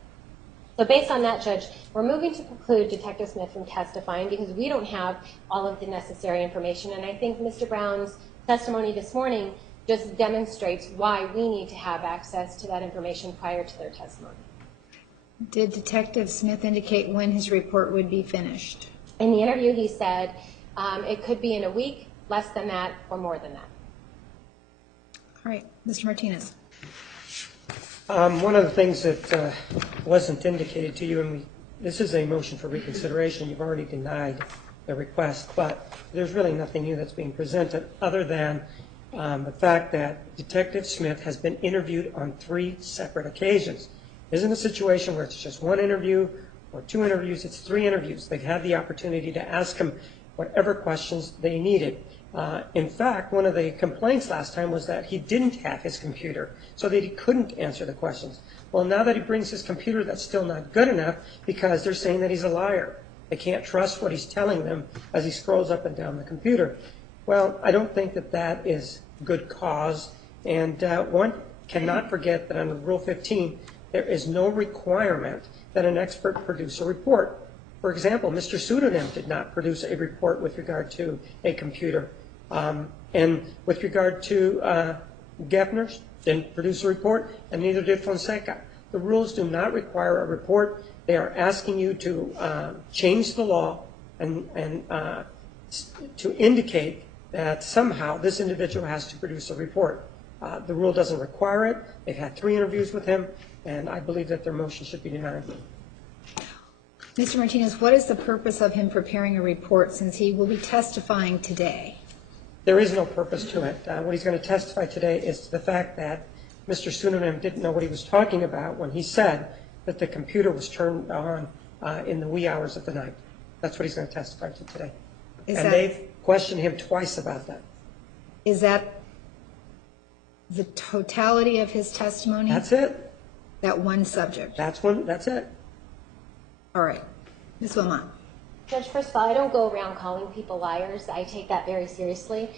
So based on that, Judge, we're moving to preclude Detective Smith from testifying because we don't have all of the necessary information. And I think Mr. Brown's testimony this morning just demonstrates why we need to have access to that information prior to their testimony. Did Detective Smith indicate when his report would be finished? In the interview, he said it could be in a week, less than that, or more than that. All right, Mr. Martinez. One of the things that wasn't indicated to you, and this is a motion for reconsideration. You've already denied the request, but there's really nothing new that's being presented other than the fact that Detective Smith has been interviewed on 3 separate occasions. It isn't a situation where it's just 1 interview or 2 interviews, it's 3 interviews. They've had the opportunity to ask him whatever questions they needed. In fact, one of the complaints last time was that he didn't have his computer, so that he couldn't answer the questions. Well, now that he brings his computer, that's still not good enough because they're saying that he's a liar. They can't trust what he's telling them as he scrolls up and down the computer. Well, I don't think that that is good cause. And one cannot forget that under Rule 15, there is no requirement that an expert produce a report. For example, Mr. Pseudonym did not produce a report with regard to a computer. And with regard to Geffner's, didn't produce a report, and neither did Fonseca. The rules do not require a report. They are asking you to change the law and to indicate that somehow this individual has to produce a report. The rule doesn't require it. They've had 3 interviews with him, and I believe that their motion should be denied. Mr. Martinez, what is the purpose of him preparing a report since he will be testifying today? There is no purpose to it. What he's going to testify today is to the fact that Mr. Pseudonym didn't know what he was talking about when he said that the computer was turned on in the wee hours of the night. That's what he's going to testify to today. They've questioned him twice about that. Is that the totality of his testimony? That's it. That one subject? That's it. All right. Ms. Wilmot. Judge, first of all, I don't go around calling people liars. I take that very seriously.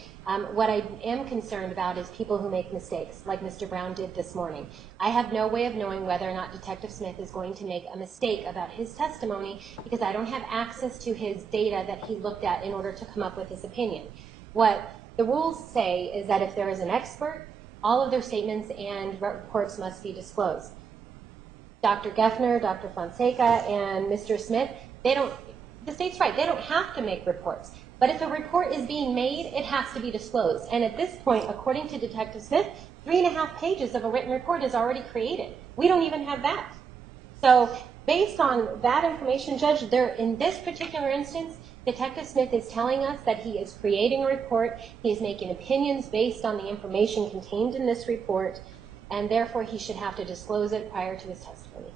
What I am concerned about is people who make mistakes, like Mr. Brown did this morning. I have no way of knowing whether or not Detective Smith is going to make a mistake about his testimony because I don't have access to his data that he looked at in order to come up with his opinion. What the rules say is that if there is an expert, all of their statements and reports must be disclosed. Dr. Geffner, Dr. Fonseca, and Mr. Smith, the state's right, they don't have to make reports. But if a report is being made, it has to be disclosed. And at this point, according to Detective Smith, 3.5 pages of a written report is already created. We don't even have that. So based on that information, Judge, in this particular instance, Detective Smith is telling us that he is creating a report, he is making opinions based on the information contained in this report, and therefore he should have to disclose it prior to his testimony.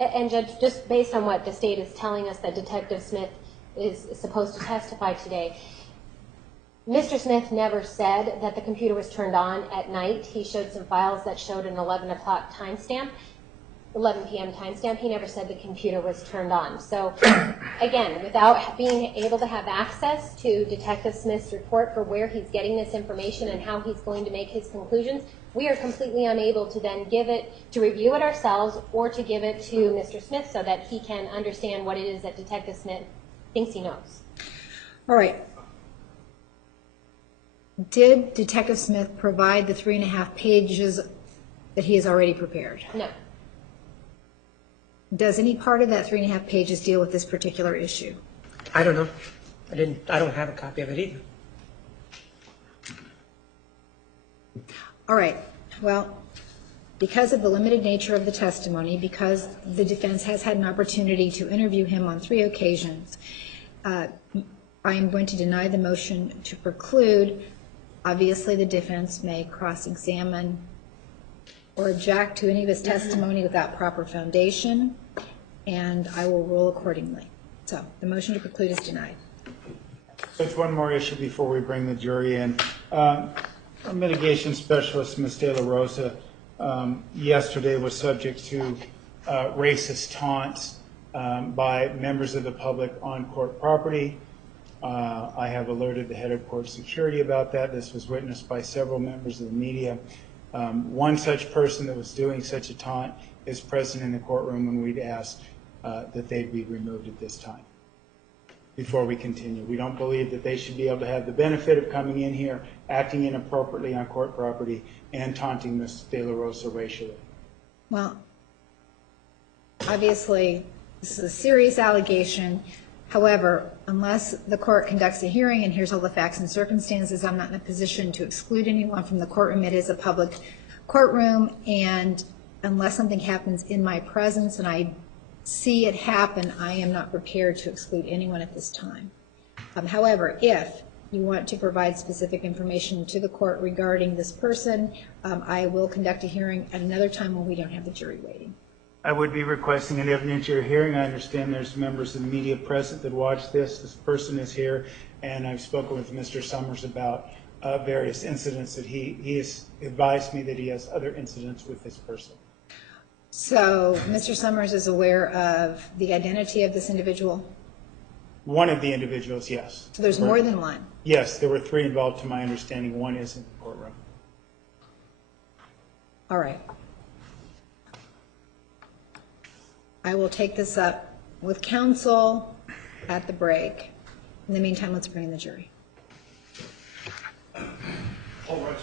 And Judge, just based on what the state is telling us that Detective Smith is supposed to testify today, Mr. Smith never said that the computer was turned on at night. He showed some files that showed an 11 o'clock timestamp, 11 p.m. timestamp. He never said the computer was turned on. So again, without being able to have access to Detective Smith's report for where he's getting this information and how he's going to make his conclusions, we are completely unable to then give it, to review it ourselves or to give it to Mr. Smith so that he can understand what it is that Detective Smith thinks he knows. All right. Did Detective Smith provide the 3.5 pages that he has already prepared? No. Does any part of that 3.5 pages deal with this particular issue? I don't know. I don't have a copy of it either. All right. Well, because of the limited nature of the testimony, because the defense has had an opportunity to interview him on 3 occasions, I am going to deny the motion to preclude. Obviously, the defense may cross-examine or object to any of his testimony without proper foundation, and I will rule accordingly. So the motion to preclude is denied. There's one more issue before we bring the jury in. Our mitigation specialist, Ms. De La Rosa, yesterday was subject to racist taunts by members of the public on court property. I have alerted the head of court security about that. This was witnessed by several members of the media. One such person that was doing such a taunt is present in the courtroom, and we'd ask that they be removed at this time before we continue. We don't believe that they should be able to have the benefit of coming in here, acting inappropriately on court property, and taunting Ms. De La Rosa racially. Well, obviously, this is a serious allegation. However, unless the court conducts a hearing and hears all the facts and circumstances, I'm not in a position to exclude anyone from the courtroom. It is a public courtroom, and unless something happens in my presence and I see it happen, I am not prepared to exclude anyone at this time. However, if you want to provide specific information to the court regarding this person, I will conduct a hearing at another time when we don't have the jury waiting. I would be requesting an evidentiary hearing. I understand there's members of the media present that watch this. This person is here, and I've spoken with Mr. Summers about various incidents that he has advised me that he has other incidents with this person. So Mr. Summers is aware of the identity of this individual? One of the individuals, yes. So there's more than one. Yes, there were 3 involved to my understanding. One is in the courtroom. All right. I will take this up with counsel at the break. In the meantime, let's bring in the jury. All right.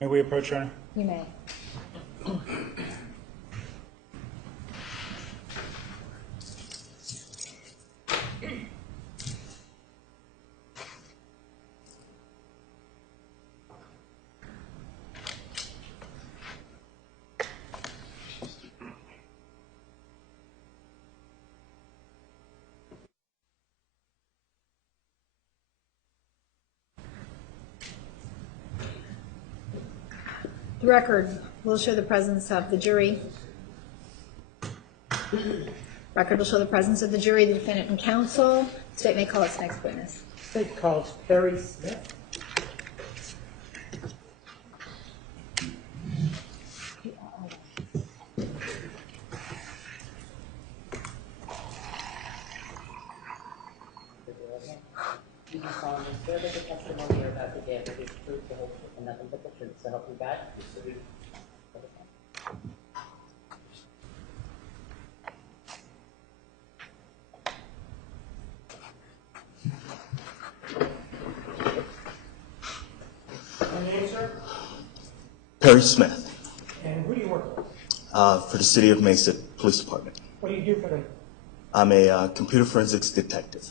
May we approach, Your Honor? You may. The record will show the presence of the jury. Record will show the presence of the jury, the defendant, and counsel. State may call its next witness. State calls Perry Smith. You do solemnly swear that the testimony you're about to give will be the truth, the whole truth, and nothing but the truth, so help you God? Your name, sir? Perry Smith, And who do you work with? for the City of Mesa Police Department. What do you do for them? I'm a computer forensics detective.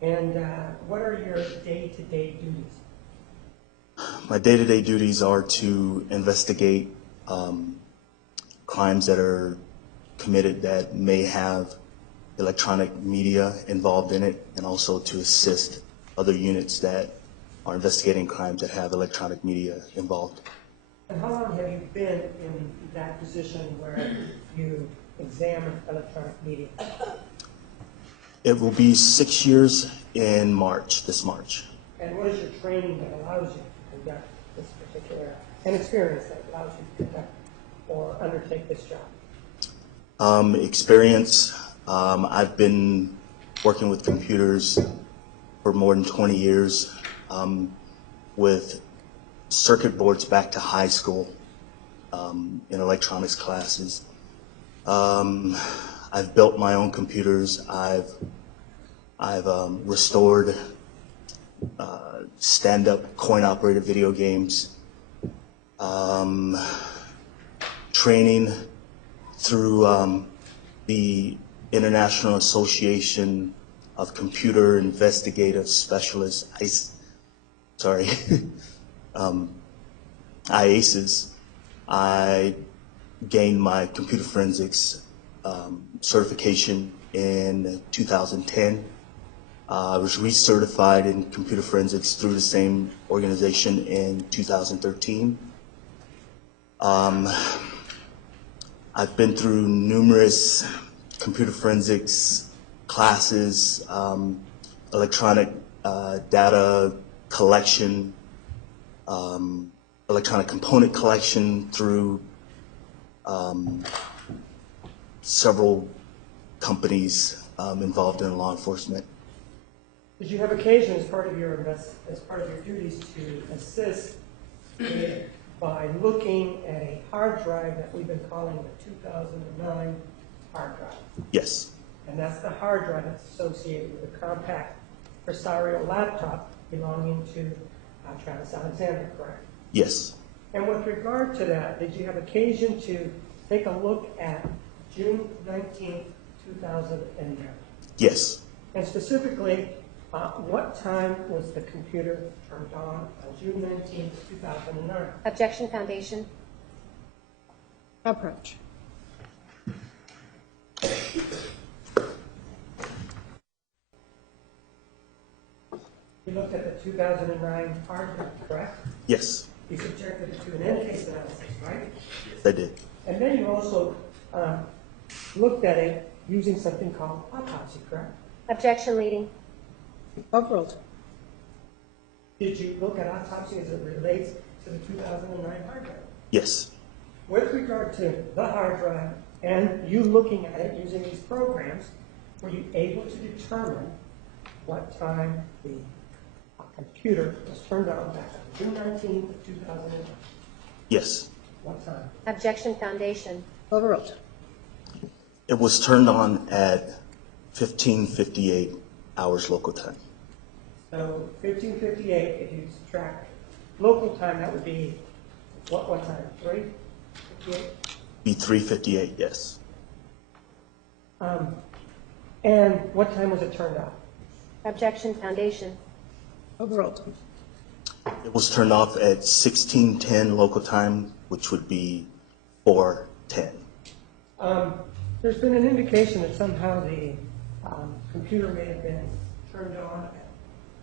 And what are your day-to-day duties? My day-to-day duties are to investigate crimes that are committed that may have electronic media involved in it, and also to assist other units that are investigating crimes that have electronic media involved. And how long have you been in that position where you examine electronic media? It will be 6 years in March, this March. And what is your training that allows you to conduct this particular, and experience that allows you to conduct or undertake this job? Experience, I've been working with computers for more than 20 years, with circuit boards back to high school, in electronics classes. I've built my own computers. I've restored stand-up coin-operated video games. Training through the International Association of Computer Investigative Specialists, IASIS. I gained my computer forensics certification in 2010. I was recertified in computer forensics through the same organization in 2013. I've been through numerous computer forensics classes, electronic data collection, electronic component collection through several companies involved in law enforcement. Did you have occasion, as part of your duties, to assist by looking at a hard drive that we've been calling the 2009 hard drive? Yes, And that's the hard drive that's associated with a compact Retrial laptop belonging to Travis Alexander, correct? yes, And with regard to that, did you have occasion to take a look at June 19th, 2009? yes. And specifically, what time was the computer turned on June 19th, 2009? Objection, Foundation. Approach. You looked at the 2009 hard drive, correct? Yes, You subjected it to an end case analysis, right? I did. And then you also looked at it using something called autopsy, correct? Objection leading. Overruled. Did you look at autopsy as it relates to the 2009 hard drive? Yes. With regard to the hard drive and you looking at it using these programs, were you able to determine what time the computer was turned on back on June 19th of 2009? Yes. What time? Objection foundation. Overruled. It was turned on at 15:58 hours local time. So 15:58, if you subtract local time, that would be what time? 3:58? Be 3:58, yes. And what time was it turned off? Objection foundation. Overruled. It was turned off at 16:10 local time, which would be 4:10. There's been an indication that somehow the computer may have been turned on at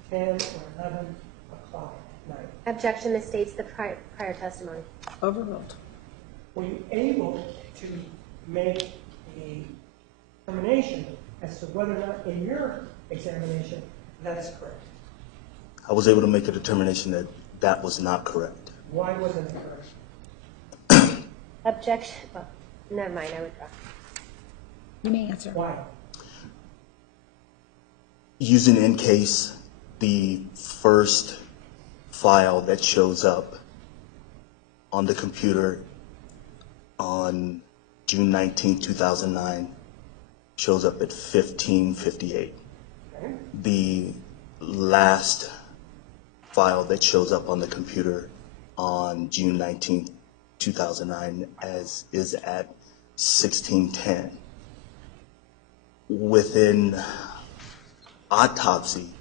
10 or 11 o'clock at night. Objection misstates the prior testimony. Overruled. Were you able to make a determination as to whether or not in your examination that is correct? I was able to make a determination that that was not correct. Why wasn't it correct? Objection, well, never mind, I withdraw. You may answer. Why? Using EnCase, the first file that shows up on the computer on June 19, 2009 shows up at 15:58. Okay. The last file that shows up on the computer on June 19, 2009 is at 16:10. Within autopsy,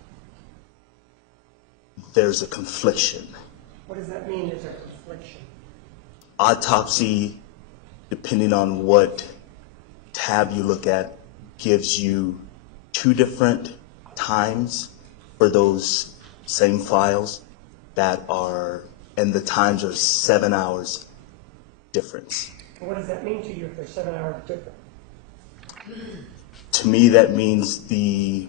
there's a confliction. What does that mean, is a confliction? Autopsy, depending on what tab you look at, gives you two different times for those same files that are, and the times are 7 hours difference. What does that mean to you if they're 7 hours different? To me, that means the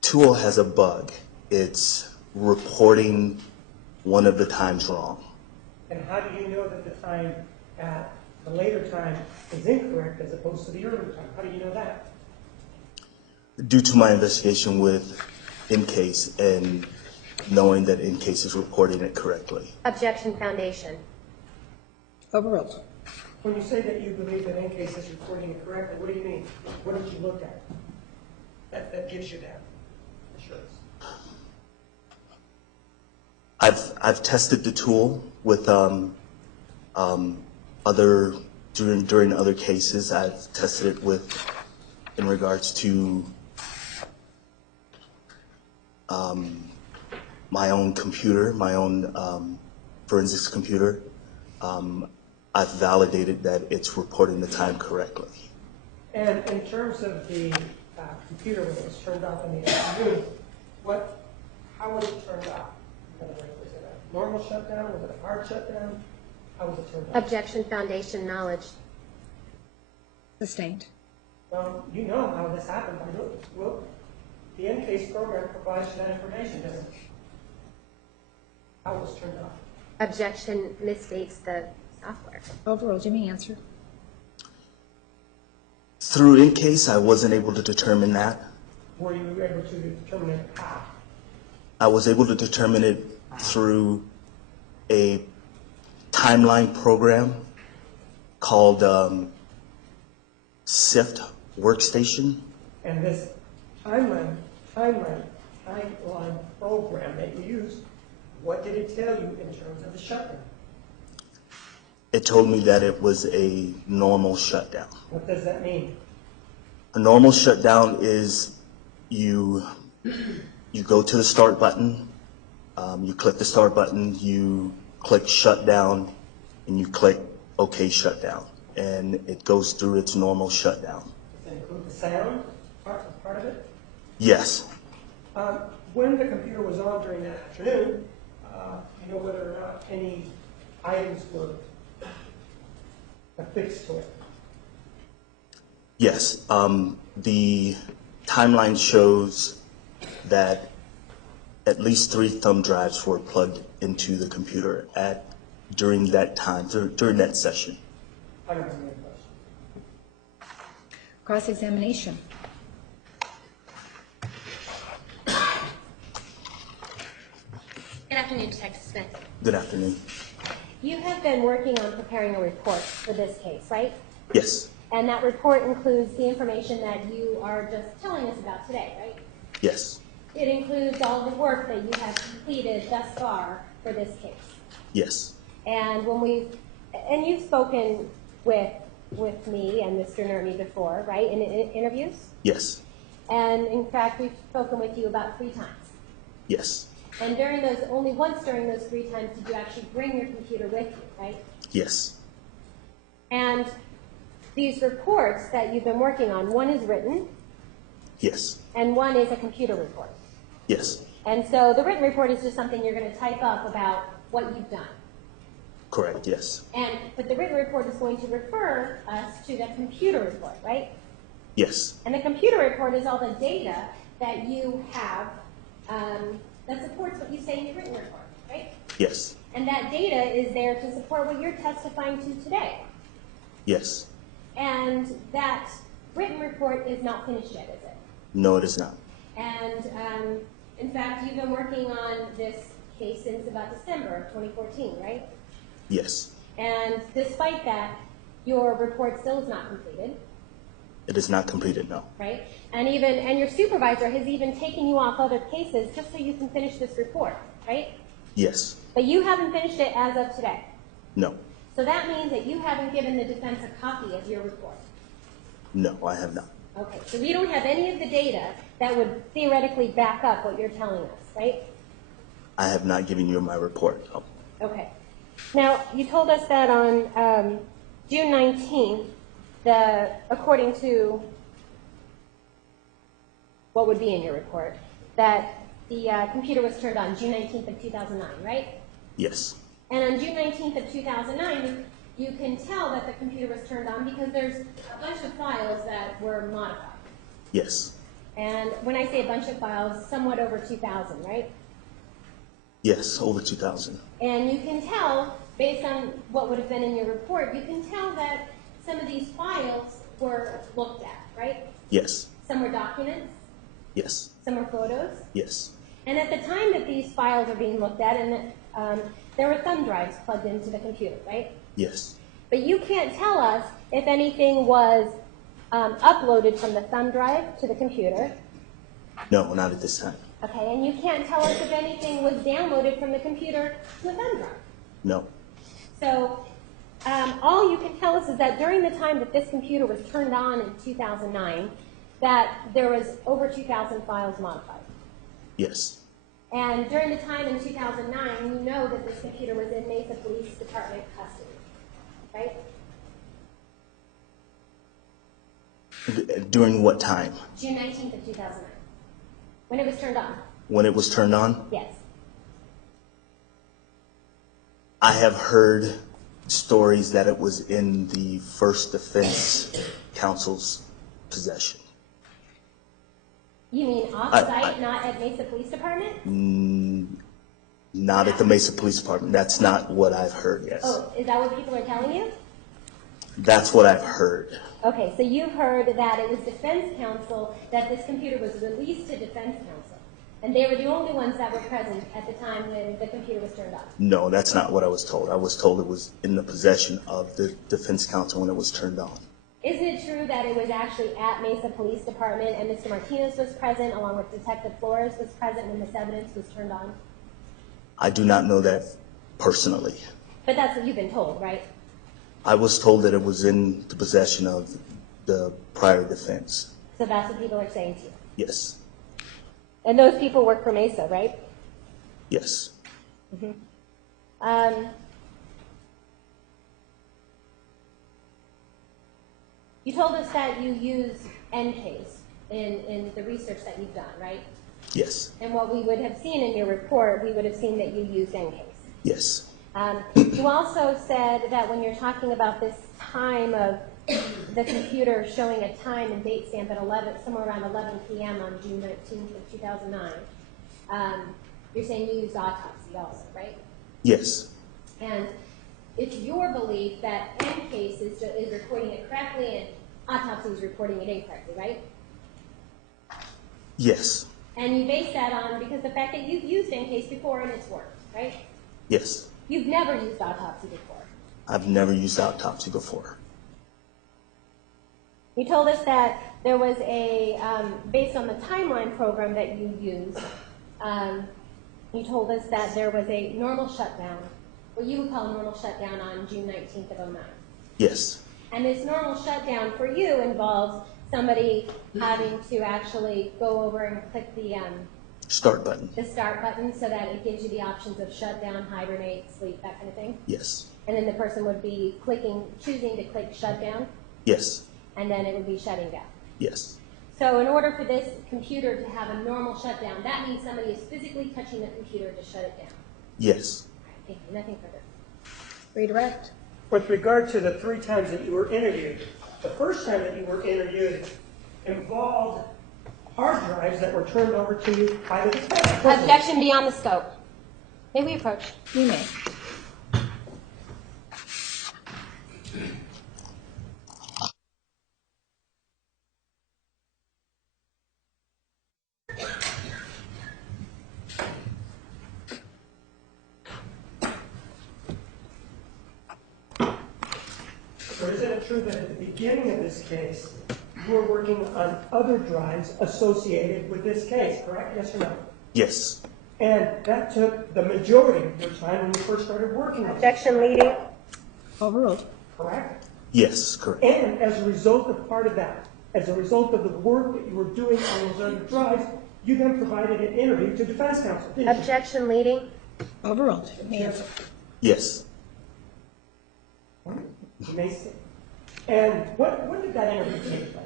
tool has a bug. It's reporting one of the times wrong. And how do you know that the time at the later time is incorrect as opposed to the earlier time? How do you know that? Due to my investigation with EnCase and knowing that EnCase is reporting it correctly. Objection foundation. Overruled. When you say that you believe that EnCase is reporting it correctly, what do you mean? What did you look at that gives you that assurance? I've tested the tool with during other cases. I've tested it with in regards to my own computer, my own forensics computer. I've validated that it's reporting the time correctly. And in terms of the computer when it was turned off in the afternoon, how was it turned off? In other words, was it a normal shutdown? Was it a hard shutdown? How was it turned off? Objection foundation knowledge. Sustained. Well, you know how this happened. Well, the EnCase program provides you that information, doesn't it? How it was turned off? Objection misstates the software. Overruled. You may answer. Through EnCase, I wasn't able to determine that. Were you able to determine it how? I was able to determine it through a timeline program called SIFT Workstation. And this timeline program that you used, what did it tell you in terms of the shutdown? It told me that it was a normal shutdown. What does that mean? A normal shutdown is you go to the start button, you click the start button, you click shutdown, and you click OK shutdown, and it goes through its normal shutdown. Does that include the sound part of it? Yes. When the computer was on during that afternoon, you know whether or not any items were affixed to it? Yes, the timeline shows that at least 3 thumb drives were plugged into the computer during that time, during that session. I don't have any questions. Cross-examination. Good afternoon, Detective Smith. Good afternoon. You have been working on preparing a report for this case, right? Yes, And that report includes the information that you are just telling us about today, right? yes, It includes all the work that you have completed thus far for this case. yes, And and you've spoken with me and Mr. Nerney before, right, in interviews? yes, And in fact, we've spoken with you about 3 times. yes, And only once during those 3 times did you actually bring your computer with you, right? yes, And these reports that you've been working on, one is written yes, and one is a computer report. yes, And so the written report is just something you're going to type up about what you've done. correct, yes, But the written report is going to refer us to the computer report, right? yes, And the computer report is all the data that you have that supports what you say in your written report, right? yes, And that data is there to support what you're testifying to today. yes. And that written report is not finished yet, is it? No, it is not. And in fact, you've been working on this case since about December of 2014, right? Yes, And despite that, your report still is not completed, it is not completed, no. right? And your supervisor has even taken you off other cases just so you can finish this report, right? Yes, But you haven't finished it as of today. no, So that means that you haven't given the defense a copy of your report. no, I have not. Okay, so we don't have any of the data that would theoretically back up what you're telling us, right? I have not given you my report, no. Okay. Now, you told us that on June 19th, according to what would be in your report, that the computer was turned on June 19th of 2009, right? Yes, And on June 19th of 2009, you can tell that the computer was turned on because there's a bunch of files that were modified. yes, And when I say a bunch of files, somewhat over 2,000, right? yes, over 2,000. And you can tell, based on what would have been in your report, you can tell that some of these files were looked at, right? Yes, Some were documents, yes, some were photos. yes, And at the time that these files are being looked at, there were thumb drives plugged into the computer, right? yes, But you can't tell us if anything was uploaded from the thumb drive to the computer, no, not at this time. okay? And you can't tell us if anything was downloaded from the computer to the thumb drive. No, So all you can tell us is that during the time that this computer was turned on in 2009, that there was over 2,000 files modified. yes, And during the time in 2009, you know that this computer was in Mesa Police Department custody, right? during what time? June 19th of 2009, when it was turned on. When it was turned on? Yes. I have heard stories that it was in the First Defense Counsel's possession. You mean off-site, not at Mesa Police Department? Not at the Mesa Police Department. That's not what I've heard, yes. Oh, is that what people are telling you? That's what I've heard. Okay, so you've heard that it was Defense Counsel, that this computer was released to Defense Counsel, and they were the only ones that were present at the time when the computer was turned on. No, that's not what I was told. I was told it was in the possession of the Defense Counsel when it was turned on. Isn't it true that it was actually at Mesa Police Department and Mr. Martinez was present along with Detective Flores was present when this evidence was turned on? I do not know that personally. But that's what you've been told, right? I was told that it was in the possession of the prior defense. So that's what people are saying to you. Yes, And those people work for Mesa, right? yes, You told us that you use NKs in the research that you've done, right? yes, And what we would have seen in your report, we would have seen that you used NKs. yes, You also said that when you're talking about this time of the computer showing a time and date stamp at somewhere around 11 p.m. on June 19th of 2009. You're saying you used autopsy also, right? Yes. And it's your belief that NCASE is reporting it correctly and autopsy is reporting it incorrectly, right? Yes. And you base that on because the fact that you've used NCASE before and it's worked, right? Yes. You've never used autopsy before. I've never used autopsy before. You told us that there was a, based on the timeline program that you used, you told us that there was a normal shutdown, what you would call a normal shutdown on June 19th of 09. Yes. And this normal shutdown for you involves somebody having to actually go over and click the Start button. start button so that it gives you the options of shutdown, hibernate, sleep, that kind of thing. Yes. And then the person would be choosing to click shutdown, Yes. and then it would be shutting down. Yes. So in order for this computer to have a normal shutdown, that means somebody is physically touching the computer to shut it down. Yes. Thank you. Nothing further. Redirect. With regard to the 3 times that you were interviewed, the first time that you were interviewed involved hard drives that were turned over to you by the defense. Objection beyond the scope. May we approach? You may. So isn't it true that at the beginning of this case, you were working on other drives associated with this case, correct? Yes or no? Yes. And that took the majority of your time when you first started working on it, Objection leading. Overruled. correct? Yes. Correct. And as a result of part of that, as a result of the work that you were doing on those other drives, you then provided an interview to defense counsel, didn't you? Objection leading. Overruled. Yes. Yes. Amazing. And when did that interview take place?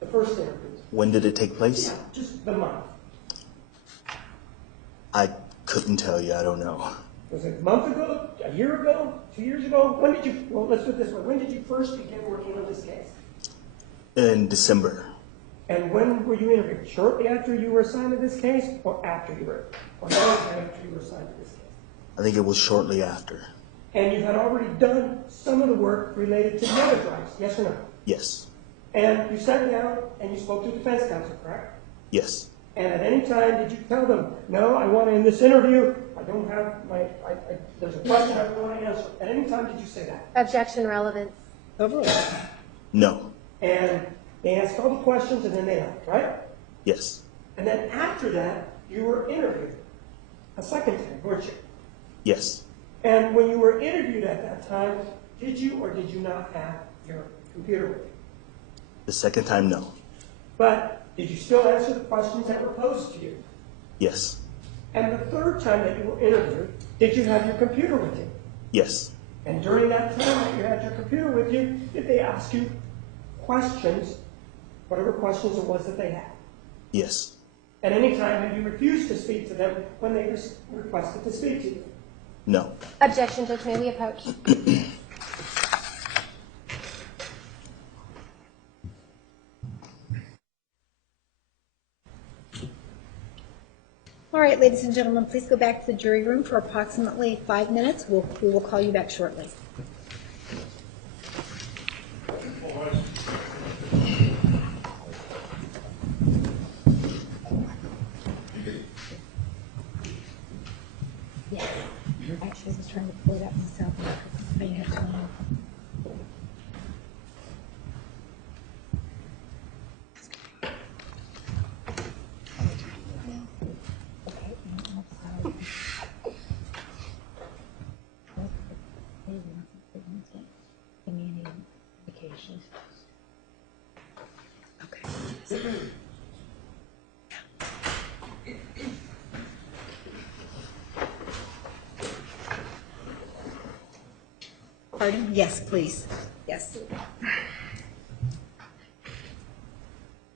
The first interview? When did it take place? Yeah, just the month. I couldn't tell you. I don't know. Was it a month ago, a year ago, 2 years ago? When did you, well, let's put it this way, when did you first begin working on this case? In December. And when were you interviewed? Shortly after you were assigned to this case, or after you were, or long time after you were assigned to this case? I think it was shortly after. And you had already done some of the work related to the other drives, yes or no? Yes. And you sat down and you spoke to defense counsel, correct? Yes. And at any time, did you tell them, no, I want to end this interview, I don't have my, there's a question I want to answer. At any time, did you say that? Objection relevance. Overruled. No. And they asked all the questions and then they left, right? Yes. And then after that, you were interviewed a second time, weren't you? Yes. And when you were interviewed at that time, did you or did you not have your computer with you? The second time, no. But did you still answer the questions that were posed to you? Yes. And the third time that you were interviewed, did you have your computer with you? Yes. And during that time that you had your computer with you, did they ask you questions, whatever questions it was that they had? Yes. At any time, have you refused to speak to them when they requested to speak to you? No. Objection, Judge. May we approach? All right, ladies and gentlemen, please go back to the jury room for approximately 5 minutes. We will call you back shortly. Yeah. Actually, I was trying to pull it up myself. I have to know. Pardon? Yes, please. Yes.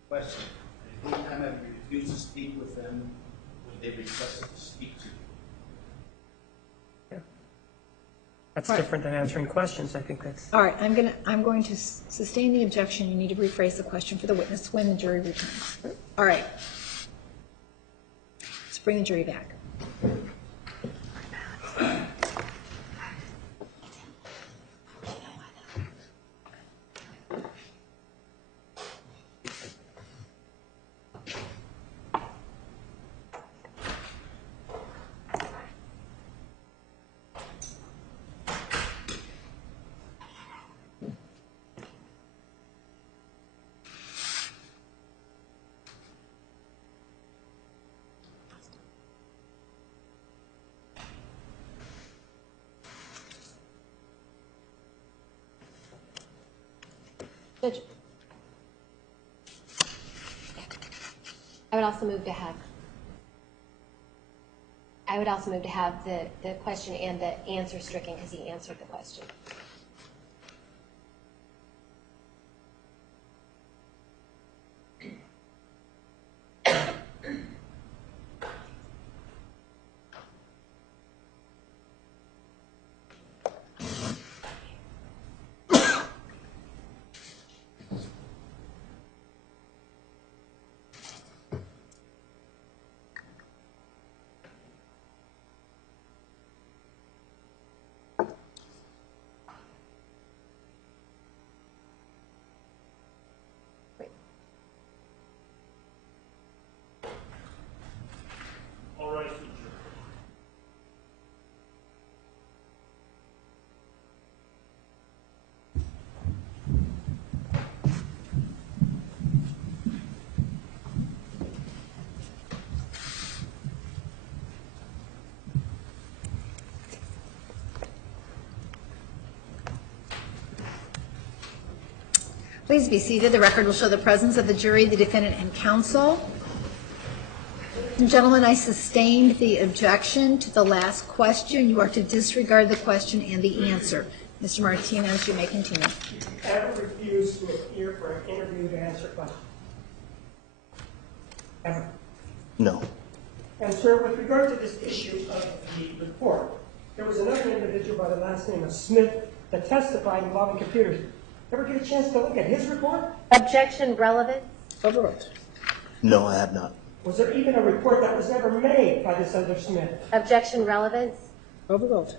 Question. At any time have you refused to speak with them when they requested to speak to you? That's Right. different than answering questions. I think that's. All right, I'm going to sustain the objection. You need to rephrase the question for the witness when the jury returns. All right. Let's bring the jury back. Judge, I would also move to have the question and the answer stricken because he answered the question. All right, Please be seated. The record will show the presence of the jury, the defendant, and counsel. Gentlemen, I sustained the objection to the last question. You are to disregard the question and the answer. Mr. Martinez, you may continue. Ever refuse to appear for an interview to answer questions? Ever? No. And sir, with regard to this issue of the report, there was another individual by the last name of Smith that testified involving computers. Ever get a chance to look at his report? Objection relevant? Overruled. No, I have not. Was there even a report that was never made by this other Smith? Objection relevance? Overruled.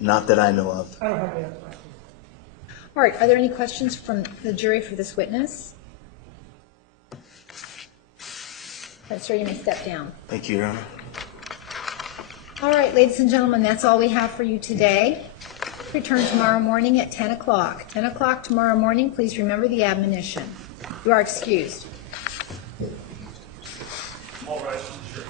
Not that I know of. I don't have any other questions. All right, are there any questions from the jury for this witness? Sir, you may step down. Thank you, Your Honor. All right, ladies and gentlemen, that's all we have for you today. Return tomorrow morning at 10 o'clock. 10 o'clock tomorrow morning, please remember the admonition. You are excused. all right, sure.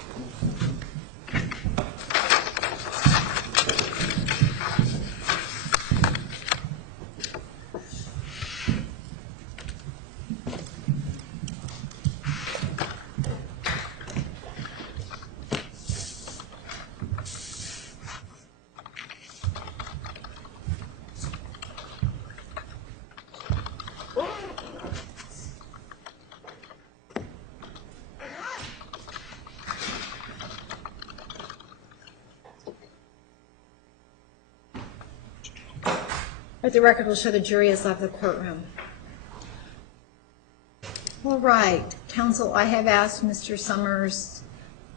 But the record will show the jury has left the courtroom. All right, counsel, I have asked Mr. Summers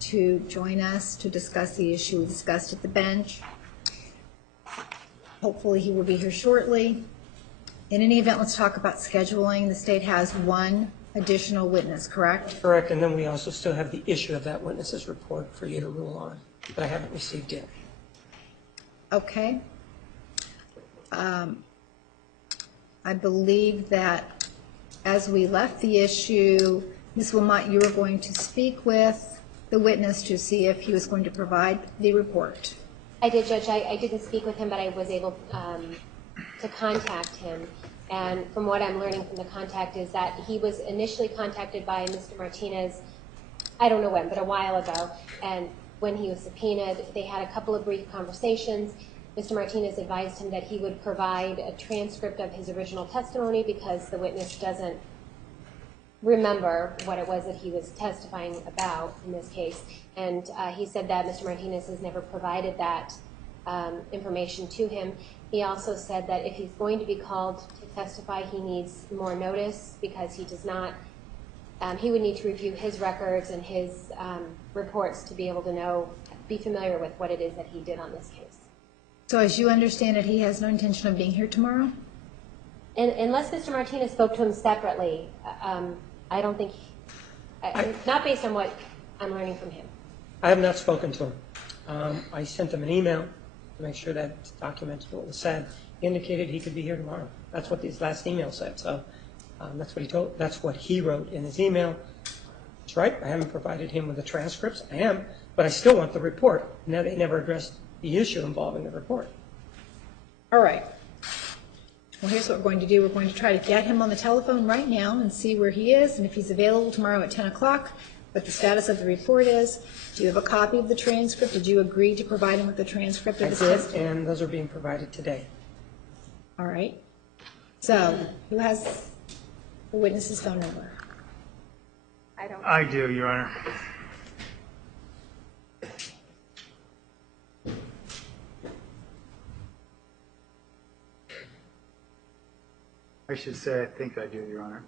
to join us to discuss the issue we discussed at the bench. Hopefully he will be here shortly. In any event, let's talk about scheduling. The state has one additional witness, correct? Correct, and then we also still have the issue of that witness's report for you to rule on, that I haven't received yet. Okay. I believe that as we left the issue, Ms. Wilmot, you were going to speak with the witness to see if he was going to provide the report. I did, Judge. I didn't speak with him, but I was able to contact him. And from what I'm learning from the contact is that he was initially contacted by Mr. Martinez, I don't know when, but a while ago. And when he was subpoenaed, they had a couple of brief conversations. Mr. Martinez advised him that he would provide a transcript of his original testimony because the witness doesn't remember what it was that he was testifying about in this case. And he said that Mr. Martinez has never provided that information to him. He also said that if he's going to be called to testify, he needs more notice because he does not, he would need to review his records and his reports to be able to be familiar with what it is that he did on this case. So as you understand it, he has no intention of being here tomorrow? And unless Mr. Martinez spoke to him separately, I don't think, not based on what I'm learning from him. I have not spoken to him. I sent him an email to make sure that it's documented what was said. He indicated he could be here tomorrow. That's what his last email said. So that's what he wrote in his email. That's right. I haven't provided him with the transcripts. I am, but I still want the report. Now they never addressed the issue involving the report. All right. Well, here's what we're going to do. We're going to try to get him on the telephone right now and see where he is and if he's available tomorrow at 10 o'clock, what the status of the report is. Do you have a copy of the transcript? Did you agree to provide him with the transcript of his I did, testimony? and those are being provided today. All right. So who has the witness's phone number? I do, Your Honor. I should say I think I do, Your Honor.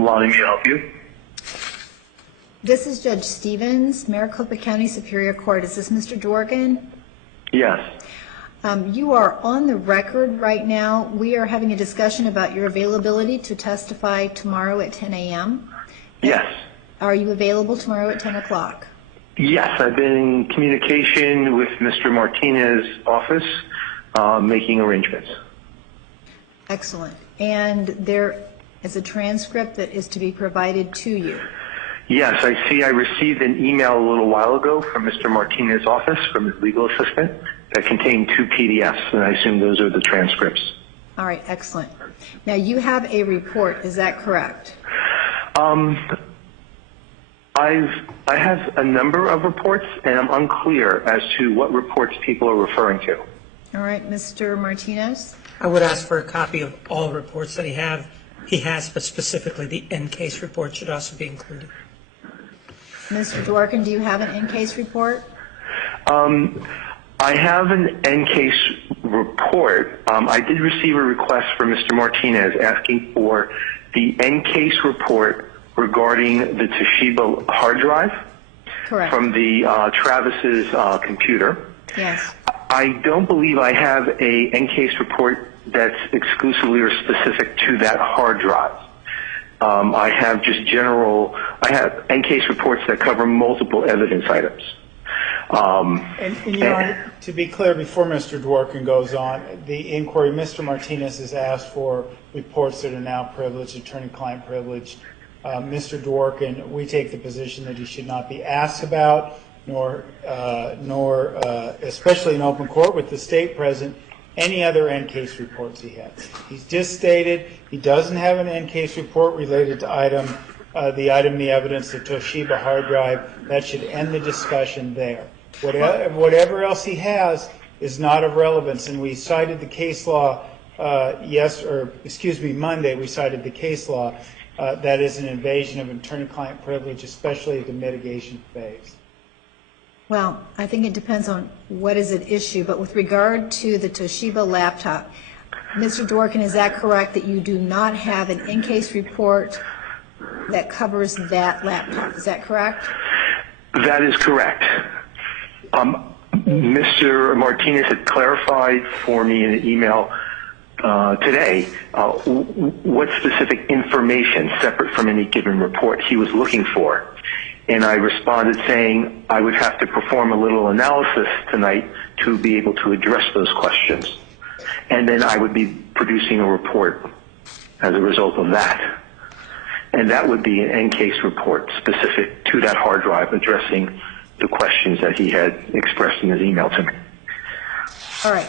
Lonnie, may I help you? This is Judge Stevens, Maricopa County Superior Court. Is this Mr. Dorgan? Yes. You are on the record right now. We are having a discussion about your availability to testify tomorrow at 10 a.m. Yes. Are you available tomorrow at 10 o'clock? Yes, I've been in communication with Mr. Martinez's office, making arrangements. Excellent. And there is a transcript that is to be provided to you. Yes, I see I received an email a little while ago from Mr. Martinez's office, from his legal assistant, that contained 2 PDFs, and I assume those are the transcripts. All right, excellent. Now, you have a report, is that correct? I have a number of reports, and I'm unclear as to what reports people are referring to. All right, Mr. Martinez? I would ask for a copy of all reports that he has, but specifically the end-case report should also be included. Mr. Dworkin, do you have an in-case report? I have an end-case report. I did receive a request from Mr. Martinez asking for the end-case report regarding the Toshiba hard drive. Correct. From the Travis's computer. Yes. I don't believe I have a end-case report that's exclusively or specific to that hard drive. I have just I have end-case reports that cover multiple evidence items. To be clear, before Mr. Dworkin goes on, the inquiry, Mr. Martinez has asked for reports that are now privileged, attorney-client privileged. Mr. Dworkin, we take the position that he should not be asked about, nor especially in open court with the state present, any other end-case reports he has. He's just stated he doesn't have an end-case report related to the evidence, the Toshiba hard drive. That should end the discussion there. Whatever else he has is not of relevance, and we cited the case law Monday. We cited the case law that is an invasion of attorney-client privilege, especially at the mitigation phase. Well, I think it depends on what is at issue, but with regard to the Toshiba laptop, Mr. Dworkin, is that correct that you do not have an in-case report that covers that laptop? Is that correct? That is correct. Mr. Martinez had clarified for me in an email today what specific information, separate from any given report, he was looking for. And I responded saying I would have to perform a little analysis tonight to be able to address those questions. And then I would be producing a report as a result of that. And that would be an end case report specific to that hard drive addressing the questions that he had expressed in his email to me. All right.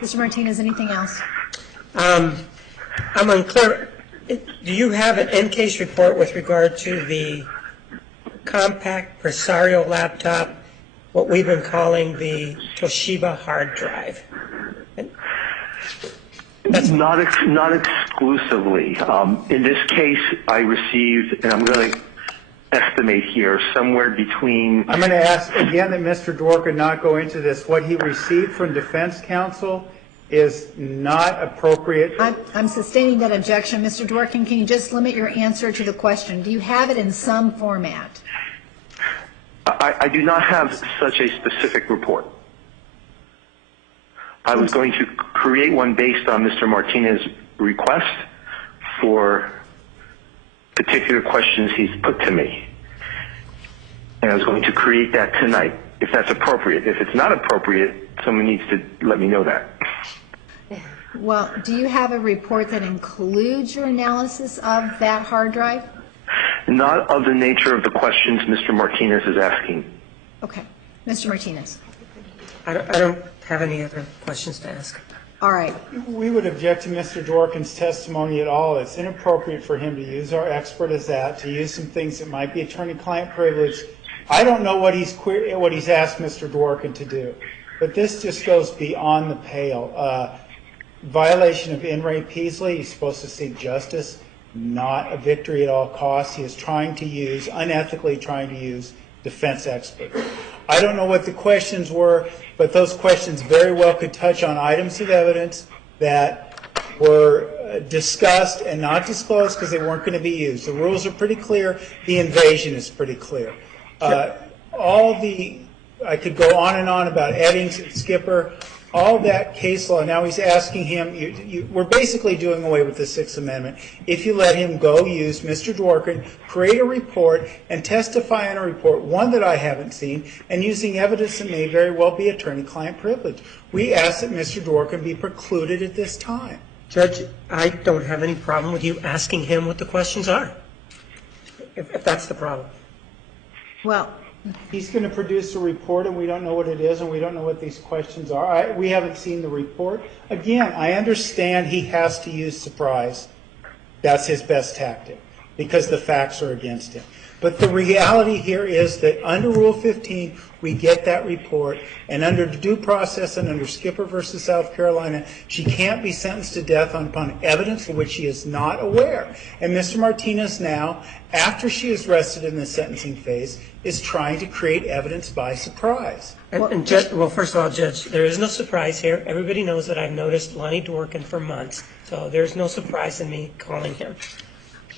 Mr. Martinez, anything else? I'm unclear. Do you have an end case report with regard to the compact Presario laptop, what we've been calling the Toshiba hard drive? That's not exclusively. In this case, I received, and I'm going to estimate here, somewhere between... I'm going to ask again that Mr. Dworkin not go into this. What he received from defense counsel is not appropriate. I'm sustaining that objection. Mr. Dworkin, can you just limit your answer to the question? Do you have it in some format? I do not have such a specific report. I was going to create one based on Mr. Martinez's request for particular questions he's put to me. And I was going to create that tonight, if that's appropriate. If it's not appropriate, someone needs to let me know that. Well, do you have a report that includes your analysis of that hard drive? Not of the nature of the questions Mr. Martinez is asking. Okay. Mr. Martinez. I don't have any other questions to ask. All right. We would object to Mr. Dworkin's testimony at all. It's inappropriate for him to use our expert as that, to use some things that might be attorney-client privilege. I don't know what he's asked Mr. Dworkin to do, but this just goes beyond the pale. Violation of In re Peasley, he's supposed to seek justice, not a victory at all costs. He is unethically trying to use defense experts. I don't know what the questions were, but those questions very well could touch on items of evidence that were discussed and not disclosed because they weren't going to be used. The rules are pretty clear. The invasion is pretty clear. I could go on and on about Eddings and Skipper, all that case law. Now he's asking him, we're basically doing away with the Sixth Amendment. If you let him go use Mr. Dworkin, create a report, and testify on a report, one that I haven't seen, and using evidence that may very well be attorney-client privilege. We ask that Mr. Dworkin be precluded at this time. Judge, I don't have any problem with you asking him what the questions are, if that's the problem. Well, he's going to produce a report, and we don't know what it is, and we don't know what these questions are. We haven't seen the report. Again, I understand he has to use surprise. That's his best tactic, because the facts are against him. But the reality here is that under Rule 15, we get that report, and under due process and under Skipper versus South Carolina, she can't be sentenced to death upon evidence of which she is not aware. And Mr. Martinez now, after she is arrested in the sentencing phase, is trying to create evidence by surprise. Well, first of all, Judge, there is no surprise here. Everybody knows that I've noticed Lonnie Dworkin for months, so there's no surprise in me calling him.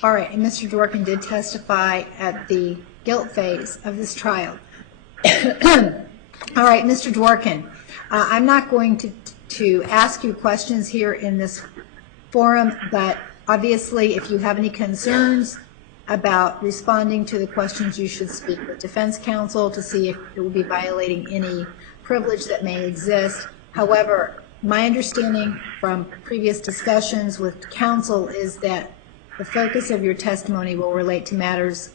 all right. And Mr. Dworkin did testify at the guilt phase of this trial. All right, Mr. Dworkin, I'm not going to ask you questions here in this forum, but obviously if you have any concerns about responding to the questions, you should speak with defense counsel to see if it will be violating any privilege that may exist. However, my understanding from previous discussions with counsel is that the focus of your testimony will relate to matters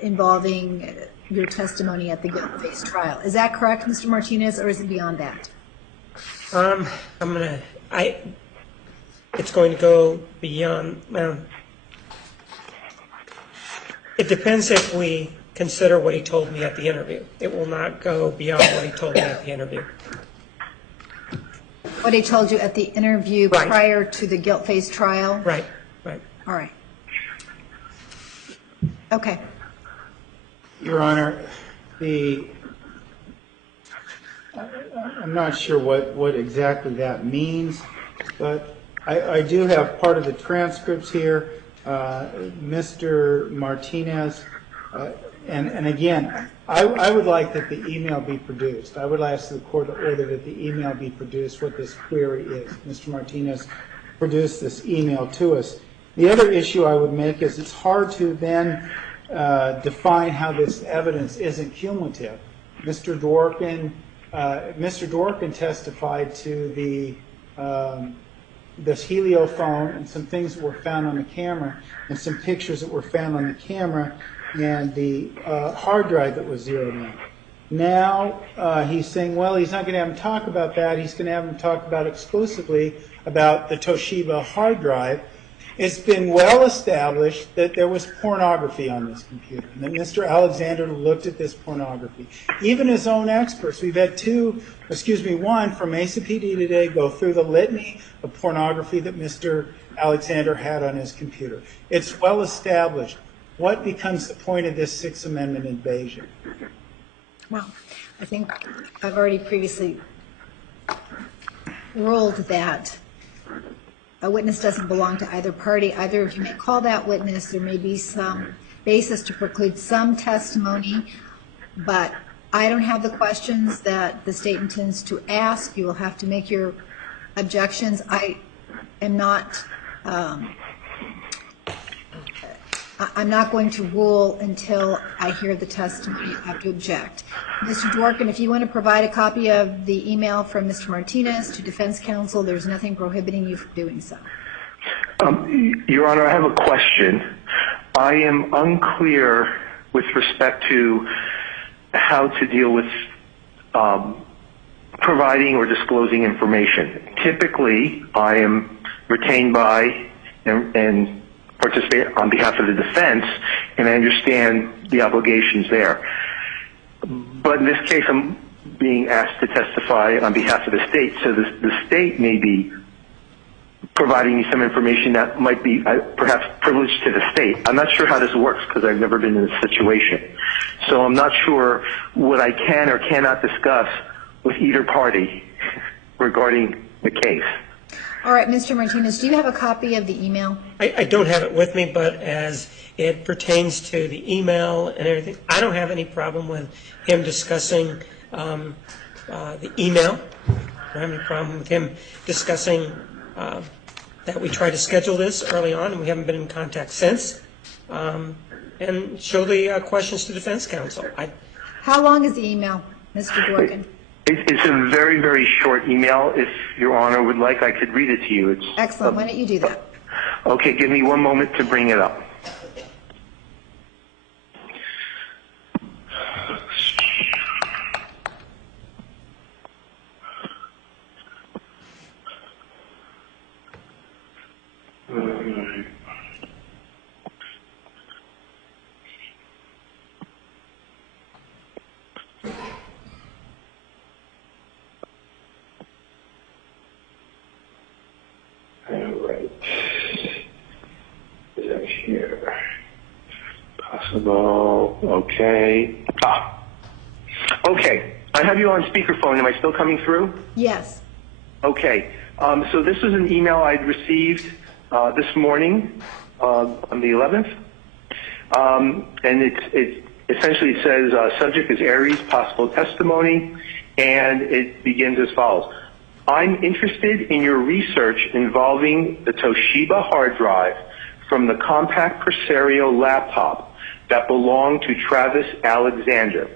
involving your testimony at the guilt phase trial. Is that correct, Mr. Martinez, or is it beyond that? It's going to go beyond. It depends if we consider what he told me at the interview. It will not go beyond what he told me at the interview. What he told you at the interview Right. prior to the guilt phase trial? Right. All right. Okay. Your Honor, I'm not sure what exactly that means, but I do have part of the transcripts here. Mr. Martinez And again, I would like that the email be produced. I would ask the court to order that the email be produced, what this query is. Mr. Martinez produced this email to us. The other issue I would make is it's hard to then define how this evidence isn't cumulative. Mr. Dworkin testified to this heliophone and some things that were found on the camera and some pictures that were found on the camera and the hard drive that was zeroed in. Now he's saying, well, he's not going to have him talk about that. He's going to have him talk about exclusively about the Toshiba hard drive. It's been well established that there was pornography on this computer, and that Mr. Alexander looked at this pornography. Even his own experts, we've had one from Mesa PD today go through the litany of pornography that Mr. Alexander had on his computer. It's well established. What becomes the point of this Sixth Amendment invasion? Well, I think I've already previously ruled that a witness doesn't belong to either party. Either of you may call that witness. There may be some basis to preclude some testimony, but I don't have the questions that the state intends to ask. You will have to make your objections. I am not I'm not going to rule until I hear the testimony. I have to object. Mr. Dworkin, if you want to provide a copy of the email from Mr. Martinez to defense counsel, there's nothing prohibiting you from doing so. Your Honor, I have a question. I am unclear with respect to how to deal with providing or disclosing information. Typically, I am retained by and participate on behalf of the defense, and I understand the obligations there. But in this case, I'm being asked to testify on behalf of the state, so the state may be providing me some information that might be perhaps privileged to the state. I'm not sure how this works because I've never been in this situation. So I'm not sure what I can or cannot discuss with either party regarding the case. All right, Mr. Martinez, do you have a copy of the email? I don't have it with me, but as it pertains to the email and everything, I don't have any problem with him discussing the email. I don't have any problem with him discussing that we tried to schedule this early on and we haven't been in contact since, and show the questions to defense counsel. How long is the email, Mr. Dworkin? It's a very, very short email. If Your Honor would like, I could read it to you. Excellent. Why don't you do that? Okay, give me one moment to bring it up. Okay. Okay. I have you on speakerphone. Am I still coming through? Yes. Okay. So this is an email I'd received this morning on the 11th. And it essentially says, subject is Aries, possible testimony, and it begins as follows. I'm interested in your research involving the Toshiba hard drive from the compact Presario laptop that belonged to Travis Alexander.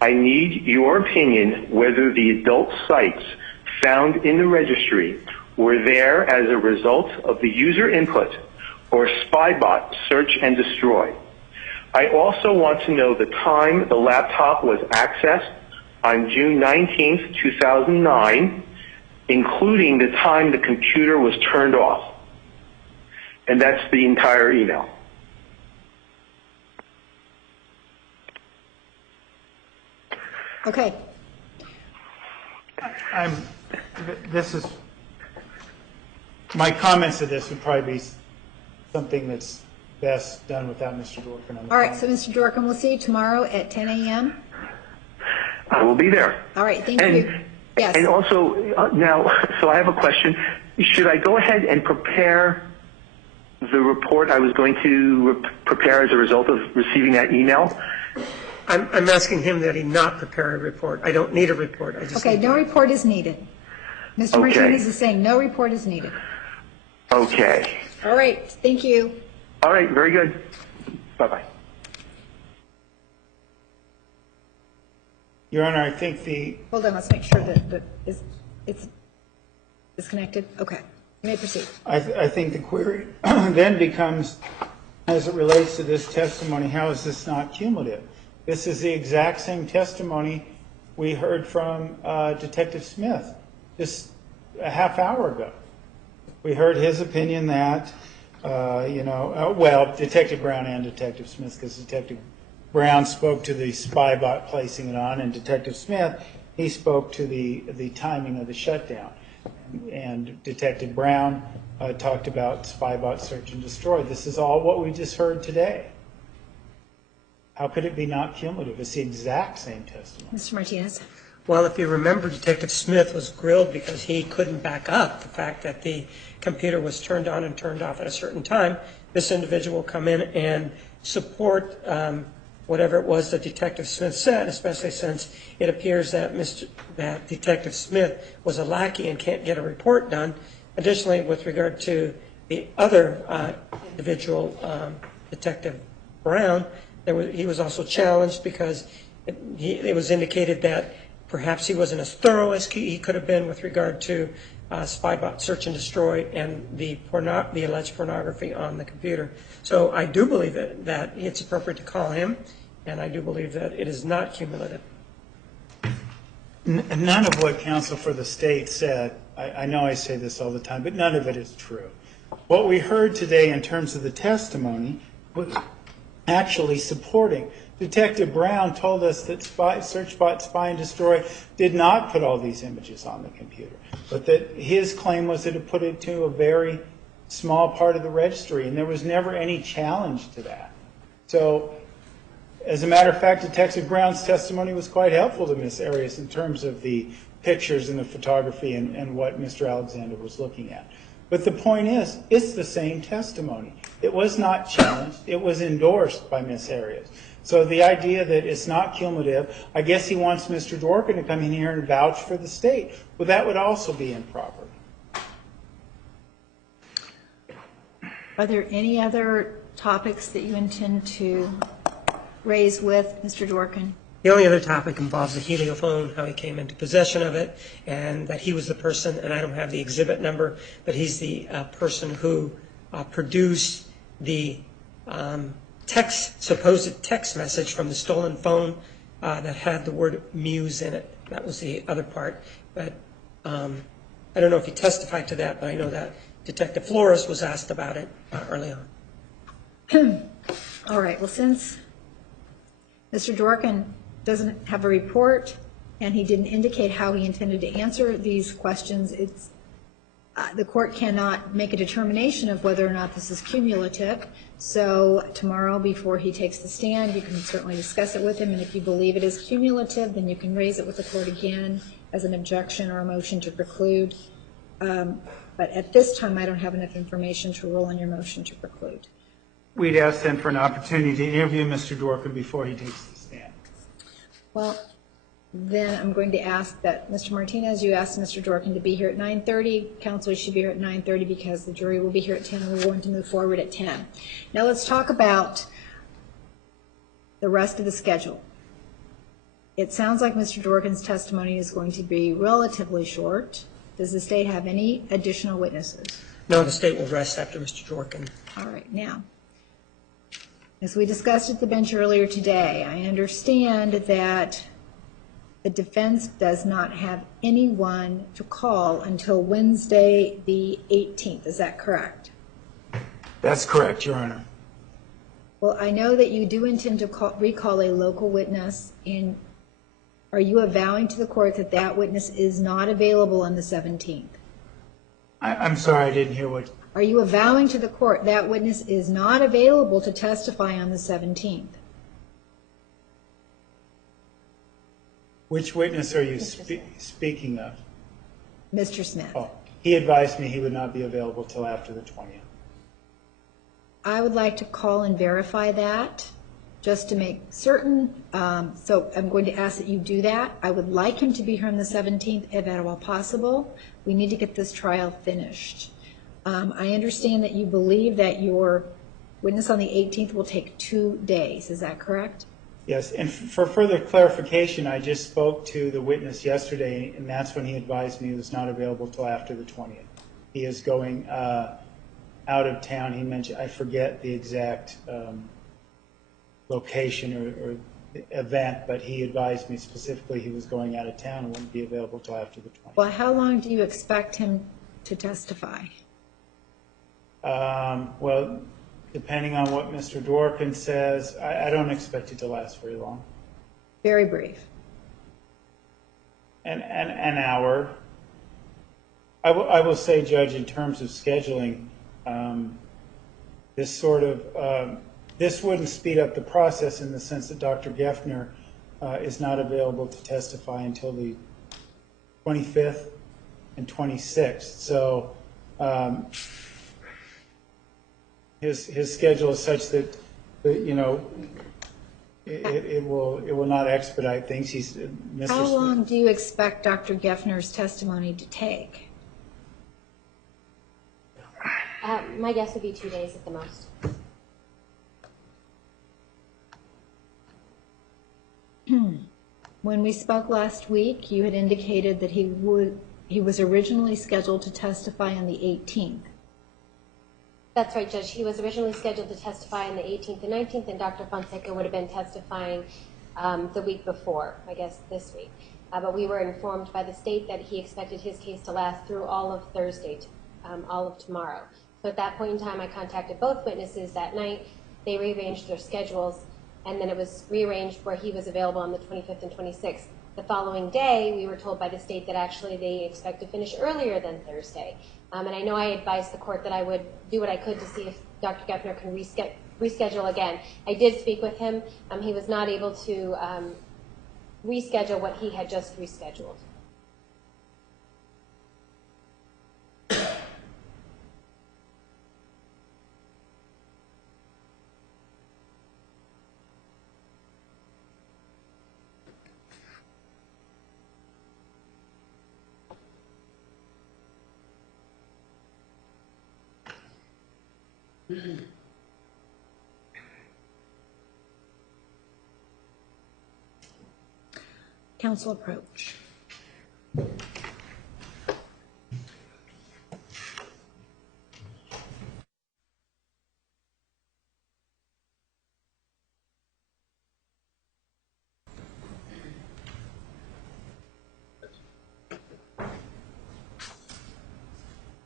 I need your opinion whether the adult sites found in the registry were there as a result of the user input or SpyBot search and destroy. I also want to know the time the laptop was accessed on June 19th, 2009, including the time the computer was turned off. And that's the entire email. Okay. My comments to this would probably be something that's best done without Mr. Dworkin on the All right, so Mr. Dworkin, we'll see you tomorrow at 10 a.m. I will be there. All right, thank you. Yes. And also, now, so I have a question. Should I go ahead and prepare the report I was going to prepare as a result of receiving that email I'm asking him that he not prepare a report. I don't need a report. I just Okay, need no report is needed. Mr. Okay. Martinez is saying no report is needed. Okay. All right, thank you. All right, very good. Bye-bye. Your Honor, I think Hold on, let's make sure that it's disconnected. Okay, you may proceed. I think the query then becomes, as it relates to this testimony, how is this not cumulative? This is the exact same testimony we heard from Detective Smith just a half hour ago. We heard his opinion that, Detective Brown and Detective Smith, because Detective Brown spoke to the spy bot placing it on, and Detective Smith, he spoke to the timing of the shutdown. And Detective Brown talked about spy bot search and destroy. This is all what we just heard today. How could it be not cumulative? It's the exact same testimony. Mr. Martinez. Well, if you remember, Detective Smith was grilled because he couldn't back up the fact that the computer was turned on and turned off at a certain time. This individual will come in and support whatever it was that Detective Smith said, especially since it appears that Detective Smith was a lackey and can't get a report done. Additionally, with regard to the other individual, Detective Brown, he was also challenged because it was indicated that perhaps he wasn't as thorough as he could have been with regard to spybot search and destroy and the alleged pornography on the computer. So I do believe that it's appropriate to call him, and I do believe that it is not cumulative. None of what counsel for the state said, I know I say this all the time, but none of it is true. What we heard today in terms of the testimony was actually supporting. Detective Brown told us that SearchBot Spy and Destroy did not put all these images on the computer, but that his claim was that it put it to a very small part of the registry, and there was never any challenge to that. So, as a matter of fact, Detective Brown's testimony was quite helpful to Ms. Arias in terms of the pictures and the photography and what Mr. Alexander was looking at. But the point is, it's the same testimony. It was not challenged. It was endorsed by Ms. Arias. So the idea that it's not cumulative, I guess he wants Mr. Dworkin to come in here and vouch for the state. Well, that would also be improper. Are there any other topics that you intend to raise with Mr. Dworkin? The only other topic involves the heliophone, how he came into possession of it, and that he was the person, and I don't have the exhibit number, but he's the person who produced the supposed text message from the stolen phone that had the word muse in it. That was the other part. But I don't know if he testified to that, but I know that Detective Flores was asked about it early on. All right, well, since Mr. Dworkin doesn't have a report and he didn't indicate how he intended to answer these questions, the court cannot make a determination of whether or not this is cumulative. So tomorrow, before he takes the stand, you can certainly discuss it with him, and if you believe it is cumulative, then you can raise it with the court again as an objection or a motion to preclude. But at this time, I don't have enough information to rule on your motion to preclude. We'd ask then for an opportunity to interview Mr. Dworkin before he takes the stand. Well, then I'm going to ask that Mr. Martinez, you asked Mr. Dworkin to be here at 9:30. Counsel should be here at 9:30 because the jury will be here at 10 and we're going to move forward at 10. Now let's talk about the rest of the schedule. It sounds like Mr. Dworkin's testimony is going to be relatively short. Does the state have any additional witnesses? No, the state will rest after Mr. Dworkin. All right, now, as we discussed at the bench earlier today, I understand that the defense does not have anyone to call until Wednesday the 18th. Is that correct? That's correct, Your Honor. Well, I know that you do intend to recall a local witness, and are you avowing to the court that that witness is not available on the 17th? I'm sorry, I didn't hear what... Are you avowing to the court that witness is not available to testify on the 17th? Which witness are you speaking of? Mr. Smith. Oh, he advised me he would not be available till after the 20th. I would like to call and verify that just to make certain, so I'm going to ask that you do that. I would like him to be here on the 17th, if at all possible. We need to get this trial finished. I understand that you believe that your witness on the 18th will take 2 days. Is that correct? Yes, and for further clarification, I just spoke to the witness yesterday, and that's when he advised me he was not available till after the 20th. He is going out of town. He mentioned, I forget the exact location or event, but he advised me specifically he was going out of town and wouldn't be available till after the 20th. Well, how long do you expect him to testify? Well, depending on what Mr. Dworkin says, I don't expect it to last very long. Very brief. An hour. I will say, Judge, in terms of scheduling, this wouldn't speed up the process in the sense that Dr. Geffner is not available to testify until the 25th and 26th. So his schedule is such that it will not expedite things. How long do you expect Dr. Geffner's testimony to take? My guess would be 2 days at the most. When we spoke last week, you had indicated that he was originally scheduled to testify on the 18th. That's right, Judge. He was originally scheduled to testify on the 18th and 19th, and Dr. Fonseca would have been testifying the week before, I guess this week. But we were informed by the state that he expected his case to last through all of Thursday, all of tomorrow. So at that point in time, I contacted both witnesses that night. They rearranged their schedules, and then it was rearranged where he was available on the 25th and 26th. The following day, we were told by the state that actually they expect to finish earlier than Thursday. And I know I advised the court that I would do what I could to see if Dr. Geffner can reschedule again. I did speak with him. He was not able to reschedule what he had just rescheduled. Counsel approach.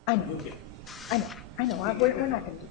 I know. We're not going to do